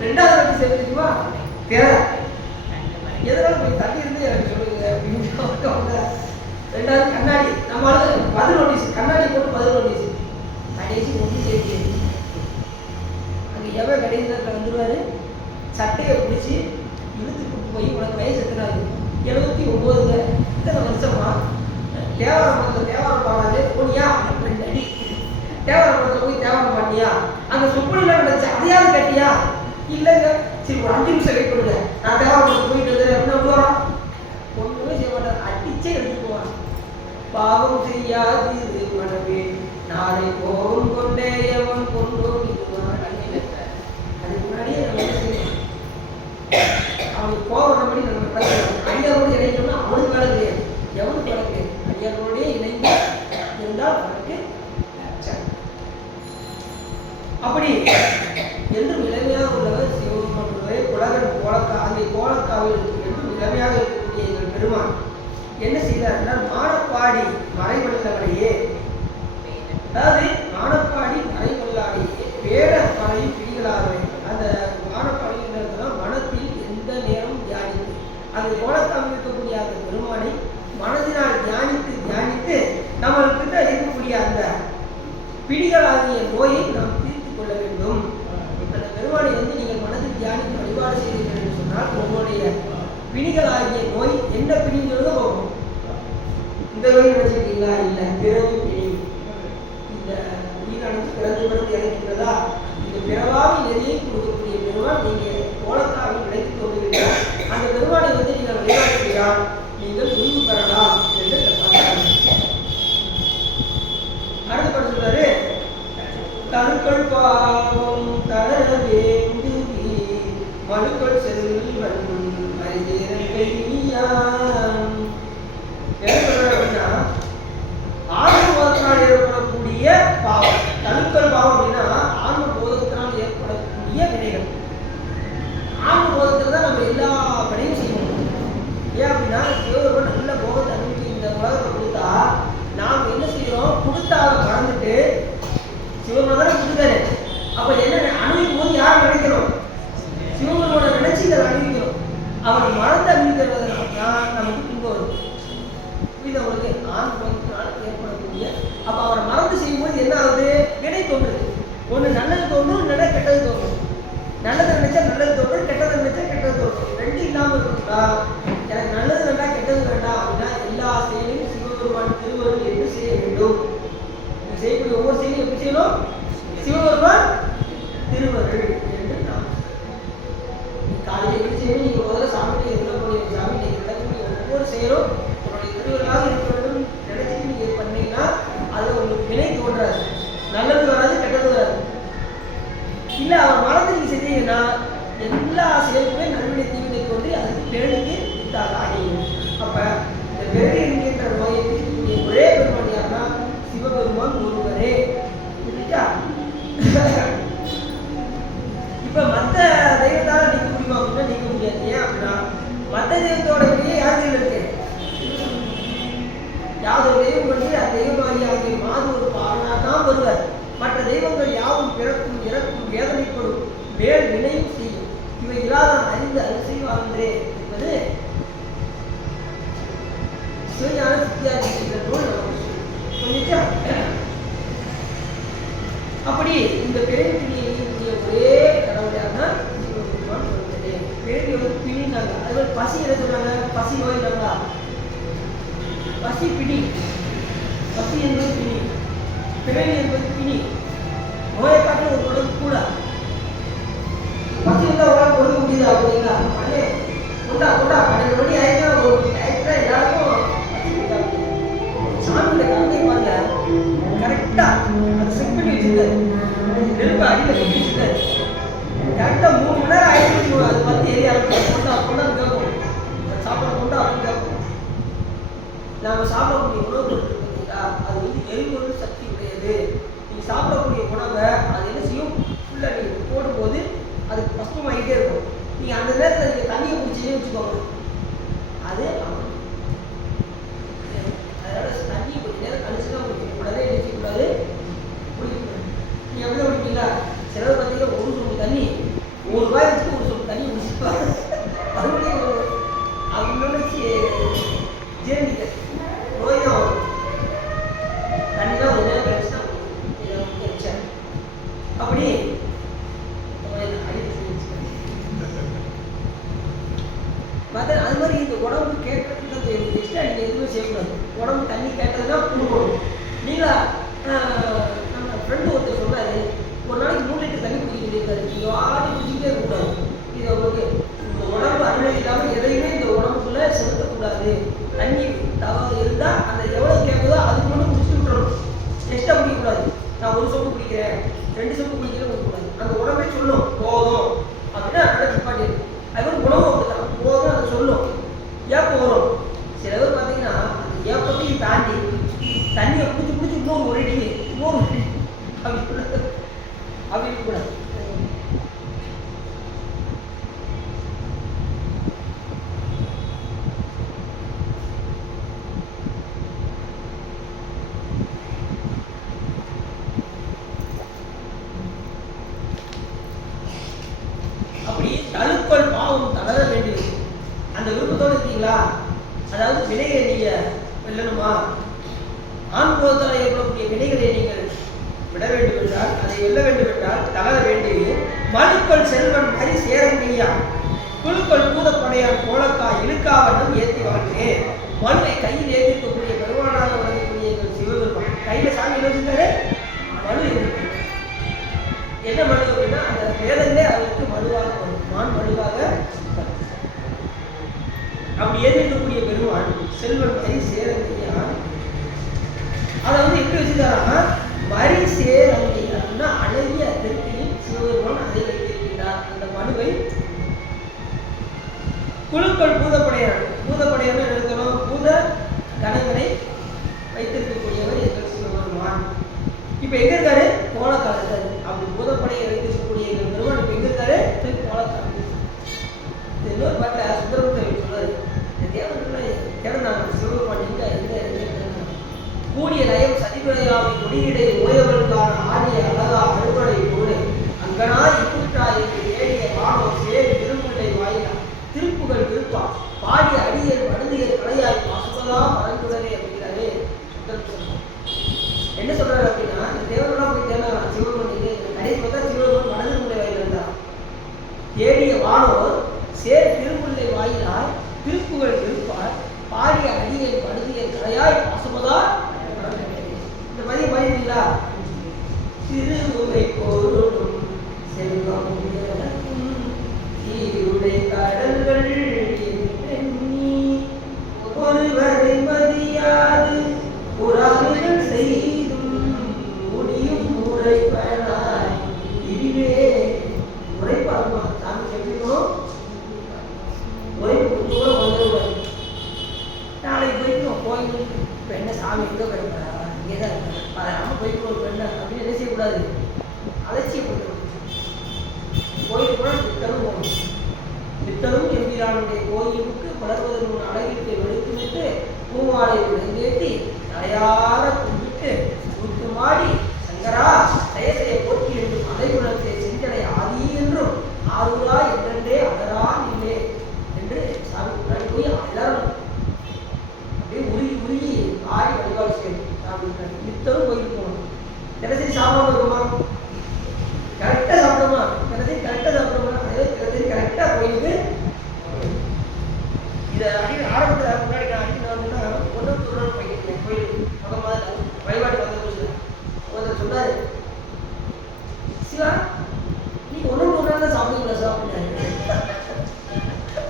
2வது நோட்டீஸ் எப்படி தெரியுமா? எதனால போய் தண்ணி இருந்து எனக்கு சொல்லுங்க அப்படின்னு 2வது கண்ணாடி. நம்மளால பதில் நோட்டீஸ், கண்ணாடி போட்டு பதில் நோட்டீஸ். கடைசி ஒன்று சேர்த்து அங்கே எவன் கடைசி நேரத்தில் வந்துடுவார், சட்டையை பிடிச்சி இழுத்துட்டு போய் உனக்கு வயசு எத்தனாது? 79. இத்தனை வருஷமா தேவாரம் பாடாது போனியா? 2 அடி தேவரப்படத்தில் போய் தேவரம் பண்ணியா, அங்கே சொப்பனிலாம் நடந்துச்சு அதையாவது கட்டியா? இல்லைங்க, சரி ஒரு 5 நிமிஷம் வெயிட் பண்ணுங்க, நான் தேவரப்படத்தில் போயிட்டு வந்து அப்படின்னா வரோம். ஒன்றுமே செய்ய மாட்டார், அடிச்சே எடுத்துக்குவான். பாவம் செய்யாது மனமே நாளை கோபம் கொண்டே எவன் கொண்டோம் இதுவான். அதுக்கு முன்னாடியே நம்ம என்ன செய்யணும், அவனுக்கு கோபம் பண்ணபடி நம்ம நடக்கணும். அடியாரோடு இணைக்கணும்னா அவனுக்கு வேலை கிடையாது, எவனுக்கு வேலை கிடையாது. அடியாரோடே இணைந்து இருந்தால் அவனுக்கு அப்படி என்றும் இளமையாக உள்ளவர் சிவபெருமானுடைய குலகன் அங்கே கோலக்காவில் என்றும் இளமையாக இருக்கக்கூடிய எங்கள் பெருமான் என்ன செய்தார்னா, மானப்பாடி மறைவல்லவரையே, அதாவது மானப்பாடி மறைவல்லாடையே வேட படை பிடிகளாகவே. அந்த மானப்பாடி என்னன்னா மனத்தில் எந்த நேரம் தியானித்து அந்த கோலக்காவில் இருக்கக்கூடிய அந்த பெருமானை மனதினால் தியானித்து தியானித்து நம்மள்கிட்ட இருக்கக்கூடிய அந்த பிடிகளாகிய நோயை நாம் தீர்த்து கொள்ள வேண்டும். அந்த பெருமானை நீங்கள் மனதில் தியானித்து வழிபாடு செய்தீர்கள் என்று சொன்னால் உங்களுடைய பிணிகளாகிய நோய் என்ன பிணிங்கிறது போகும். இந்த நோய் நினைச்சிருக்கீங்களா? இல்லை, பிறவி பிணி. இந்த உயிரானது பிறந்து பிறந்து இறக்கின்றதா, இந்த பிறவாவி நெறியை கொடுக்கக்கூடிய பெருமான் நீங்கள் கோலக்காவில் நினைத்து கொண்டுவிட்டால் அந்த பெருமானை நீங்கள் வழிபாடு செய்தால் நீங்கள் முடிவு பெறலாம் என்று அடுத்த படம் சொல்றாரு, தருக்கள் பாவம் தளர வேண்டுவி மனுக்கள் செல்வன் அறிஞரையான். என்ன சொல்றாரு அப்படின்னா, ஆன்ம போதத்தினால் ஏற்படக்கூடிய பாவம். தருக்கள் பாவம் அப்படின்னா ஆன்ம போதத்தினால் ஏற்படக்கூடிய வினைகள். ஆன்ம போதத்தில் தான் நம்ம எல்லா பணியும் செய்யணும். ஏன் அப்படின்னா சிவபெருமான் நல்ல போகத்தை அனுப்பி இந்த உலகத்தை கொடுத்தா நாம் என்ன செய்யறோம், கொடுத்தால மறந்துட்டு சிவபெருமான் தானே கொடுத்தாரு. அப்ப என்ன அனுபவிக்கும் போது யார் நினைக்கணும், சிவபெருமானை நினைச்சு இதை அனுபவிக்கணும். அவர் மறந்து அனுபவிக்கிறதுனால தான் நமக்கு துன்பம் வரும். புரியுது உங்களுக்கு? ஆண் போதத்தினால் ஏற்படக்கூடிய அப்ப அவரை மறந்து செய்யும்போது என்ன ஆகுது, வினை தோன்றுது. ஒன்று நல்லது தோன்றும், இல்லைன்னா கெட்டது தோன்றும். நல்லது நினைச்சா நல்லது தோன்றும், கெட்டது நினைச்சா கெட்டது தோன்றும். ரெண்டு இல்லாமல் இருக்குங்களா, எனக்கு நல்லது வேண்டாம் கெட்டது வேண்டாம் அப்படின்னா எல்லா செயலையும் சிவபெருமான் திருவருள் என்று செய்ய வேண்டும். செய்யக்கூடிய ஒவ்வொரு செயலையும் எப்படி செய்யணும், சிவபெருமான் திருவருள் என்று நாம் காலையில் எப்படி செய்யணும். நீங்கள் முதல்ல சாமியை இருக்கக்கூடிய சாமி நீங்கள் நடக்கக்கூடிய ஒவ்வொரு செயலும் உங்களுடைய திருவருளாக இருக்க வேண்டும் நினைச்சிட்டு நீங்கள் பண்ணீங்கன்னா அது உங்களுக்கு வினை தோன்றாது, நல்லது வராது கெட்டது வராது. இல்லை அவர் மறந்து நீங்கள் செஞ்சீங்கன்னா எல்லா செயலுக்குமே நல்வினை தீவினை தோன்றி அதுக்கு பிறகு அடையும். அப்ப இந்த பிறகு என்கின்ற நோயை தீர்க்கக்கூடிய ஒரே பெருமான் யாருன்னா சிவபெருமான் ஒருவரே. புரியுதா? இப்ப மற்ற தெய்வத்தால நீக்க முடியுமா அப்படின்னா நீக்க முடியாது. ஏன் அப்படின்னா மற்ற தெய்வத்தோட வெளியே யார் தெய்வம் இருக்கு, யாதொரு தெய்வம் வந்து அந்த தெய்வமாகிய மாது ஒரு பாவனா தான் வருவார். மற்ற தெய்வங்கள் யாவும் பிறக்கும் இறக்கும் வேதனைப்படும் வேல் வினையும் செய்யும். இவை இல்லாத அறிந்து அரிசைவான்றே என்பது சிவஞான சித்தியார் என்ற நூல் நமக்கு. அப்படி இந்த பிறவி பிணியை இருக்கக்கூடிய ஒரே கடவுளையாக சிவபெருமான் வருகிறது. பிறவி வந்து பிணினாங்க, அது பசி என்ன சொன்னாங்க, பசி நோய்னாங்களா, பசி பிணி. பசி என்பது பிணி, பிறவி என்பது பிணி. நோயை காட்டில் ஒரு உடம்பு கூட பசி இருந்தால் உடம்பு கொடுக்க முடியுது அப்படிங்களா, அதே கொண்டா கொண்டா 12 மணி ஆயிடுச்சா ஒரு ஆயிடுச்சா எல்லாருக்கும் பசி கொடுத்தா. சாமியோட கருத்தை பாருங்க, கரெக்டா அதை செட் பண்ணி வச்சிருக்காரு, நெருப்பு அடியில் கட்டி வச்சிருக்காரு. கரெக்டாக 3 மணி நேரம் ஆயிடுச்சு, அது பற்றி ஏரியா கொண்டா கொண்டாந்து கேட்போம், சாப்பாடு கொண்டா அப்படின்னு கேட்போம். நாம சாப்பிடக்கூடிய உணவு பார்த்தீங்களா, அது வந்து எரிபொருள் சக்தி உடையது. நீங்கள் சாப்பிடக்கூடிய உணவை அது என்ன செய்யும், ஃபுல்லாக நீங்கள் போடும்போது அது கஷ்டமாகிட்டே இருக்கும். நீங்கள் அந்த நேரத்தில் நீங்கள் தண்ணியை குடிச்சே வச்சுக்கோங்க, அது அதனால தண்ணி கொஞ்சம் நேரம் கழிச்சு தான் குடிக்கணும், உடனே நினைக்கக்கூடாது, குடிக்கக்கூடாது. நீங்கள் எப்படி குடிப்பீங்களா, சிலர் பார்த்தீங்கன்னா ஒரு சொம்பு தண்ணி ₹1 வச்சுட்டு ஒரு சொம்பு தண்ணி குடிச்சுப்பாங்க. மறுபடியும் அவங்க நினைச்சு ஜீரணிக்க நோய் தான் வரும். தண்ணி தான் ஒரு நேரம் கழிச்சு தான் குடிக்கணும். அப்படி அது மாதிரி இந்த உடம்பு கேட்கறது எக்ஸ்ட்ரா நீங்கள் எதுவுமே செய்யக்கூடாது. உடம்பு தண்ணி கேட்டதுன்னா கொடுக்கணும். நீங்களா நம்ம ஃப்ரெண்டு ஒருத்தர் சொன்னாரு, ஒரு நாளைக்கு 3 லிட்டர் தண்ணி குடிக்க சொல்லியிருக்காரு. இது ஆடி குடிச்சிட்டே இருக்கக்கூடாது. இது உங்களுக்கு இந்த உடம்பு அனுமதி இல்லாமல் எதையுமே இந்த உடம்புக்குள்ள செலுத்தக்கூடாது. தண்ணி இருந்தால் அந்த எவ்வளோ கேட்குதோ அதுக்கு மட்டும் குடிச்சு விட்டுறணும். எக்ஸ்ட்ரா குடிக்கக்கூடாது. நான் 1 சொம்பு குடிக்கிறேன், 2 சொம்பு குடிக்கிறேன் குடிக்கக்கூடாது. அந்த உடம்பே சொல்லும் போதும் அப்படின்னா நல்லா நிப்பாட்டி. அது மாதிரி உணவு அப்படித்தான், போதும் அதை சொல்லும். ஏப்பம் வரும். சில பேர் பார்த்தீங்கன்னா அந்த ஏப்பத்தையும் தாண்டி தண்ணியை குடிச்சு குடிச்சு இன்னொரு இட்லி அப்படி இருக்கக்கூடாது. அப்படி தழுக்கல் பாவம் தளர வேண்டியது. அந்த விருப்பத்தோடு இருக்கீங்களா? அதாவது வினையை நீங்க வெல்லணுமா? ஆண் புறத்தால் ஏற்படக்கூடிய வினைகளை நீங்கள் விட வேண்டும் என்றால், அதை வெல்ல வேண்டும் என்றால் தளர வேண்டியது. மழுக்கள் செல்வன் மறி சேரங்கையா, குழுக்கள் பூதப்படையான் கோலக்காய் இழுக்காவண்ணம் ஏற்றி வாழ்கிறேன். மனுவை கையில் ஏற்றிருக்கக்கூடிய பெருமானாக வழங்கக்கூடிய எங்கள் சிவபெருமான் கையில சாமி என்ன வச்சிருக்காரு? மனு இருக்கு. என்ன மனு அப்படின்னா அந்த வேதங்களே அவருக்கு மனுவாக வரும். மான் மனுவாக அப்படி ஏற்றிருக்கக்கூடிய பெருமான் செல்வன் மறி சேரங்கையான். அதை எப்படி வச்சுக்கிறாங்கன்னா மறி சேரங்கை அப்படின்னா அழகிய திருப்தியில் சிவபெருமான் அதை வைத்திருக்கிறார். அந்த மனுவை குழுக்கள் பூதப்படையான். பூதப்படையான எடுக்கணும். பூத கணங்களை வைத்திருக்கக்கூடியவர் எங்கள் சிவபெருமான். இப்ப எங்க இருக்காரு? கோலக்கால் இருக்காரு. அப்படி பூதப்படையை வைத்திருக்கக்கூடிய எங்கள் பெருமான் இப்ப எங்க இருக்காரு? கோலக்கால். இன்னொரு பாட்டில் சுந்தரமுத்தர் சொல்றாரு, தேவர்கள் தேடனாங்க சிவபெருமான் எங்க எங்க கூடிய நயம் சதிகுறையாவை கொடியிடை ஓயவர்களுக்கான ஆடிய அழகா அறுவடை போடு அங்கனாய் இப்புற்றாய் ஏடிய வானம் சேரி திருமுல்லை வாயிலா திருப்புகள் விருப்பா பாடிய அடியல் மருந்தியல் கலையாய் பாசுபதா மறந்துடனே அப்படிங்கிறாரு. என்ன சொல்றாரு அப்படின்னா, இந்த தேவர்களாம் போய் தேடலாம் சிவபெருமான் கடைசி பார்த்தா சிவபெருமான் மனதிருமுல்லை வாயில இருந்தார். தேடிய வானோர் சேர் திருமுல்லை வாயிலாய் திருப்புகள் விருப்பார் பாடிய அடியல் மருந்தியல் கலையாய் பாசுபதா. இந்த மாதிரி பாத்தீங்களா? திருவுரை போரும் செல்வம் ஈருடை கடல்கள் ஒருவரை மதியாது புறாமைகள் செய்தும் முடியும் உரைப்பனாய் இதுவே உரைப்பாருமா சாமி எப்படினோம் உரைப்பு வந்துடுவார். நாளைக்கு போய்க்கணும் கோயில். இப்போ என்ன சாமி எங்கே போயிருக்கா? இங்கேதான் இருக்காரு. பதறாம போய்க்கணும் ஒரு பெண்ணை அப்படின்னு என்ன செய்யக்கூடாது? அலட்சியப்பட்டு கோயில் கூட நித்தரும் போகணும். நித்தரும் எம்பிரானுடைய கோயிலுக்கு பலர்வதன் அழகிற்கு வெளுத்துவிட்டு பூமாலை உடங்கேற்றி தலையார கும்பிட்டு கூத்து மாடி சங்கரா தயசையை போற்றி என்றும் அலைகுணத்தை செஞ்சலை ஆதி என்றும் ஆறுரா என்றென்றே அடரா நில்லே என்று சாமி முன்னாடி போய் எல்லாரும் அப்படியே உருகி உருகி ஆடி வழிபாடு செய்யணும். நித்தரும் கோயிலுக்கு போகணும். தினசரி சாப்பிடாம இருக்குமா? கரெக்டாக சாப்பிடுமா? தினசரி கரெக்டாக சாப்பிடுமா? அதே தினசரி கரெக்டாக கோயிலுக்கு. இதை ஆரம்பத்தில் முன்னாடி நான் வந்துன்னா ஒன்றும் போய்க்கிறேன் கோயிலுக்கு முதல்ல வழிபாடு வந்து ஒருத்தர் சொன்னார், சிவா நீ ஒன்று தான் சாப்பிடுங்களா சார் அப்படின்னாரு.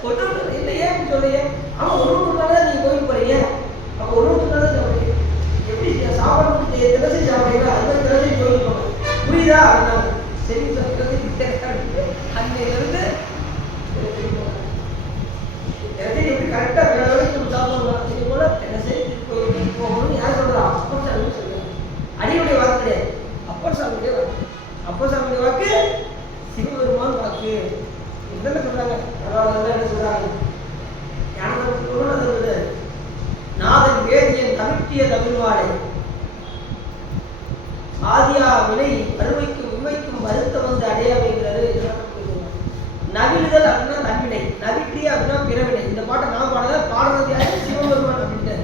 ஒன்று இல்லையே அப்படின்னு சொல்லையே. அவன் ஒன்று தான் நீங்கள் கோயிலுக்கு போறீங்க, அப்போ ஒன்று தான் சாப்பிடுறீங்க. எப்படி சாப்பாடு தினசரி சாப்பிடுறீங்களா? அது மாதிரி தினசரி கோயிலுக்கு போகணும். புரியுதா? அப்படின்னா சரி அன்னையிலிருந்து தினசரி எப்படி கரெக்டாக வேலை வரைக்கும் சாப்பிடணும். இதே போல தினசரி திருக்கோயிலுக்கு போகணும்னு யார் சொல்கிறா? அப்பர் சாமி சொல்லுவாங்க. அடியுடைய வாக்கு கிடையாது, அப்பர் சாமியுடைய வாக்கு. அப்பர் சாமியுடைய வாக்கு சிவபெருமான் வாக்கு. இதெல்லாம் சொல்றாங்க. பரவாயில்ல என்ன சொல்றாங்க? ஞானத்தை நாதன் வேதியன் தவிர்த்திய தமிழ்வாடை ஆதியா வினை அருமைக்கும் உண்மைக்கும் வருத்த வந்து அடையாமைங்கிறாரு. நவிழுதல் அப்படின்னா நன்வினை, நவிற்றிய அப்படின்னா பிறவினை. இந்த பாட்டை நான் பாடுறது யாரு? சிவபெருமான் அப்படின்ட்டு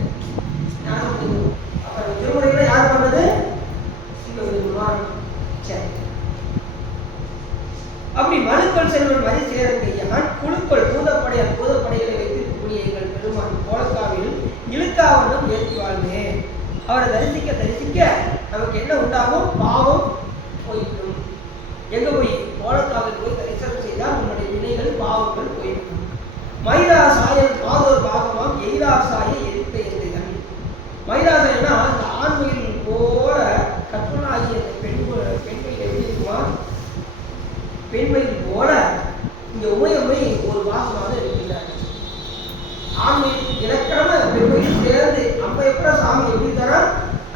அப்ப திருமுறைகளை யார் பண்ணது? சிவபெருமான். சரி, அப்படி மனுக்கள் செல்வன் வரி சேரங்கையான் குழுக்கள் பூதப்படைகளை வைத்திருக்கக்கூடிய எங்கள் பெருமான் கோலக்காவில் இழுக்காவண்ணம் ஏற்றி வாழ்ந்தேன். அவரை தரிசிக்க நமக்கு என்ன உண்டாகும்? பாவம் போய்விடும். எங்க போய்? கோலக்காவில் போய் தரிசனம் செய்தால் உன்னுடைய வினைகள் பாவங்கள் போய்விடும். மயிலா சாயல் மாதோர் பாகமாம் எயிலா சாய எரித்த எந்தைகள். மயிலா சாயல்னா அந்த ஆண்மையில் போல கற்பனாகிய பெண்மையில் எப்படி இருக்குமா? பெண்மையில் போல இங்க உமையம்மை ஒரு பாகமாக இருக்கின்றார். ஆண்மையில் இலக்கண பெண்மையில் சேர்ந்து நம்ம எப்ப சாமி எப்படி தர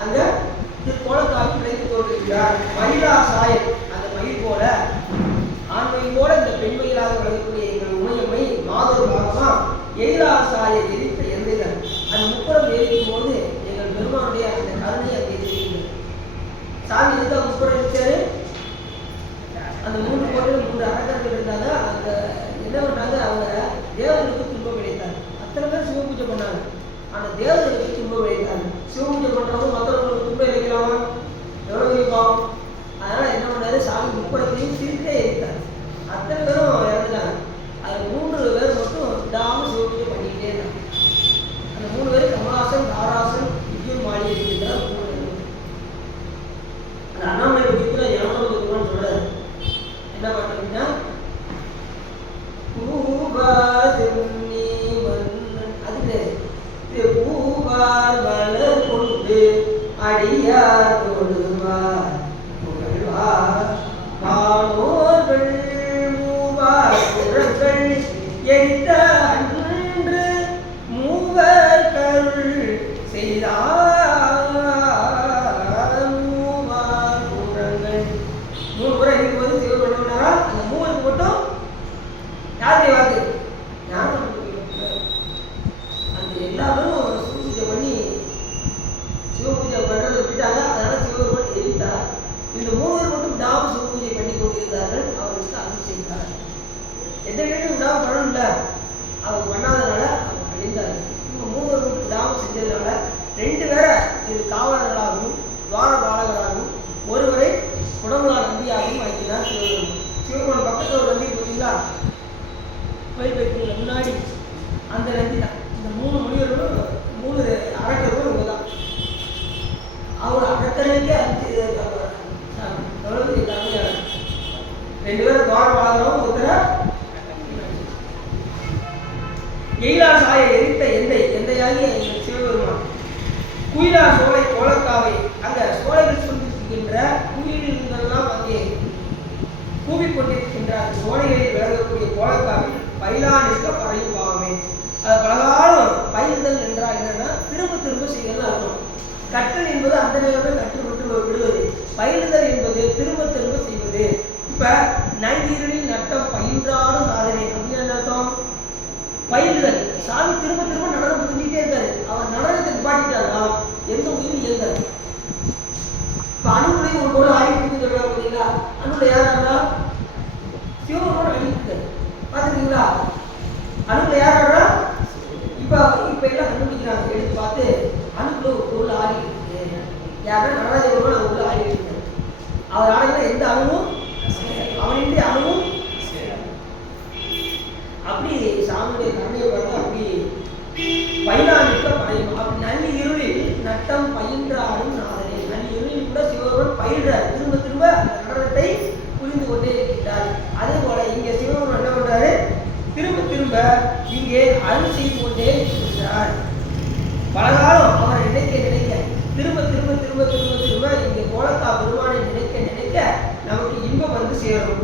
அந்த கோலக்காவில் கிடைத்து தோன்றுகிறார். மயிலா சாயல் அந்த மயில் போல ஆண்மையில் போல இந்த பெண்மையிலாக விளங்கக்கூடிய எங்கள் உமையம்மை மாதோர் பாகமா எயிலா சாய எரித்த எந்தைகள். அந்த முப்புறம் எரிக்கும் போது எங்கள் பெருமானுடைய அந்த கருணை அங்கே தெரிகிறது. சாமி எதுக்காக முப்புறம் எரிச்சாரு? அந்த 3 கோட்டையில் 3 அரக்கர்கள் இருந்தாங்க. அந்த என்ன பண்ணாங்க? அவங்க தேவர்களுக்கு துன்பம் கிடைத்தாங்க. அத்தனை பேர் சிவ பூஜை பண்ணாங்க. ஆனால் தேவர்களுக்கு துன்பம் கிடைத்தாங்க. சிவ பூஜை பண்றவங்க மற்றவங்களுக்கு துன்பம் இழைக்கலாமா? எவ்வளவு பெரிய பாவம். அதனால என்ன பண்ணாரு? சாமி முப்புறத்தையும் சிரித்தே எரித்தார். அத்தனை பேரும் இறந்துட்டாங்க. அது 3 பேர் மட்டும் விடாம சிவ பூஜை பண்ணிக்கிட்டே இருந்தாங்க. அந்த 3 பேர் கமலாசன், தாராசன், விஜய் மாளி இருக்கின்றார். 3 பேர். அந்த அண்ணாமலை பற்றி ஞாபகம் இருக்குமான்னு சொல்றாரு. என்ன பண்ணுறீங்கன்னா அதுக்கு பூவார் மலர் கொண்டு அடியார் தொழுவார் புகழ்வார் வானோர்கள் மூவார் புறங்கள் எரித்த அன்று மூவர் கருள் செய்தார். மூவார் புறங்கள் 3 முறை இருக்கும்போது சிவன் பண்ணுறாரா? அந்த 3க்கு மட்டும் யாருடைய வாக்கு? ஞானம். அந்த எல்லாரும் சிவ பூஜை பண்ணி சிவ பூஜை பண்றதை விட்டாங்க. அதனால சிவபெருமான் எரித்தார். இந்த 3 பேர் மட்டும் விடாமல் சிவ பூஜை பண்ணி கொண்டிருந்தார்கள். அவருக்கு அருள் செய்தார். எந்த வீட்டும் விடாமல் பண்ணணும்ல, அவங்க பண்ணாதனால அவங்க அழிந்தார்கள். இவங்க 3 பேர் மட்டும் விடாமல் செஞ்சதுனால 2 பேரை இது காவலர்களாகவும் துவார பாலகராகவும் ஒருவரை உடம்புலா நந்தியாகவும் ஆக்கினார் சிவபெருமான். சிவபெருமான் பக்கத்தில் ஒரு நந்தி பார்த்தீங்களா? கோயில் முன்னாடி அந்த நந்தி தான். இந்த 3 முனிவர்களும் 3 அரக்கர்களும் இவங்க தான். அவர் அரக்கர்களுக்கே எவ்வளவு கம்மியான 2 பேரும் துவார பாலகரும் ஒருத்தர எயிலா சாய எரித்த எந்தையாகிய எங்கள் சிவபெருமான். குயிலா சோலை கோலக்காவை அங்க சோலைகள் சொல்லியிருக்கின்ற குயில்கள்லாம் அங்கே கூவிக்கொண்டிருக்கின்ற அந்த சோலைகளில் விளங்கக்கூடிய கோலக்காவில் பயிலா நிற்க பறையும் பாவமே. அது பலகாலம் பயில்தல் என்றால் என்னன்னா திரும்ப திரும்ப செய்யறது அர்த்தம். கற்றல் என்பது அந்த நேரமே கற்றுவிட்டு விடுவது. பயிலுதல் என்பது திரும்ப திரும்ப செய்வது. இப்ப நங்கீரனில் நட்டம் பயின்றாலும் சாதனை அப்படின்னு என்ன அர்த்தம்? பயிலுதல். சாமி திரும்ப திரும்ப நடனம் புரிஞ்சுக்கிட்டே இருக்காரு. அவர் நடனத்தை நிப்பாட்டிட்டாரா எந்த உயிரும் இயங்காது. இப்ப அணுகுலை ஒரு பொருள் ஆடிட்டு சொல்றாங்க பார்த்தீங்களா? அணுகுல யாரா? சிவபெருமான் அடிக்கிறார். பார்த்துருக்கீங்களா? அணுகுல யாரா? இப்ப எல்லாம் கண்டுபிடிக்கிறாங்க. எடுத்து பார்த்து அணுகுல ஒரு பொருள் ஆடி இருக்கு. யாருன்னா நடராஜ பெருமான் அணுகுல ஆடி இருக்காரு. அவர் ஆடினா எந்த அணுவும் அவனின்றி அணுவும் அப்படி சாமியுடைய கருணையை பார்த்து அப்படி பயிலானிக்க படையும். அப்படி நல்லி இருளில் நட்டம் பயின்றாலும் நாதனே. நல்லி இருளில் கூட சிவபெருமான் பயில்றார். திரும்ப திரும்ப அந்த நடனத்தை புரிந்து கொண்டே இருக்கின்றார். அதே போல இங்கே சிவபெருமான் என்ன பண்றாரு? திரும்ப திரும்ப இங்கே அருள் செய்து கொண்டே இருக்கின்றார். பலகாலம் அவரை நினைக்க திரும்ப திரும்ப திரும்ப திரும்ப திரும்ப இங்கே கோலக்கா பெருமானை நினைக்க நமக்கு இன்பம் வந்து சேரும்.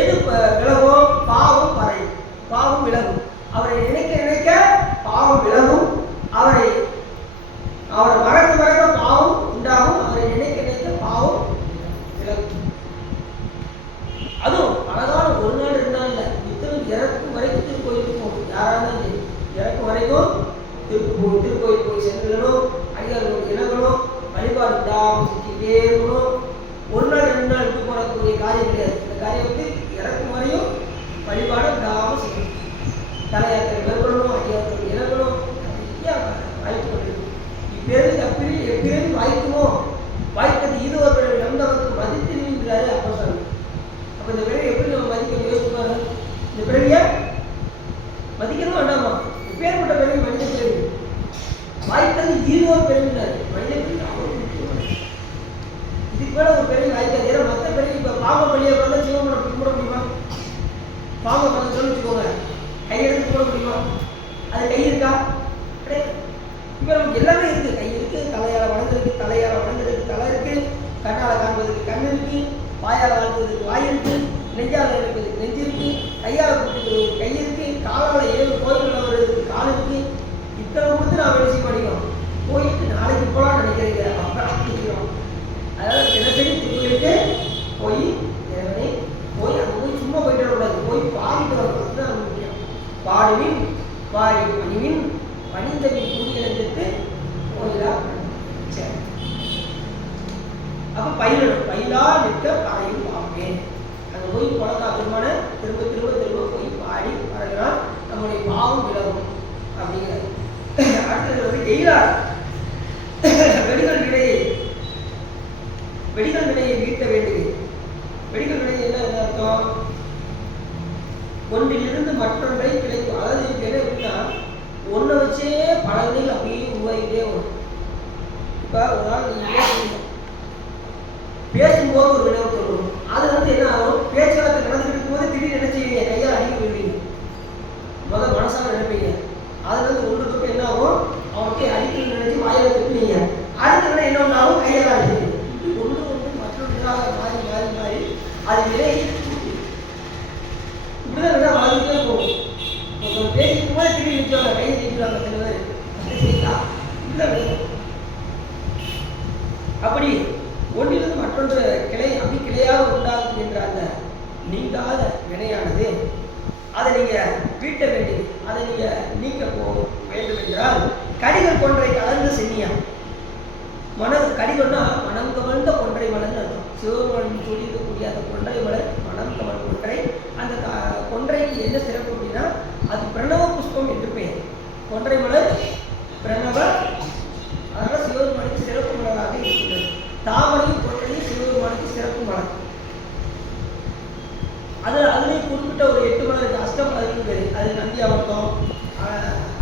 எது விலகும்? பாவம் பறையும். பாவம் விலகும். அவரை நினைக்க பாவம் விலகும். அவரை மறக்க பாவம் உண்டாகும். அவரை நினைக்க பாவம் விலகும். அதுவும் பலகாலம் 1 நாள் 2 நாள் இல்லை. இத்தனை இறக்கும் வரைக்கும் திருக்கோயிலுக்கு போகும். யாராவது இறக்கும் வரைக்கும் திருக்கோயில் போய் செல்லணும். அடியார்கள் இணங்கணும். வழிபாடு விடாமல் சுற்றிக்கிட்டே இருக்கணும். 1 நாள் 2 நாள் விட்டு போடக்கூடிய காரியம் கிடையாது. இந்த காரியம் வந்து இறக்கும் வரையும் வழிபாடு விடாமல் செய்யணும். தலையாத்திரை மேற்கொள்ளணும். அடியார்கள் இணங்கணும். நிறைய வாய்ப்பு கொண்டிருக்கும். இப்பிறகு அப்பிறகு எப்பிறகு வாய்க்குமோ வாய்ப்பது இது ஒரு நமக்கு மதித்திருக்கிறாரு அப்போ சாமி. அப்போ இந்த பிறகு எப்படி நம்ம மதிக்க யோசிப்பாரு? இந்த பிறவியை மதிக்கணும் வேண்டாமா? எப்பேற்பட்ட பிறகு மனித பிறகு வாய்ப்பது இது ஒரு பிறவினாரு. மனித பிறகு அவ்வளவு முக்கியமான பிறகு வாய்க்காது. ஏன்னா மற்ற பிறகு இப்போ பாம்பை பள்ளியை பார்த்தா சிவமனை கும்பிட முடியுமா? பாம்பை பார்த்து சொல்லி வச்சுக்கோங்க, கையெடுத்து போட முடியுமா? அது கை இருக்கா? கிடையாது. இப்போ நமக்கு எல்லாமே இருக்குது. கை இருக்குது, தலையால் வளர்ந்துருக்கு, தலையால் வளர்ந்துருக்கு தலை இருக்குது, கண்ணால் காண்பதற்கு கண் இருக்குது, வாயால் வாழ்ந்ததுக்கு வாய் இருக்குது, நெஞ்சால் இருக்கிறதுக்கு நெஞ்சு இருக்குது, கையால் கூப்பிட்டு கை இருக்குது, காலால் 7 கோயில்கள் வர்றதுக்கு கால் இருக்குது. இத்தனை கொடுத்து நான் வெளிச்சு படிக்கிறோம். போயிட்டு நாளைக்கு போகலான்னு நினைக்கிறீங்க, அப்புறம் நிற்கிறோம். அதாவது தினசரி திருவிழுக்கு போய் இறைவனை போய் அங்கே போய் சும்மா போயிட்டு வரக்கூடாது, போய் பாடிட்டு வரக்கூடாது தான் முக்கியம். பாடுவின் பாடி பணிவின் பணிந்தவின் கூடியிழந்துட்டு கோயிலா. சரி, அப்போ பயிரிடும் பயிலா நிற்க பாடையும் பார்ப்பேன். அங்கே போய் குழந்தை பெருமான திரும்ப திரும்ப திரும்ப போய் பாடி பழகிறான், நம்முடைய பாவம் விலகும் அப்படிங்கிறது. அடுத்தது வந்து எயிலார் வெடிகள் விடையை வீட்ட வேண்டுது. வெடிகள் விடையை என்ன அர்த்தம்? ஒன்றிலிருந்து மற்றொன்றை கிடைக்கும். அதாவது என்ன எப்படின்னா, ஒன்றை வச்சே பல விடைகள் அப்படியே உருவாகிட்டே வரும். இப்போ ஒரு நாள் நீங்கள் பேசும்போது ஒரு விளைவு சொல்லணும். அது வந்து என்ன ஆகும்? பேச்சுவார்த்தை நடந்துட்டு இருக்கும்போது திடீர்னு நினைச்சுவீங்க, கையால் அடிக்க போயிடுவீங்க. முதல் மனசாக நினைப்பீங்க. அதுல இருந்து ஒன்று தொட்டு என்ன ஆகும்? அவனுக்கு அடிக்கணும்னு நினைச்சு வாயில திட்டுவீங்க. அடுத்த என்ன ஒன்றாகும்? கையால் அடிச்சுவீங்க. இப்படி ஒன்று மற்றொன்றாக மாறி மாறி மாறி அது விலை இப்படிதான் விட வளர்ந்துட்டே போகும். பேசிக்கும் போது திரும்பி நிற்கிறாங்க, கையை நிற்கிறாங்க சில பேர். இப்படிதான் விளையும். அப்படி ஒன்றிலிருந்து மற்றொன்று கிளை அப்படி கிளையாக உண்டாகும் என்ற அந்த நீங்காத வினையானது அதை நீங்கள் வீட்ட வேண்டியது, அதை நீங்கள் நீக்க வேண்டும் என்றால் கடிகள் கொன்றை கலந்து சென்னியா. கடிகள்னா மனம் கவர்ந்த கொன்றை மலர்னு அர்த்தம். சிவபெருமான் சொல்லியிருக்கக்கூடிய அந்த கொன்றை மலர் மனம் கவர்ந்த கொன்றை. அந்த கொன்றைக்கு என்ன சிறப்பு அப்படின்னா, அது பிரணவ புஷ்பம் என்று பெயர். கொன்றை மலர் பிரணவ, அதனால் சிவபெருமானுக்கு சிறப்பு மலராக இருக்கின்றது. தாமரையும் கொன்றையும் சிவபெருமானுக்கு சிறப்பு மலர். அதுலேயும் குறிப்பிட்ட ஒரு 8 மலர் இருக்குது, அஷ்டமலர்னு பேர். அது நந்தியாவட்டம்,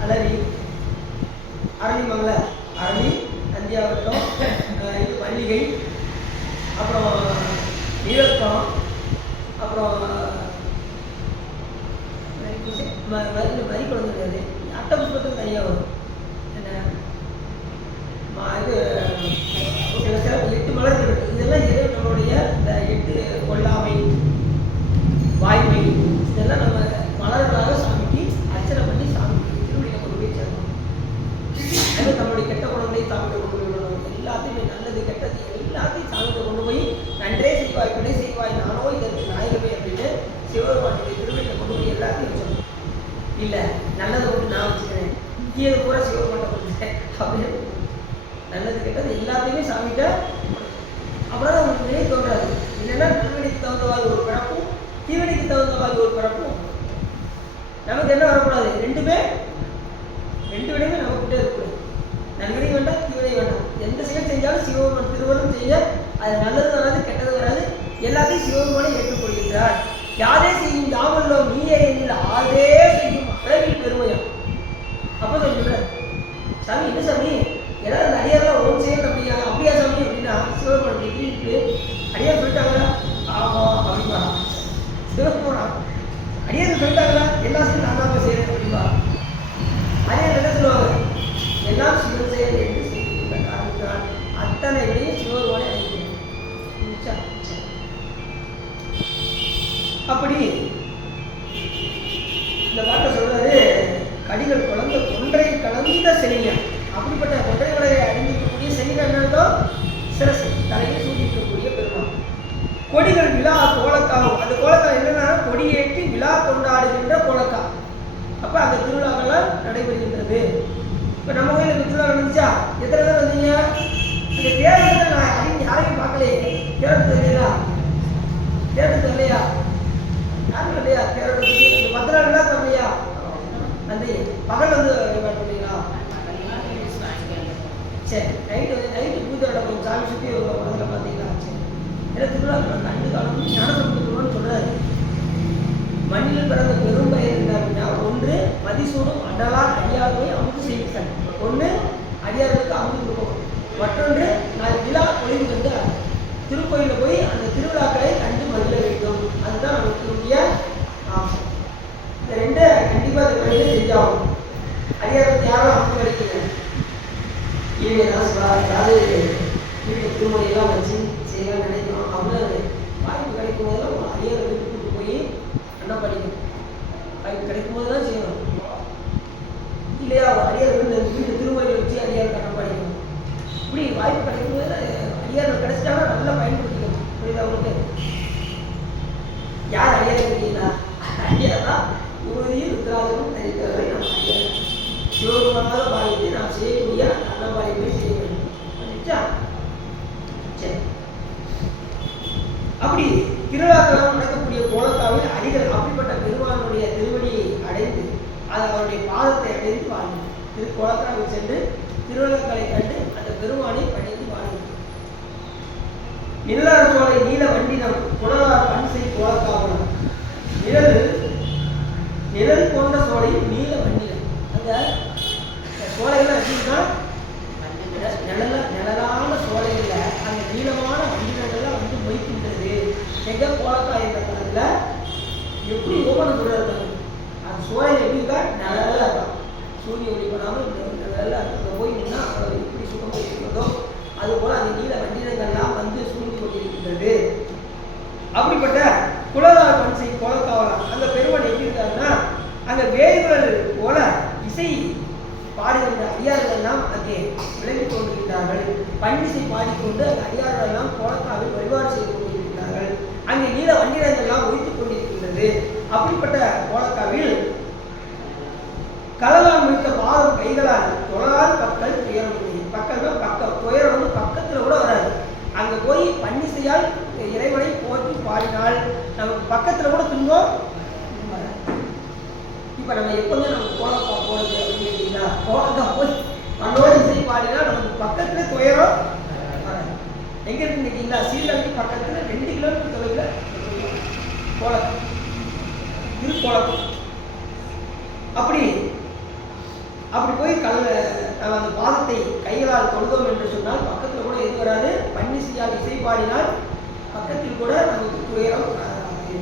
அலரி, அரளிமங்கல, அரளி, நந்தியாவட்டம், இது மல்லிகை, அப்புறம் நீலக்கம், அப்புறம் வரி குழந்தை கிடையாது, அட்ட புஷ்பத்துக்கு தனியாக வரும். என்ன இது சில சிறப்பு 8 மலர்கள் இருக்குது. இதெல்லாம் எது நம்மளுடைய இந்த 8 கொல்லாமை, வாய்மை, இதெல்லாம் நம்ம மலர்களாக சாமிக்கு அர்ச்சனை பண்ணி சாமிக்கு திருவடியை கொண்டு போய் சேர்க்கணும். அது நம்மளுடைய கெட்ட குணங்களை சாமியை கொண்டு போய் விடணும். எல்லாத்தையுமே நல்லது கெட்டது எல்லாத்தையும் சாமியை கொண்டு போய் நன்றே செய்வாய் பிழை செய்வாய் நானோ இதற்கு நாயகமே அப்படின்னு சிவபெருமானுடைய திருவடியை கொண்டு போய் எல்லாத்தையும் வச்சணும். இல்லை நல்லதை கொண்டு நான் வச்சுக்கிறேன், தீயது கூட சிவபெருமானை கொடுத்துட்டேன் அப்படின்னு நல்லது கெட்டது எல்லாத்தையுமே சாமிகிட்ட அப்புறம் உங்களுக்கு நினைவு தோன்றாது. இல்லைன்னா திருவடிக்கு தகுந்தவாறு ஒரு பிறப்பும் தீவனைக்கு தகுந்தவாறு ஒரு பிறப்பும். நமக்கு என்ன வரக்கூடாது? ரெண்டு விடையுமே நமக்கிட்டே இருக்கக்கூடாது. நல்வினை வேண்டாம், தீவினை வேண்டாம். எந்த செயல் செஞ்சாலும் சிவபெருமான் திருவள்ளும் செய்ய அது நல்லது வராது கெட்டது வராது, எல்லாத்தையும் சிவபெருமானை ஏற்றுக்கொள்கின்றார். யாரே செய்யும் யாமல்லோ நீயே என்கிற ஆதே செய்யும் அழகில் பெருமையம். அப்போ சொல்லுறார், சாமி என்ன சாமி ஏதாவது அந்த அடியாரெல்லாம் ஓன் செய்யணும் அப்படியா அப்படியா சாமி அப்படின்னா சிவபெருமான் கேட்டு அடியார் சொல்லிட்டாங்களா? ஆமாம் அப்படின்பா. சிவபெருமான் அடியார் சொல்லிட்டாங்களா? எல்லாம் சேர்ந்து நான் தான் செய்யறேன் அப்படின்பா. அடியார் என்ன சொல்லுவாங்க? எல்லாம் சிவன் செயல் என்று செய்கின்ற காரணத்தினால் அத்தனை விடையும் சிவபெருமானை அழைக்கிறேன். அப்படி இந்த பாட்டை சொல்றாரு, கடிகள் குழந்த கொன்றை கலந்த செலியா. அப்படிப்பட்ட கொன்றை மலையை அணிந்திருக்கக்கூடிய செலியா என்னன்னா சிரசு, தலையில் சூட்டிருக்கக்கூடிய பெருமாள். கொடிகள் விழா கோலக்காவும், அந்த கோலக்கா என்னன்னா கொடியேற்றி விழா கொண்டாடுகின்ற கோலக்கா. அப்ப அந்த திருவிழாக்கெல்லாம் நடைபெறுகின்றது. இப்போ நம்ம கோயிலுக்கு திருவிழா நடந்துச்சா? எத்தனை பேர் வந்தீங்க? அந்த தேர்தல் நான் யாரையும் பார்க்கலையே. தேர்தல் இல்லையா? தேர்தல் இல்லையா? யாரும் இல்லையா? தேர்தல் 10 நாள் தரலையா? நன்றி. பகல் வந்து வழிபாடு பண்ணீங்களா? சரி, நைட்டு பூஜை நடக்கும். சாமி சுற்றி அதில் பார்த்தீங்களா? சரி, ஏன்னா திருவிழா கண்டு காலம் ஞானசம்பந்தம்னு சொல்றாரு. மண்ணில் பிறந்த பெரும் பயிர் என்ன அப்படின்னா, ஒன்று மதிசூடும் அடலால் அடியார்களை அமுது செய்வித்தல். ஒன்று அடியார்களுக்கு அமுது கொடுக்கும், மற்றொன்று நான் விழா பொழிவு கண்டு திருக்கோயிலில் போய் அந்த திருவிழாக்களை கண்டு மகிழ வேண்டும். அதுதான் நமக்கு இந்திய ஆசை. இந்த ரெண்டு கண்டிப்பாக இந்த கோயிலே செஞ்சாகும். அடியாரத்தை யாரும் அமைச்சு கிடைக்கல. ஈவினிங் அதாவது வீட்டு திருமணியெல்லாம் வச்சு செய்யலாம் நினைக்கிறோம். அவ்வளோ வாய்ப்பு கிடைக்கும் போதெல்லாம் அடியாரை வீட்டு கூட்டு போய் அண்ணா படிக்கணும். வாய்ப்பு கிடைக்கும் போது தான் செய்யணும். இல்லையா அடியார் வீட்டு திருமணியை வச்சு அடியார் கண்ணா படிக்கணும். இப்படி வாய்ப்பு கிடைக்கும் போது அடியார் கிடைச்சிட்டாங்கன்னா நல்லா பயன்படுத்திக்கணும். புரியுதா உங்களுக்கு? யார் அடியார் இருக்கீங்களா? அடியார் தான் யுவதியும் ருத்ராஜனும் தரித்தவரை நாம் அடியார் சிவபெருமானாக பாதித்து நாம் செய்யக்கூடிய நல்ல பாதிப்பை செய்ய வேண்டும். சரி, அப்படி திருவிழாக்களம் நடக்கக்கூடிய கோலக்காவில் அடிகள் அப்படிப்பட்ட பெருமானுடைய திருவடியை அடைந்து அது அவருடைய பாதத்தை அடைந்து வாழ்ந்தார். கோலக்காவில் சென்று திருவிழாக்களை கண்டு அந்த பெருமானை பணிந்து வாழ்ந்தார். நிழலார் சோலை நீல வண்டினம் குடலார் பன்சை கோலக்காவலம் நிழல் கொண்ட சோலையில் நீல வண்டினம். அந்த சோலைகள் எப்படின்னா நிழலான சோலைகள்ல அந்த நீளமான வண்டினங்கள்லாம் வந்து மொய்க்கின்றது. எங்க கோலக்கா என்ற காலத்தில் எப்படி ஓபனம் சொல்றாங்க அந்த சோலையில் எப்படி இருக்கா நிழலா இருக்கும். சூரிய ஒளி பண்ணாமல் நிழலா இருக்கும். போய் நின்னா அவ்வளோ எப்படி சுகம் இருக்கிறதோ அது போல அந்த நீல வண்டினங்கள்லாம் வந்து சூழ்ந்து கொண்டிருக்கின்றது. அப்படிப்பட்ட குலதார் பன்சை கோலக்காவலாம் அந்த பெருமான் எப்படி இருக்காருன்னா அங்க வேய்கள் போல இசை பாடுகின்ற அடியார்கள் எல்லாம் அங்கே விளங்கிக் கொண்டிருக்கிறார்கள். பன்னிசை பாடிக்கொண்டு அந்த அடியார்கள் எல்லாம் கோலக்காவில் வழிபாடு செய்து கொண்டிருக்கிறார்கள். அங்கே நீல வண்டினங்கள் எல்லாம் ஒழித்துக் கொண்டிருக்கின்றது. அப்படிப்பட்ட கோலக்காவில் கலலாம் முடித்த பாதம் கைகளால் தொழால் பக்கல் துயரம் பக்கங்கள் பக்கம் துயரம் வந்து பக்கத்துல கூட வராது. அங்க போய் பன்னிசையால் இறைவனை போற்றி பாடினால் நமக்கு பக்கத்துல கூட துன்பம் வராது. இப்ப நம்ம எப்பவுமே நம்ம கோலக்கா போறது அப்படின்னு கேட்டீங்கன்னா கோலக்கா போய் மண்ணோடு இசை பாடினா நமக்கு பக்கத்துல துயரம் வராது. எங்க இருக்குன்னு கேட்டீங்கன்னா சீர்காழிக்கு பக்கத்துல 2 கிலோமீட்டர் தொலைவில் கோலக்கா திருக்கோலக்கம். அப்படி போய் நம்ம அந்த பாதத்தை கைகளால் தொழுதோம் என்று சொன்னால் பக்கத்தில் கூட எது வராது. பன்னிசையால் இசை பாடினால் பக்கத்தில் கூட நமக்கு துயரம் வராது.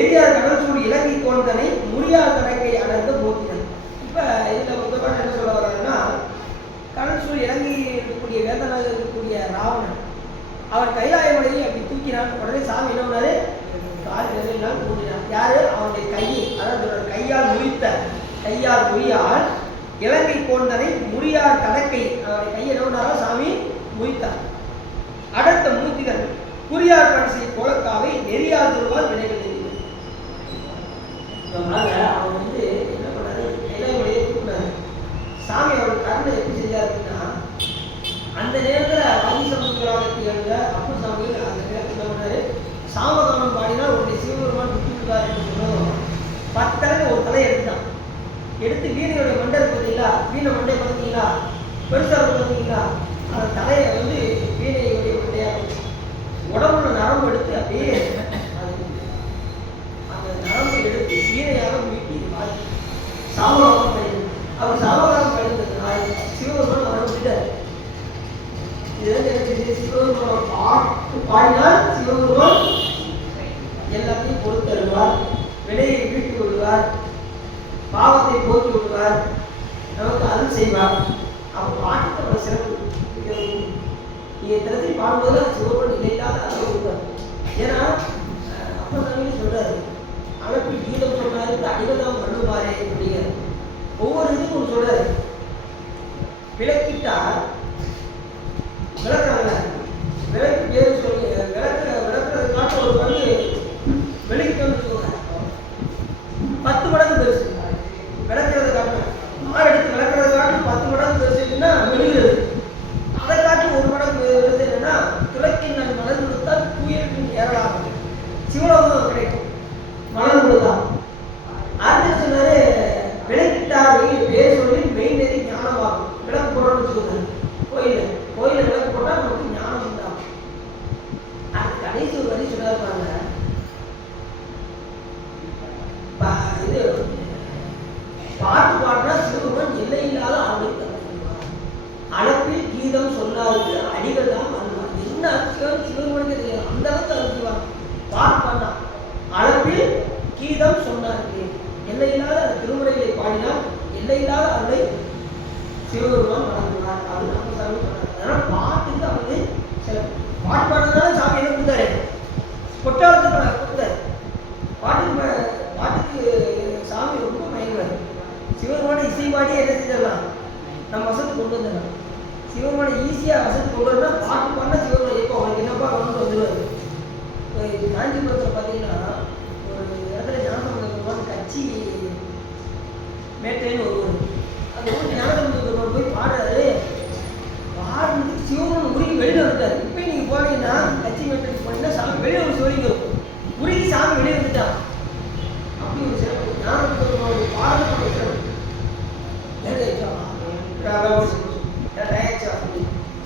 எரியார் கடற்சூழ் இலங்கை கோந்தனை முறியார் தடக்கை அடர்ந்த போத்தினன். இப்ப இதுல மொத்தமாக என்ன சொல்ல வர்றாருன்னா கடற்சூழ் இலங்கையில் இருக்கக்கூடிய வேந்தனாக இருக்கக்கூடிய ராவணன் அவன் கைலாயமலையை அப்படி தூக்கினான். உடனே சாமி என்ன பண்ணாரு? கால் விரலினால் ஊன்றினான். யாரு? அவனுடைய கையை, அதாவது கையால் முறியால் இலங்கை கோந்தனை முறியார் தடக்கை அவருடைய கையை என்ன பண்ணாரா சாமி முறித்தார். அடுத்த மூர்த்திகள் குறியார் பன்சை கோலக்காவை நெறியார் திருவால் வினைகள் எழுதினார். அவன் வந்து என்ன பண்ணாரு? கைலாயமலையை தூக்கினாரு. சாமி அவருடைய கருணை எப்படி செஞ்சார் அப்படின்னா அந்த நேரத்தில் வாதிசமுகராக திகழ்ந்த அப்பு சாமிகள் அந்த நேரத்தில் என்ன பண்ணாரு? சாமகானம் பாடினால் உன்னுடைய சிவபெருமான் விட்டு விடுவார் என்று சொன்னதும் 10 தலைக்கு ஒரு தலையை எடுத்தான். எடுத்து வீணையோட மண்டை பார்த்தீங்களா? வீணை மண்டை பார்த்தீங்களா? பெருசாக பார்த்தீங்களா? அந்த தலையை வந்து வீணையுடைய மண்டையாக உடம்புல நரம்பு எடுத்து அப்படியே அந்த நரம்பை எடுத்து வீணையாக மீட்டி சாமகானம் படிக்கிறது. அவர் சாமகானம் படித்ததுனால் சிவபெருமான் அவரை விட்டார். சிவபெருமான் பாட்டு பாடினால் சிவபெருமான் எல்லாத்தையும் பொறுத்து தருவார். விடையை வீட்டு விடுவார். பாவத்தை போக்கி விடுவார். நமக்கு அருள் செய்வார். அவர் பாட்டுக்கு நம்ம சிறப்பு. நீங்க திறத்தை பாடும்போது சிவபெருமான் இல்லையில்லாத அருள் கொடுப்பார். ஏன்னா அப்ப சாமி சொல்றாரு அனுப்பி கீதம் சொல்றாரு அடிவதாம் பண்ணுவாரே அப்படிங்கிற ஒவ்வொரு இதுக்கும் ஒன்று சொல்றாரு. விளக்கிட்டா விளக்குறாங்க. விளக்கு பேர் சொல்லி விளக்குறது காட்டு ஒரு பங்கு விளக்கிட்டு சொல்றாங்க 10 மடங்கு பெருசு. விளக்குறது காட்டு மாறு எடுத்து விளக்குறது காட்டு 10 மடங்கு பெருசுன்னா மெழுகிறது. அதை காட்டு 1 மடங்கு பெருசு என்னன்னா துளக்கின் நான் மலர் கொடுத்தால் தூயத்தின் ஏறலாகும். சிவலோகம் கிடைக்கும் மலர் கொடுத்தா. ஆர்டர் சொன்னாரு விளக்கிட்டார் பேர் சொல்லி மெய் நெறி ஞானமாகும். விளக்கு போடுறோம்னு சொல்லுங்க. கோயில விளக்கு போட்டா நமக்கு ஞானம் உண்டாகும். அது கடைசி ஒரு வரி சொன்னாருப்பாங்க. இது பாட்டு பாடுனா சிவபெருமான் எல்லையில்லாத ஆளுக்கு அளப்பில் கீதம் சொன்னாருக்கு அடிகள் தான் வாழ்வார். சொன்னா சிவனுக்கு தெரியும். அந்த அளவுக்கு அவர் செய்வார். பாட்டு பண்ணா அளவில் கீதம் சொன்னாருக்கு. எல்லையில்லாத அந்த திருமுறைகளை பாடினால் எல்லையில்லாத அருளை சிவபெருமான் வழங்குவார். அது நம்ம சாமி சொன்னார். அதனால பாட்டுக்கு அவரு சில பாட்டு பாடுறதுனால சாமி என்ன கொடுத்தாரு? கொட்டாளத்தை கொடுத்தாரு. பாட்டுக்கு சாமி ரொம்ப மயங்குவார். சிவபெருமான இசை பாடி என்ன செஞ்சிடலாம்? நம்ம வசத்துக்கு கொண்டு வந்துடலாம். சிவபெருமான ஈஸியாக வசத்துக்கு கொண்டு வரா பாட்டு பாடினா சிவபெருமான இப்போ அவனுக்கு என்னப்பா கொண்டு வந்துடுவார். காஞ்சிபுரத்தில் பார்த்தீங்கன்னா ஒரு இடத்துல ஞானசம்பந்தபெருமான் கட்சி மேட்டைன்னு ஒரு ஊர். அந்த ஊர் ஞானசம்பந்தபெருமான் போய் பாடுறாரு. பாடுறதுக்கு சிவபெருமான் உருகி வெளியில் வந்துட்டார். இப்போ நீங்கள் போனீங்கன்னா கட்சி மேட்டைக்கு போனீங்கன்னா சாமி வெளியே ஒரு சோழிங்க இருக்கும். உருகி சாமி வெளியே வந்துட்டான். அப்படி ஒரு சிறப்பு ஞானசம்பந்தபெருமான் பாடுறது சிறப்பு.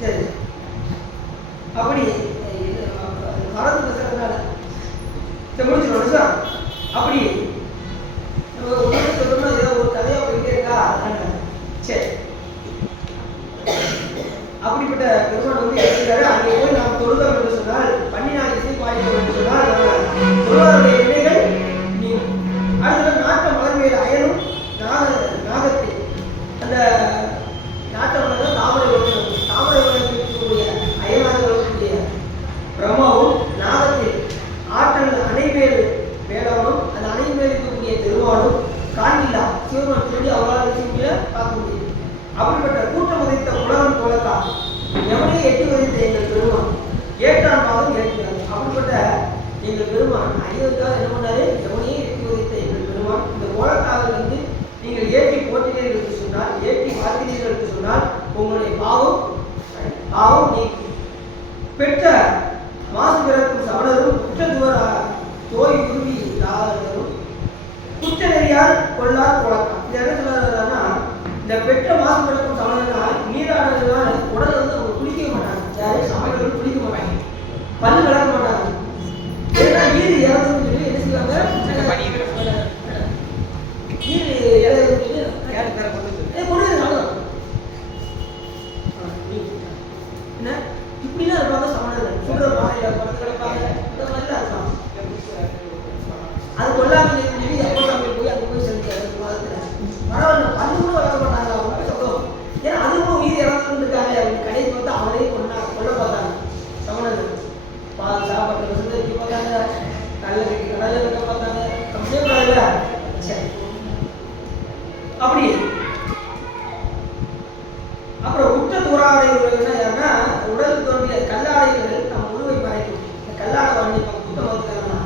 சரி அப்படி மறந்து பேசுறதுனால முடிச்சிடும் சார். அப்படி சொல்லணும்னா ஏதோ ஒரு கதையா போயிட்டே இருக்கா. சரி அப்படிப்பட்ட பெருமான் வந்து இருக்கிறாரு. அங்கே போய் நாம் தொழுதோம் என்று சொன்னால் பண்ணினால் இசை பாடித்தோம் என்று சொன்னால் தொழுவாருடைய எண்ணெய்கள் நீ அடுத்த நாட்ட மலர்மையில் அயலும் நாகத்தை அந்த நாட்ட மலர்கள் தாமரை வளர்க்கக்கூடிய அயலாக வளர்க்கக்கூடிய பிரம்மாவும் நாகத்தில் ஆற்றல் அணைமேல் வேளவனும் அந்த அணைமேல் இருக்கக்கூடிய திருவானும் காண்கில்லா சிவபெருமான் சொல்லி அவரால் விஷயங்கள பார்க்க முடியும். அப்படிப்பட்ட கூட்டம் உதைத்த உலகம் போலக்கா எவனையே எட்டி உதைத்த எங்கள் பெருமான் ஏற்றான் பாதம் ஏற்கிறார். அப்படிப்பட்ட எங்கள் பெருமான் ஐயருக்காக என்ன பண்ணாரு? எவனையே எட்டி உதைத்த எங்கள் பெருமான் இந்த போலக்காக வந்து நீங்கள் ஏற்றி போட்டினீர்கள் என்று சொன்னால், ஏற்றி பார்க்கிறீர்கள் என்று சொன்னால் உங்களுடைய பாவம் நீக்கி பெற்ற மாசு பிறக்கும் சமணரும் குற்றத்துவர தோய் உருவி இல்லாதவரும் குற்ற நெறியால் கொள்ளார் போலக்கம். இது என்ன சொல்றாருன்னா, இந்த பெற்ற மாசு பிறக்கும் சமணர்கள் நீராடுறதுனால உடல் வந்து அவங்க குளிக்க மாட்டாங்க. யாரும் சமணர்கள் குளிக்க மாட்டாங்க, பல்லு விளக்க மாட்டாங்க. ஏன்னா ஈடு இறந்துன்னு சொல்லி என்ன செய்வாங்க? ஈடு இறந்து என்ன இப்படிலாம் இருப்பாங்க சமணர்கள். சுடுற பாறையில படுத்து கிடப்பாங்க. இந்த மாதிரிலாம் இருப்பாங்க. அது கொல்லாமல் சொல்லி அப்போ சாமி போய் அது போய் செலுத்தாரு மாதத்தில். பரவாயில்ல பல்லு கூட வளர மாட்டாங்க. அவங்க சொல்லுவோம் ஏன்னா அதுவும் உயிர் இறந்துட்டு இருக்காங்க அப்படின்னு கடைசி பார்த்து அவரே கொல்ல பார்த்தாங்க சமணர்கள். பால் சாப்பாட்டு வசதி வைக்க பார்த்தாங்க, கடலை வைக்க பார்த்தாங்க. அப்படியே கூடாதுல்ல. சரி அப்படி அப்புறம் உற்ற தூராடைகள் யாருன்னா உடல் தோன்றிய கல்லாடைகள் நம்ம உருவை மறைக்கும். இந்த கல்லாடை வண்டிப்பாங்க புத்தம் வச்சுக்காங்கன்னா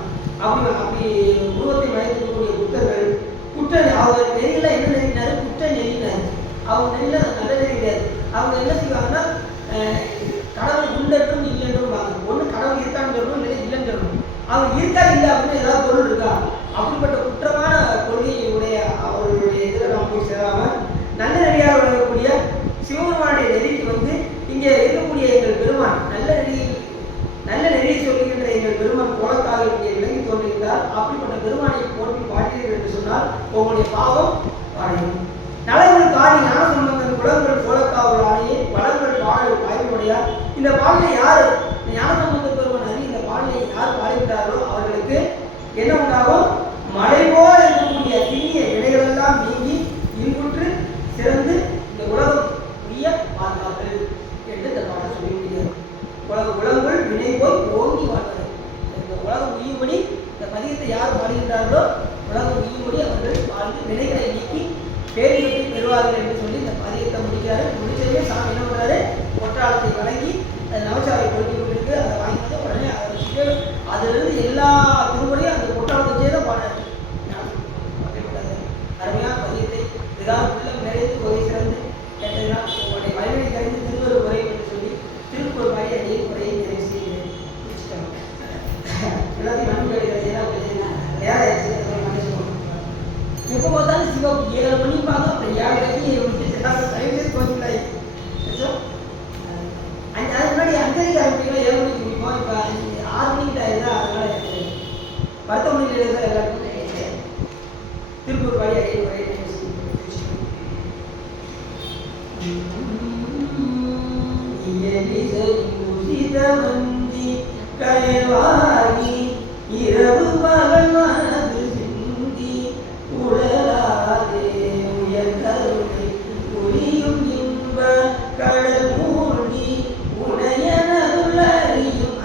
அப்படி உருவத்தை மறைக்கக்கூடிய புத்தர்கள் குற்ற அவங்க நெறியில என்ன நெறினாரு? குற்ற நெறினாரு. அவங்க நெறியில நல்ல நெறி கிடையாது. அவங்க என்ன செய்வாங்கன்னா கடவுள் உண்டற்றும் இல்லைன்றும் வாங்க. ஒன்று கடவுள் இருக்கான்னு சொல்லணும், இல்லை இல்லைன்னு சொல்லணும். அவங்க இருக்கா இல்லை அப்படின்னு ஏதாவது பொருள் இருக்கா? அப்படிப்பட்ட குற்றமான கொள்கையுடைய அவர்களுடைய இதில் நம்ம போய் சேராம நல்ல நெறியாக வழங்கக்கூடிய சிவபெருமானுடைய நெறிக்கு வந்து இங்கே இருக்கக்கூடிய எங்கள் பெருமான் நல்ல நெறியை சொல்லுகின்ற எங்கள் பெருமான் போலக்காக இங்கே விளங்கி தோன்றுகிறார். அப்படிப்பட்ட பெருமானை போற்றி பாடுகிறீர்கள் என்று சொன்னால் உங்களுடைய பாவம் பாடையும். நலங்கள் காணி ஞான சம்பந்தன் குலங்கள் போலக்காவல் ஆணையே வளங்கள் பாடல் வாய்ப்புடையார். இந்த பாடலை யார் ஞான சம்பந்த பெருமான் அறி இந்த பாடலை யார் பாடுகின்றார்களோ அவர்களுக்கு என்ன உண்டாகும்? மழை போல் இருக்கக்கூடிய தீய வினைகளெல்லாம் நீங்கி இன்புற்று சிறந்து இந்த உலகம் உரிய வாழ்வார்கள் என்று இந்த பாடல் சொல்லி முடியாது. உலகுள் வினை போய் ஓங்கி வாழ்வார்கள். இந்த உலகம் உயிர்படி இந்த பதியத்தை யார் பாடுகின்றார்களோ உலகம் உயிர்படி அவர்கள் வாழ்ந்து வினைகளை நீக்கி பேரின்பத்தை பெறுவார்கள் என்று சொல்லி இந்த பதியத்தை முடிக்கிறாரு. முடிச்சதுமே சாமி என்ன பண்ணுறாரு? பொற்றாளத்தை வழங்கி நவச்சாவை கொடுத்து கொண்டிருக்கு. அதை வாங்கிட்டு உடனே அதிலிருந்து எல்லா திருமுறையும் அந்த பொற்றாளத்தை செய்த பாடுறாரு. அருமையான பதியத்தை இதாவது உள்ளம் நிறைந்து போய் சிறந்து கேட்டதுனால் உங்களுடைய வலிமை கரைந்து திருவரு உரை என்று சொல்லி திருப்பூர் மாதிரி அதே முறையை நிறைவு செய்கிறேன். எல்லாத்தையும் நன்மை எப்போ பார்த்தாலும் சிவம் 7 மணி பார்க்க அப்புறம் 7 மணிக்கு கோச்சிக்கலாய் அதுக்கு முன்னாடி 5:30 ஆரம்பிக்கலாம், 7 மணிக்கு முடிப்போம். இப்போ 6 மணிக்கு ஆயிடுதா, அதனால பருத்த மணிக்கு எழுதுதான் எல்லாருக்கும் திருப்பூர் பாடி அடியே ஒரே சிதமந்தி கயவாகி இரவு பகல் மனது சிந்தி உடலாதே உயர்கருணை புரியும் இன்ப கடல் மூழ்கி உடையனருளறியும்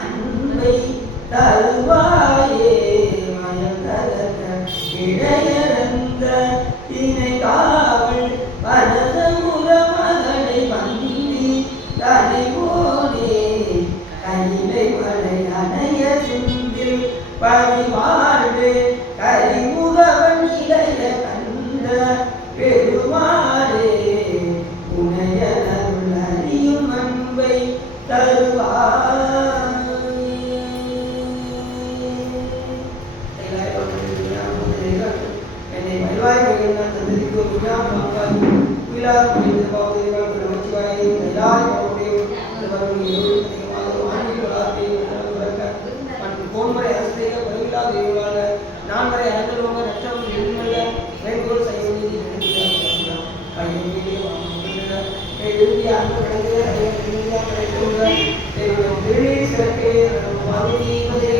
அன்பை தருவாயே மயங்கரக இடையறந்த தினை காவல் பரதமுக மகளை வந்தி தனிவோனே கனிலை மலை அணைய சுந்தில் பரிவாழ்வு கரிமுகவன் இளைய கண்ட பெருமாளே உனையனருள் அறியும் அன்பை தருவாயே. என்னை மறுவாய் மகிழ்ந்தான் தந்ததிக்கு ஒரு விழாவாக்காய் உயிலாக முடிந்த பாவத்தையும் நமச்சிவாயையும் எல்லாரும் பாவத்தையும் ஆன்மீக வளர்த்தையும் மற்றும் போன்முறை அரசைய பதவியில்லாத தெய்வங்களாக நான் வரை அறந்தவங்க நஷ்டம் எண்மல்ல வேண்டுகோள் செய்ய வேண்டியது விரும்பிய அன்பு கிடைக்கிறது திருநீர் சிறப்பே மறுநீவதே